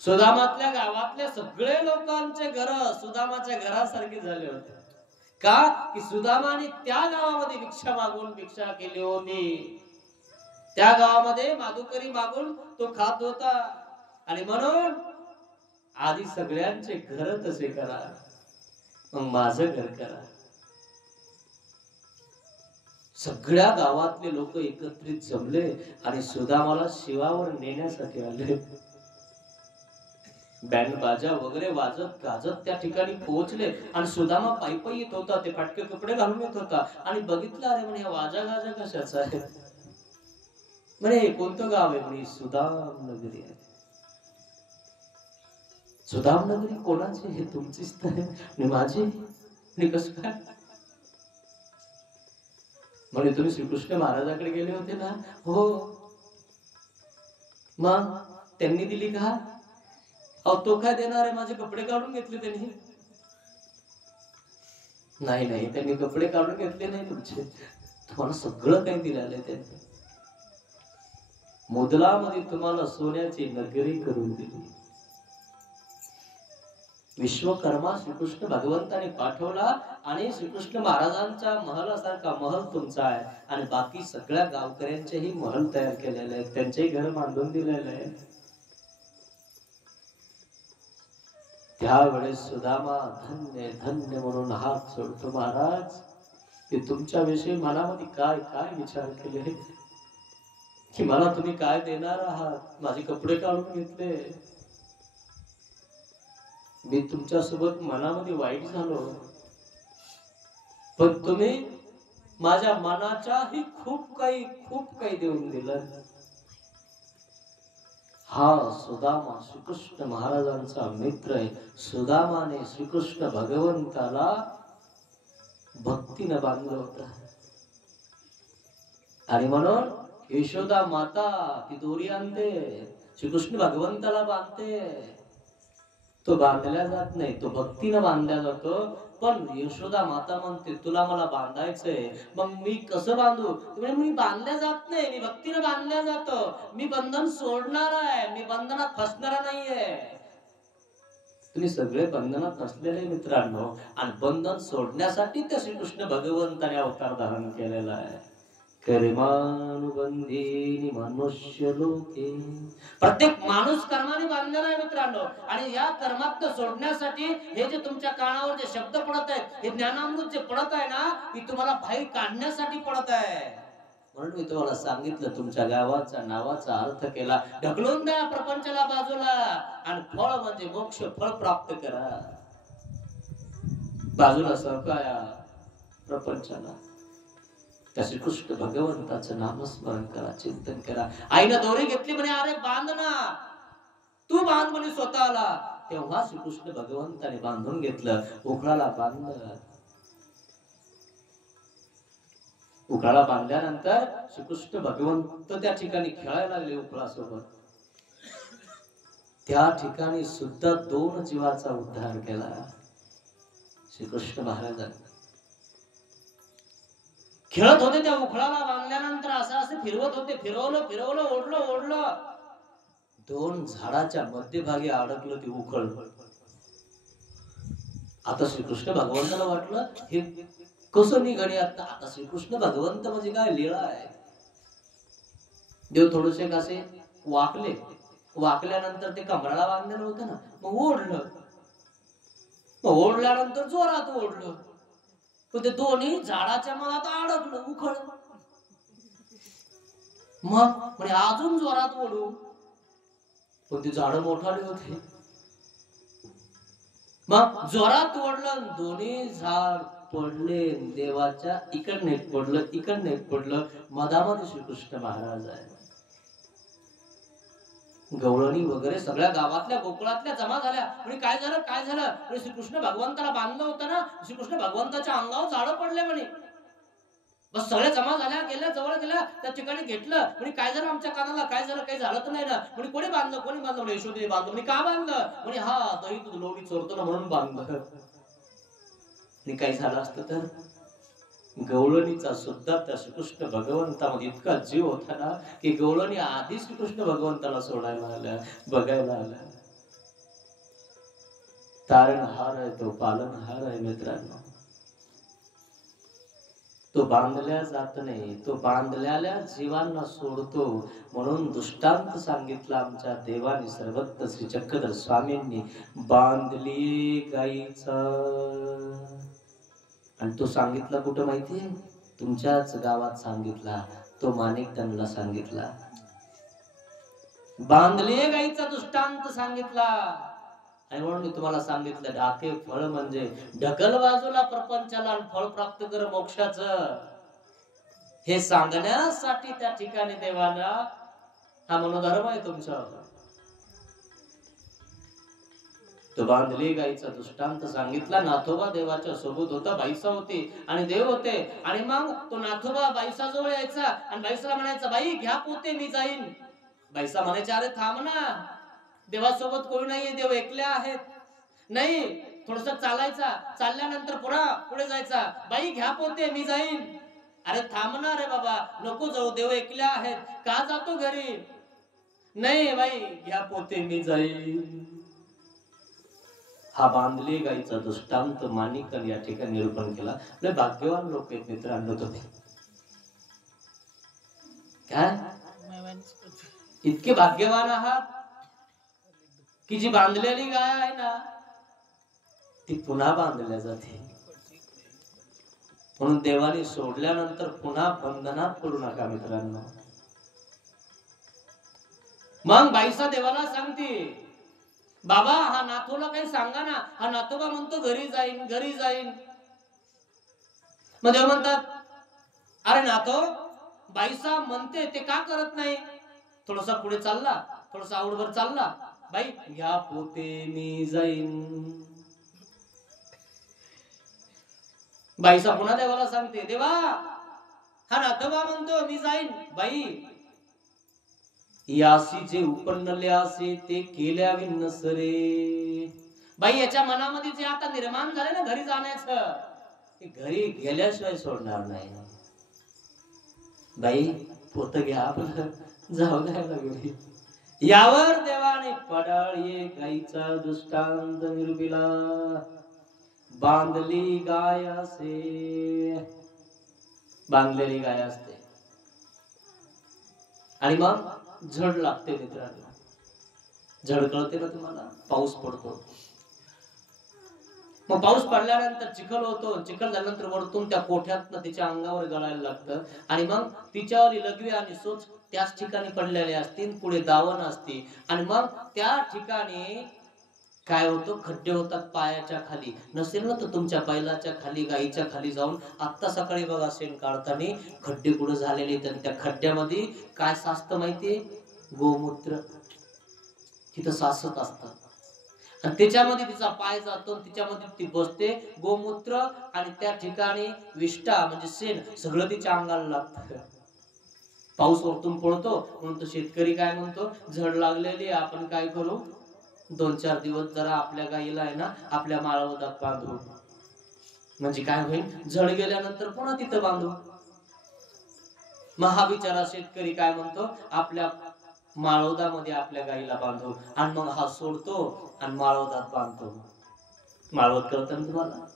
सुदामातल्या गावातल्या सगळे लोकांचे घर सुदामाच्या घरासारखे झाले होते. का? की सुदामाने त्या गावामध्ये भिक्षा केली होती, त्या गावामध्ये माधुकरी मागून तो खात होता, आणि म्हणून आधी सगळ्यांचे घर तसे करा, मग माझं घर करा. सगळ्या गावातले लोक एकत्रित जमले आणि सुदामाला शिवावर नेण्यासाठी आले. बँड बाजा वगैरे वाजत गाजत त्या ठिकाणी पोहोचले, आणि सुदामा पायी पायी येत होता, ते फाटके कपडे घालून येत होता, आणि बघितलं अरे म्हणे वाजा गाजा कशाचा आहे? म्हणे कोणतं गाव आहे? म्हणे सुदाम नगरी आहे. सुदाम नगरी कोणाची? हे तुमचीच तर आहे. आणि माझी? आणि कसं काय? म्हणे तुम्ही श्रीकृष्ण महाराजाकडे गेले होते ना? हो. मग त्यांनी दिली का? अहो तो काय देणार आहे? माझे कपडे काढून घेतले त्यांनी. नाही नाही, त्यांनी कपडे काढून घेतले नाही तुमचे, तुम्हाला सगळं काही दिलेलं आहे त्यांनी. मोदलामध्ये तुम्हाला सोन्याची नगरी करून दिली. विश्वकर्मा श्रीकृष्ण भगवंताने पाठवला आणि श्रीकृष्ण महाराजांचा महलासारखा महल तुमचा आहे आणि बाकी सगळ्या गावकऱ्यांचेही महल तयार केलेले आहेत, त्यांचेही घर बांधून दिलेले आहे. त्यावेळेस सुदामा धन्य धन्य म्हणून हात सोडतो. महाराज, की तुमच्याविषयी मनामध्ये काय काय विचार केले, की मला तुम्ही काय देणार आहात? माझे कपडे काढून घेतले, मी तुमच्यासोबत मनामध्ये वाईट झालो, पण तुम्ही माझ्या मनाच्याही खूप काही देऊन दिलं. हा सुदामा श्रीकृष्ण महाराजांचा मित्र आहे. सुदामाने श्रीकृष्ण भगवंताला भक्तीनं बांधलं होतं आणि म्हणून यशोदा माता ती दोरी आणते, श्रीकृष्ण भगवंताला बांधते. तो बांधल्या जात नाही, तो भक्तीनं बांधल्या जातो. पण यशोदा माता म्हणते तुला मला बांधायचंय, मग मी कसं बांधू? मी बांधल्या जात नाही, मी भक्तीनं बांधल्या जातो. मी बंधन सोडणार आहे, मी बंधनात फसणार नाहीये. तुम्ही सगळे बंधनात नसलेले मित्रांनो, आणि बंधन सोडण्यासाठी त्या श्रीकृष्ण भगवंताने अवतार धारण केलेला आहे. कर्मानुबंधीनी मनुष्य लोके, प्रत्येक माणूस कर्माने बांधलेला आहे मित्रांनो. आणि या कर्मात सोडण्यासाठी हे जे तुमच्या कानावर जे शब्द पडत आहेत, हे ज्ञानामृत जे पडत आहे ना, ही तुम्हाला बाहेर काढण्यासाठी पडत आहे. म्हणून मी तुम्हाला सांगितलं, तुमच्या गावाचा नावाचा अर्थ केला, ढकलून द्या प्रपंचाला बाजूला आणि फळ म्हणजे मोक्ष फळ प्राप्त करा. बाजूला सरकाया प्रपंचाला, त्या श्रीकृष्ण भगवंताचं नामस्मरण करा, चिंतन करा. आईनं दोरी घेतली म्हणे, अरे बांध ना, तू बांध म्हणे स्वतःला. तेव्हा श्रीकृष्ण भगवंताने बांधून घेतलं, उखळाला बांधलं. उखळाला बांधल्यानंतर श्रीकृष्ण भगवंत त्या ठिकाणी खेळायला लागले उखळासोबत. त्या ठिकाणी सुद्धा 2 जीवाचा उद्धार केला श्रीकृष्ण महाराजांनी. खेळत होते त्या उखळाला बांधल्यानंतर असं फिरवत होते, फिरवलं ओढलं 2 झाडाच्या मध्यभागी अडकलं ते उखळ. आता श्रीकृष्ण भगवंताला वाटलं हे कसं निघणे. आता श्रीकृष्ण भगवंत म्हणजे काय लीळा आहे. देव थोडेसे कसे वाकल्यानंतर ते कमराला बांधलेलं होतं ना, मग ओढल्यानंतर जोरात ओढलं, पण ते दोन्ही झाडाच्या मधात अडकलं उखळ. मग म्हणजे अजून जोरात ओढू, पण ते झाड मोठाले होते. मग जोरात ओढलं, दोन्ही झाड पडले देवाच्या. इकडनं एक पडलं, मधामध्ये श्रीकृष्ण महाराज आहे. गवळणी वगैरे सगळ्या गावातल्या गोकुळातल्या जमा झाल्या. म्हणजे काय झालं म्हणजे श्रीकृष्ण भगवंताला बांधलं होतं ना, श्रीकृष्ण भगवंताच्या अंगावर झाडं पडले म्हणे. बस सगळे जमा झाल्या, गेल्या जवळ गेल्या, त्या ठिकाणी घेतलं. म्हणजे काय झालं आमच्या कानाला, काय झालं, काही झालं तर नाही ना. म्हणजे कोणी बांधलं म्हणजे यशोदेने बांधलं. म्हणजे का बांधलं? म्हणजे हा दही दूध लोणी चोरतो ना म्हणून बांधलं. आणि काही झालं असतं तर गवळणीचा सुद्धा त्या श्रीकृष्ण भगवंतामध्ये इतका जीव होता ना, की गवळणी आधी श्रीकृष्ण भगवंताला सोडायला आल्या, बघायला आल्या. तारणहार आहे तो, पालनहार आहे मित्रांनो. तो बांधल्या जात नाही, तो बांधलेल्या जीवांना सोडतो. म्हणून दृष्टांत सांगितला आमच्या देवाने, सर्वत्र श्री चक्रधर स्वामींनी, बांधली गाईचा. आणि तो सांगितला कुठं माहितीये? तुमच्याच गावात सांगितला, तो माणिकधनला सांगितला. बांधले गाईचा दृष्टांत सांगितला. आणि म्हणून मी तुम्हाला सांगितलं, ढाके फळ म्हणजे ढकल बाजूला प्रपंचाला आणि फळ प्राप्त कर मोक्षाचं. हे सांगण्यासाठी त्या ठिकाणी देवाला हा मनोधर्म आहे तुमचा. तो बांधली गाईचा दृष्टांत सांगितला. नाथोबा देवाच्या सोबत होता, बाईसा होती आणि देव होते. आणि मग तो नाथोबा बाईसा जवळ यायचा आणि बाईसाला म्हणायचा, बाई घ्या पोते मी जाईन. बाईसा म्हणायच्या, अरे थांब ना, देवासोबत कोणी नाहीये, देव एकले आहेत. नाही, थोडस चालायचा, चालल्यानंतर पुढे जायचा, बाई घ्या पोते मी जाईन. अरे थांब ना रे बाबा, नको जाऊ, देव एकले आहेत, का जातो घरी. नाही बाई घ्या पोते मी जाईन. हा बांधले गाईचा दृष्टांत माणिकांनी या ठिकाणी निरूपण केला. लय भाग्यवान लोक आहेत मित्रांनो तुम्ही. काय इतके भाग्यवान आहात की जी बांधलेली गाय आहे ना ती पुन्हा बांधल्या जाते. म्हणून देवाने सोडल्यानंतर पुन्हा बंधनात पडू नका मित्रांनो. मग बाईसा देवाला सांगते, बाबा हा नाथोला काही सांगा ना. हा नाथोबा म्हणतो घरी जाईन घरी जाईन. मग देव म्हणतात, अरे नाथो, बाईसा म्हणते ते का करत नाही. थोडासा पुढे चालला, थोडासा आवडभर चालला, बाई घ्या पोते मी जाईन. बाईसा पुन्हा देवाला सांगते, देवा हा नाथोबा म्हणतो मी जाईन. बाई यासी जे उपन्नले असे ते केल्या विन्नसरे. बाई याच्या मनामध्ये जे आता निर्माण झाले ना घरी जाण्याचं, ते घरी गेल्याशिवाय सोडणार नाही. बाई पोत घ्या आपलं, जाऊ द्यायला घरी. यावर देवाने पडाळी गाईचा दृष्टांत निरूपिला. बांधली गाय असे, बांधलेली गाय असते आणि मग झड लागते मित्रांनो. झड कळते ना तुम्हाला, पाऊस पडतो. मग पाऊस पडल्यानंतर चिखल होतो. चिखल झाल्यानंतर वरतून त्या कोठ्यातनं तिच्या अंगावर गळायला लागतं आणि मग तिच्यावरील लघवी आणि सोच त्याच ठिकाणी पडलेले असतील, पुढे दावण असते आणि मग त्या ठिकाणी काय होतं, खड्डे होतात पायाच्या खाली. नसेल ना तर तुमच्या बैलाच्या खाली, गाईच्या खाली जाऊन आत्ता सकाळी बघा शेण काढताना खड्डे पुढे झालेले. त्या खड्ड्यामध्ये काय साचतं माहितीये, गोमूत्र तिथं साचत असतं आणि त्याच्यामध्ये तिचा पाय जातो, तिच्यामध्ये ती बसते. गोमूत्र आणि त्या ठिकाणी विष्ठा म्हणजे शेण सगळं तिच्या अंगाला लागतं. पाऊस वरतून पडतो म्हणून तो शेतकरी काय म्हणतो, झड लागलेली, आपण काय करू, 2-4 दिवस जरा आपल्या गाईला आहे ना आपल्या माळवदात बांधू. म्हणजे काय होईल, झड गेल्यानंतर पुन्हा तिथं बांधू. महाविचारा शेतकरी काय म्हणतो, आपल्या माळवदामध्ये आपल्या गाईला बांधू आणि मग हा सोडतो आणि माळवदात बांधतो. माळवद कळतं ना तुम्हाला,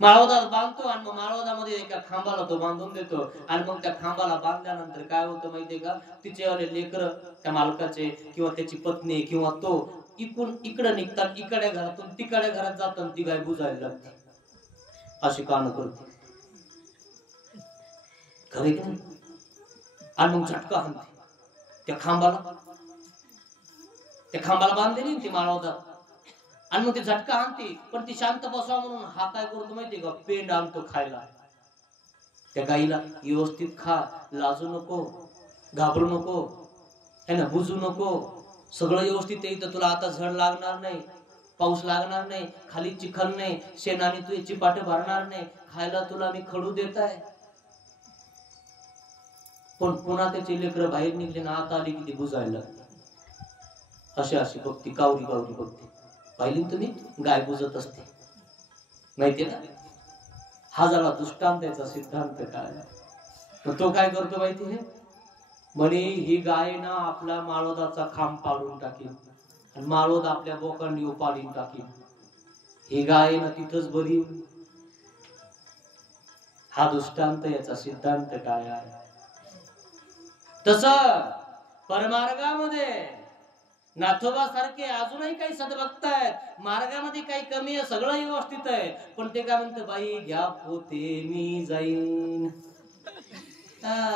माळवदात बांधतो आणि मग माळवदामध्ये एका खांबाला तो बांधून देतो आणि मग त्या खांबाला बांधल्यानंतर काय होतं माहितीये का, तिचे लेकर त्या मालकाचे किंवा त्याची पत्नी किंवा तो इकडून इकडे निघतात, इकडे घरातून तिकडे घरात जातात, ती गाय बुजायला लागते. अशी कान करते खरे की नाही. आणि मग झटका हाणते त्या खांबाला बांधलेली ती माळवतात आणि मग ते झटका आणते. पण ती शांत बसावं म्हणून हा काय करतो माहितीये का, पेंड आणतो खायला. त्या गाईला व्यवस्थित खा, लाजू नको, घाबरू नको, है ना, बुजू नको, सगळं व्यवस्थित आहे. तुला आता झड लागणार नाही, पाऊस लागणार नाही, खाली चिखल नाही, शेणाने तू चिपाटे भरणार नाही, खायला तुला मी खडू देत आहे. पण पुन्हा त्याचे लेकर बाहेर निघले ना, आता आली किती बुजायला. अशी भक्ती, कावरी भक्ती पाहिली तुम्ही, गाय बुजत असते माहितीये ना. हा झाला दृष्टांत, त्याचा सिद्धांत काय. तो काय करतो माहितीये, म्हणे ही गाय ना आपला माळवदाचा खांब पाडून टाकील आणि माळवद आपल्या बोकांनी उपाडून टाकील. ही गाय ना तिथंच बरी. हा दृष्टांत, याचा सिद्धांत काय आहे. तस परमार्गामध्ये नाथोबा सारखे अजूनही काही सद्भक्त आहेत. मार्गामध्ये काही कमी आहे, सगळं व्यवस्थित आहे, पण ते काय म्हणते, बाई घ्या पोते मी जाईन.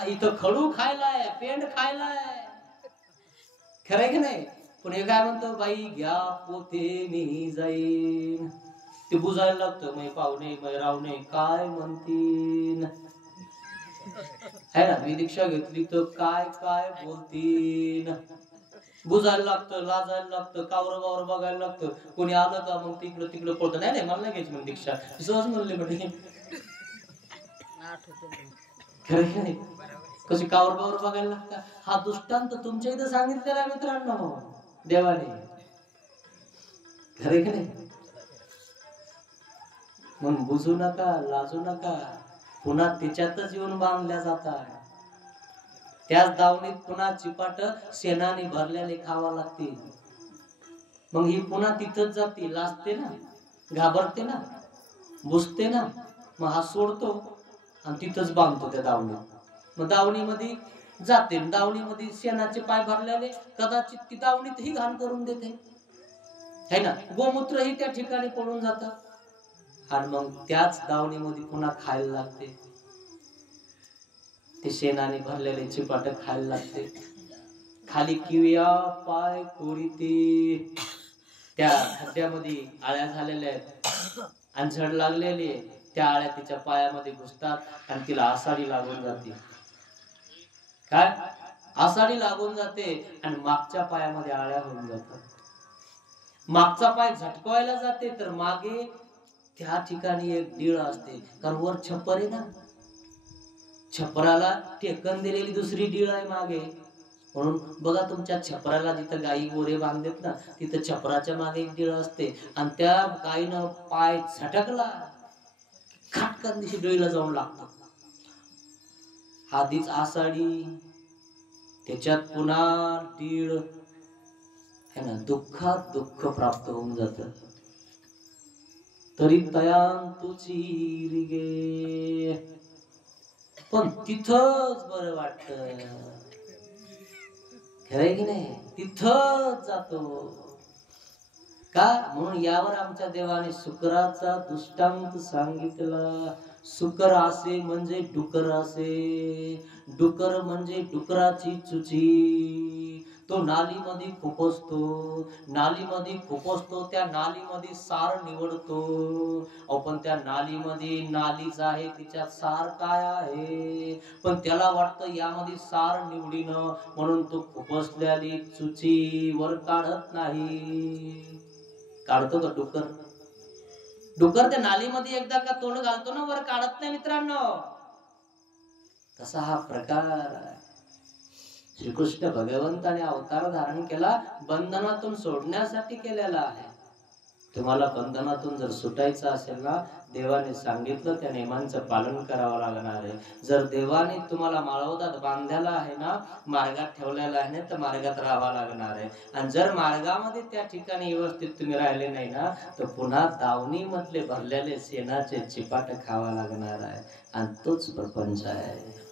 इथं खडू खायलाय, पेंड खायलाय, खरंय की नाही. पण हे काय म्हणतो, बाई घ्या पोते मी जाईन. ते बुजायला लागतं, मै पाहुणे मै रावणे काय म्हणतील. है ना. मी दीक्षा घेतली तर काय काय बोलतील, बुजायला लागतं, लाजायला लागतं, कावर बावर बघायला लागतं. कोणी आलं का मग तिकडं तिकडं पळतं. नाही मला नाही घ्यायची म्हणजे दीक्षा, सहज म्हणले म्हणजे. खरं नाही, कशी कावर बावर बघायला लागतं. हा दृष्टांत तुमच्या इथं सांगितलेला मित्रांनो देवाने. खरे की नाही. मग बुजू नका, लाजू नका. पुन्हा त्याच्यातच येऊन बांधल्या जातात. त्याच दावणीत पुन्हा चिपाट शेणाने भरलेले खावा लागतील. मग ही पुन्हा तिथंच जाते, लाजते ना, घाबरते ना, बुजते ना. मग हा सोडतो आणि तिथंच बांधतो त्या दावणीत. मग दावणीमध्ये जाते, दावणीमध्ये शेणाचे पाय भरलेले, कदाचित ती दावणीत ही घाण करून देते, है ना. गोमूत्र ही त्या ठिकाणी पडून जातात आणि मग त्याच दावणीमध्ये पुन्हा खायला लागते. ते शेणाने भरलेले चिपाट खायला लागते. खाली किविया पाय कोरीते, त्या खड्ड्यामध्ये आळ्या झालेल्या आहेत आणि झड लागलेली आहे. त्या आळ्या तिच्या पायामध्ये घुसतात आणि तिला आसाडी लागून जाते. काय आसाडी लागून जाते आणि मागच्या पायामध्ये आळ्या होऊन जातात. मागचा पाय झटकवायला जाते तर मागे त्या ठिकाणी एक डीळ असते, कारण वर छप्पर आहे ना, छपराला टेकन दिलेली दुसरी डीळ आहे मागे. म्हणून बघा तुमच्या छपराला जिथं गाई गोरे बांधलेत ना, तिथं छपराच्या मागे एक डीळ असते आणि त्या गाईनं पाय झटकला, खाटकन दिशी डीळीला जाऊन लागतो. आधीच आसाडी, त्याच्यात पुन्हा डीळ, है ना. दुःखात दुःख प्राप्त होऊन जात. तरी तयान तुझी गे, पण तिथंच बरं वाटत. खरंय की नाही, तिथंच जातो. का म्हणून यावर आमच्या देवाने शुक्राचा दृष्टांत सांगितला. शुकर असे म्हणजे डुकर असे, डुकर म्हणजे डुकराची चुची. तो नालीमध्ये खुपसतो, नालीमध्ये खुपसतो, त्या नालीमध्ये सार निवडतो. पण त्या नालीमध्ये नालीच आहे, तिच्यात सार काय आहे, पण त्याला वाटतं यामध्ये सार निवडीन, म्हणून तो खुपसलेली चुची वर काढत नाही. काढतो का डुकर? डुकर त्या नालीमध्ये एकदा का तोंड घालतो ना, वर काढत नाही मित्रांनो. तसा हा प्रकार श्रीकृष्ण भगवंताने अवतार धारण केला, बंधनातून सोडण्यासाठी केलेला आहे. तुम्हाला बंधनातून जर सुटायचं असेल ना, देवाने सांगितलं त्या नियमांचं पालन करावं लागणार आहे. जर देवाने तुम्हाला माळवतात बांधलेला आहे ना, मार्गात ठेवलेला आहे ना, तर मार्गात राहावं लागणार आहे. आणि जर मार्गामध्ये त्या ठिकाणी व्यवस्थित तुम्ही राहिले नाही ना, तर पुन्हा दावणी मधले भरलेले शेणाचे चिपाट खावा लागणार आहे. आणि तोच प्रपंच आहे.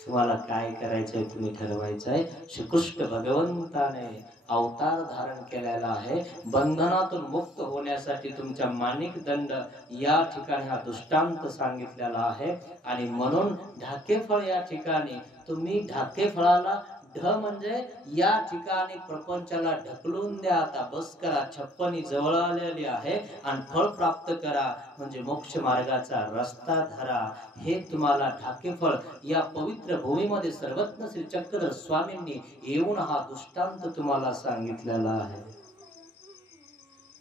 तुम्हाला काय करायचंय तुम्ही ठरवायचंय. श्रीकृष्ण भगवंताने अवतार धारण केलेला आहे, बंधनातून मुक्त होण्यासाठी. तुमच्या माणिक दंड या ठिकाणी हा दृष्टांत सांगितलेला आहे. आणि म्हणून ढाकेफळ या ठिकाणी तुम्ही ढाकेफळाला ढ म्हणजे या ठिकाणी प्रपंचाला ढकलून द्या. आता बस करा, छप्पनी जवळ आलेली आहे आणि फळ प्राप्त करा, म्हणजे मोक्ष मार्गाचा रस्ता धरा. हे तुम्हाला ढाकेफळ या पवित्र भूमीमध्ये सर्वज्ञ श्री चक्रधर स्वामींनी येऊन हा दृष्टांत तुम्हाला सांगितलेला आहे.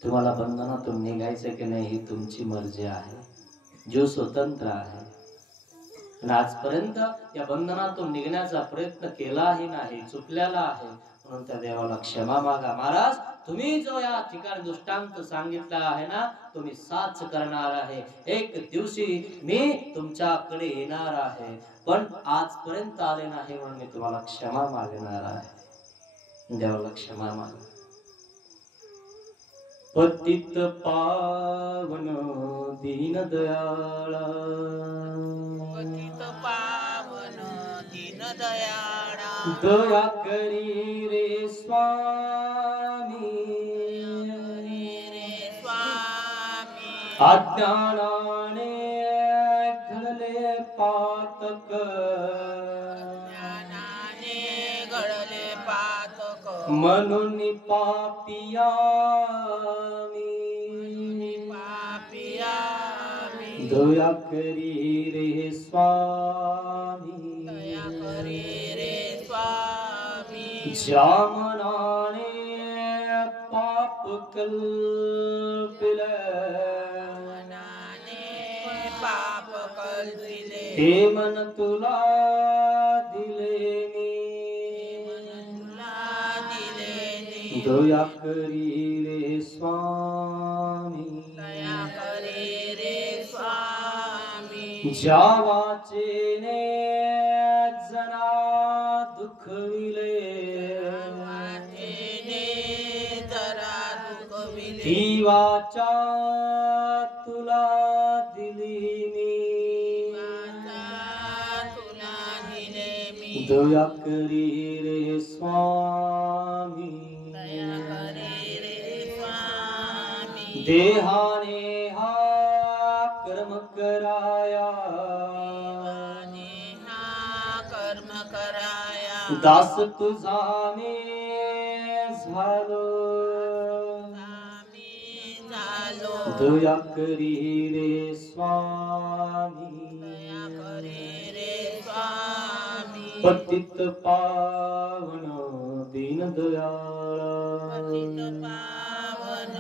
तुम्हाला बंधनातून निघायचं की नाही ही तुमची मर्जी आहे. जीव स्वतंत्र आहे. आणि आजपर्यंत या बंधनातून निघण्याचा प्रयत्न केलाही नाही, चुकलेला आहे. म्हणून त्या देवाला क्षमा मागा. महाराज, तुम्ही जो या ठिकाणी दृष्टांत सांगितला आहे ना, तुम्ही साच करणार आहे. एक दिवशी मी तुमच्याकडे येणार आहे, पण आजपर्यंत आले नाही, म्हणून मी तुम्हाला क्षमा मागणार आहे. देवाला क्षमा मागा. पतित पावन दीन दयाळा, पतित पावन दीन दयाळा, दया करी रे स्वामी, रे स्वामी. अज्ञानाने घडले पातक, ज्ञानाने घडले पातक, म्हणून पापिया पापिया. दया करी रे स्वामी, श्यामनाने पाप कल्पिले पाप कल्पिले हे मन तुला दिले मी दया करी रे स्वामी दया करे रे स्वामी ज्या वाचेने जना दुखविले जरा दुखविले ही वाचा तुला दिली मी तुला दिले मी दया करी रे स्वामी दया करे रे स्वामी देहाने हा कर्म कराया कर्म कराया दास तुझा मी झालो झालो दया करी रे स्वामी दया करे रे स्वामी पतित पावन दीन दयाळ पतित पावन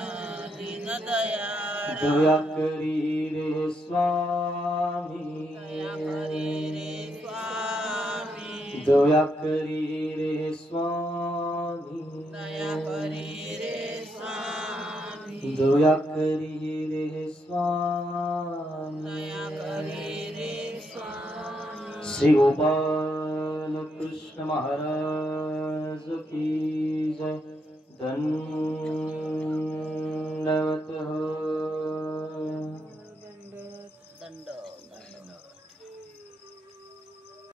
दीन दयाळ दया करी रे स्वामी दया करे रे स्वामी दया करी रे स्वामी दया करे रे स्वामी दया करी रे स्वामी दया करे रे स्वामी श्री गोपाल कृष्ण महाराज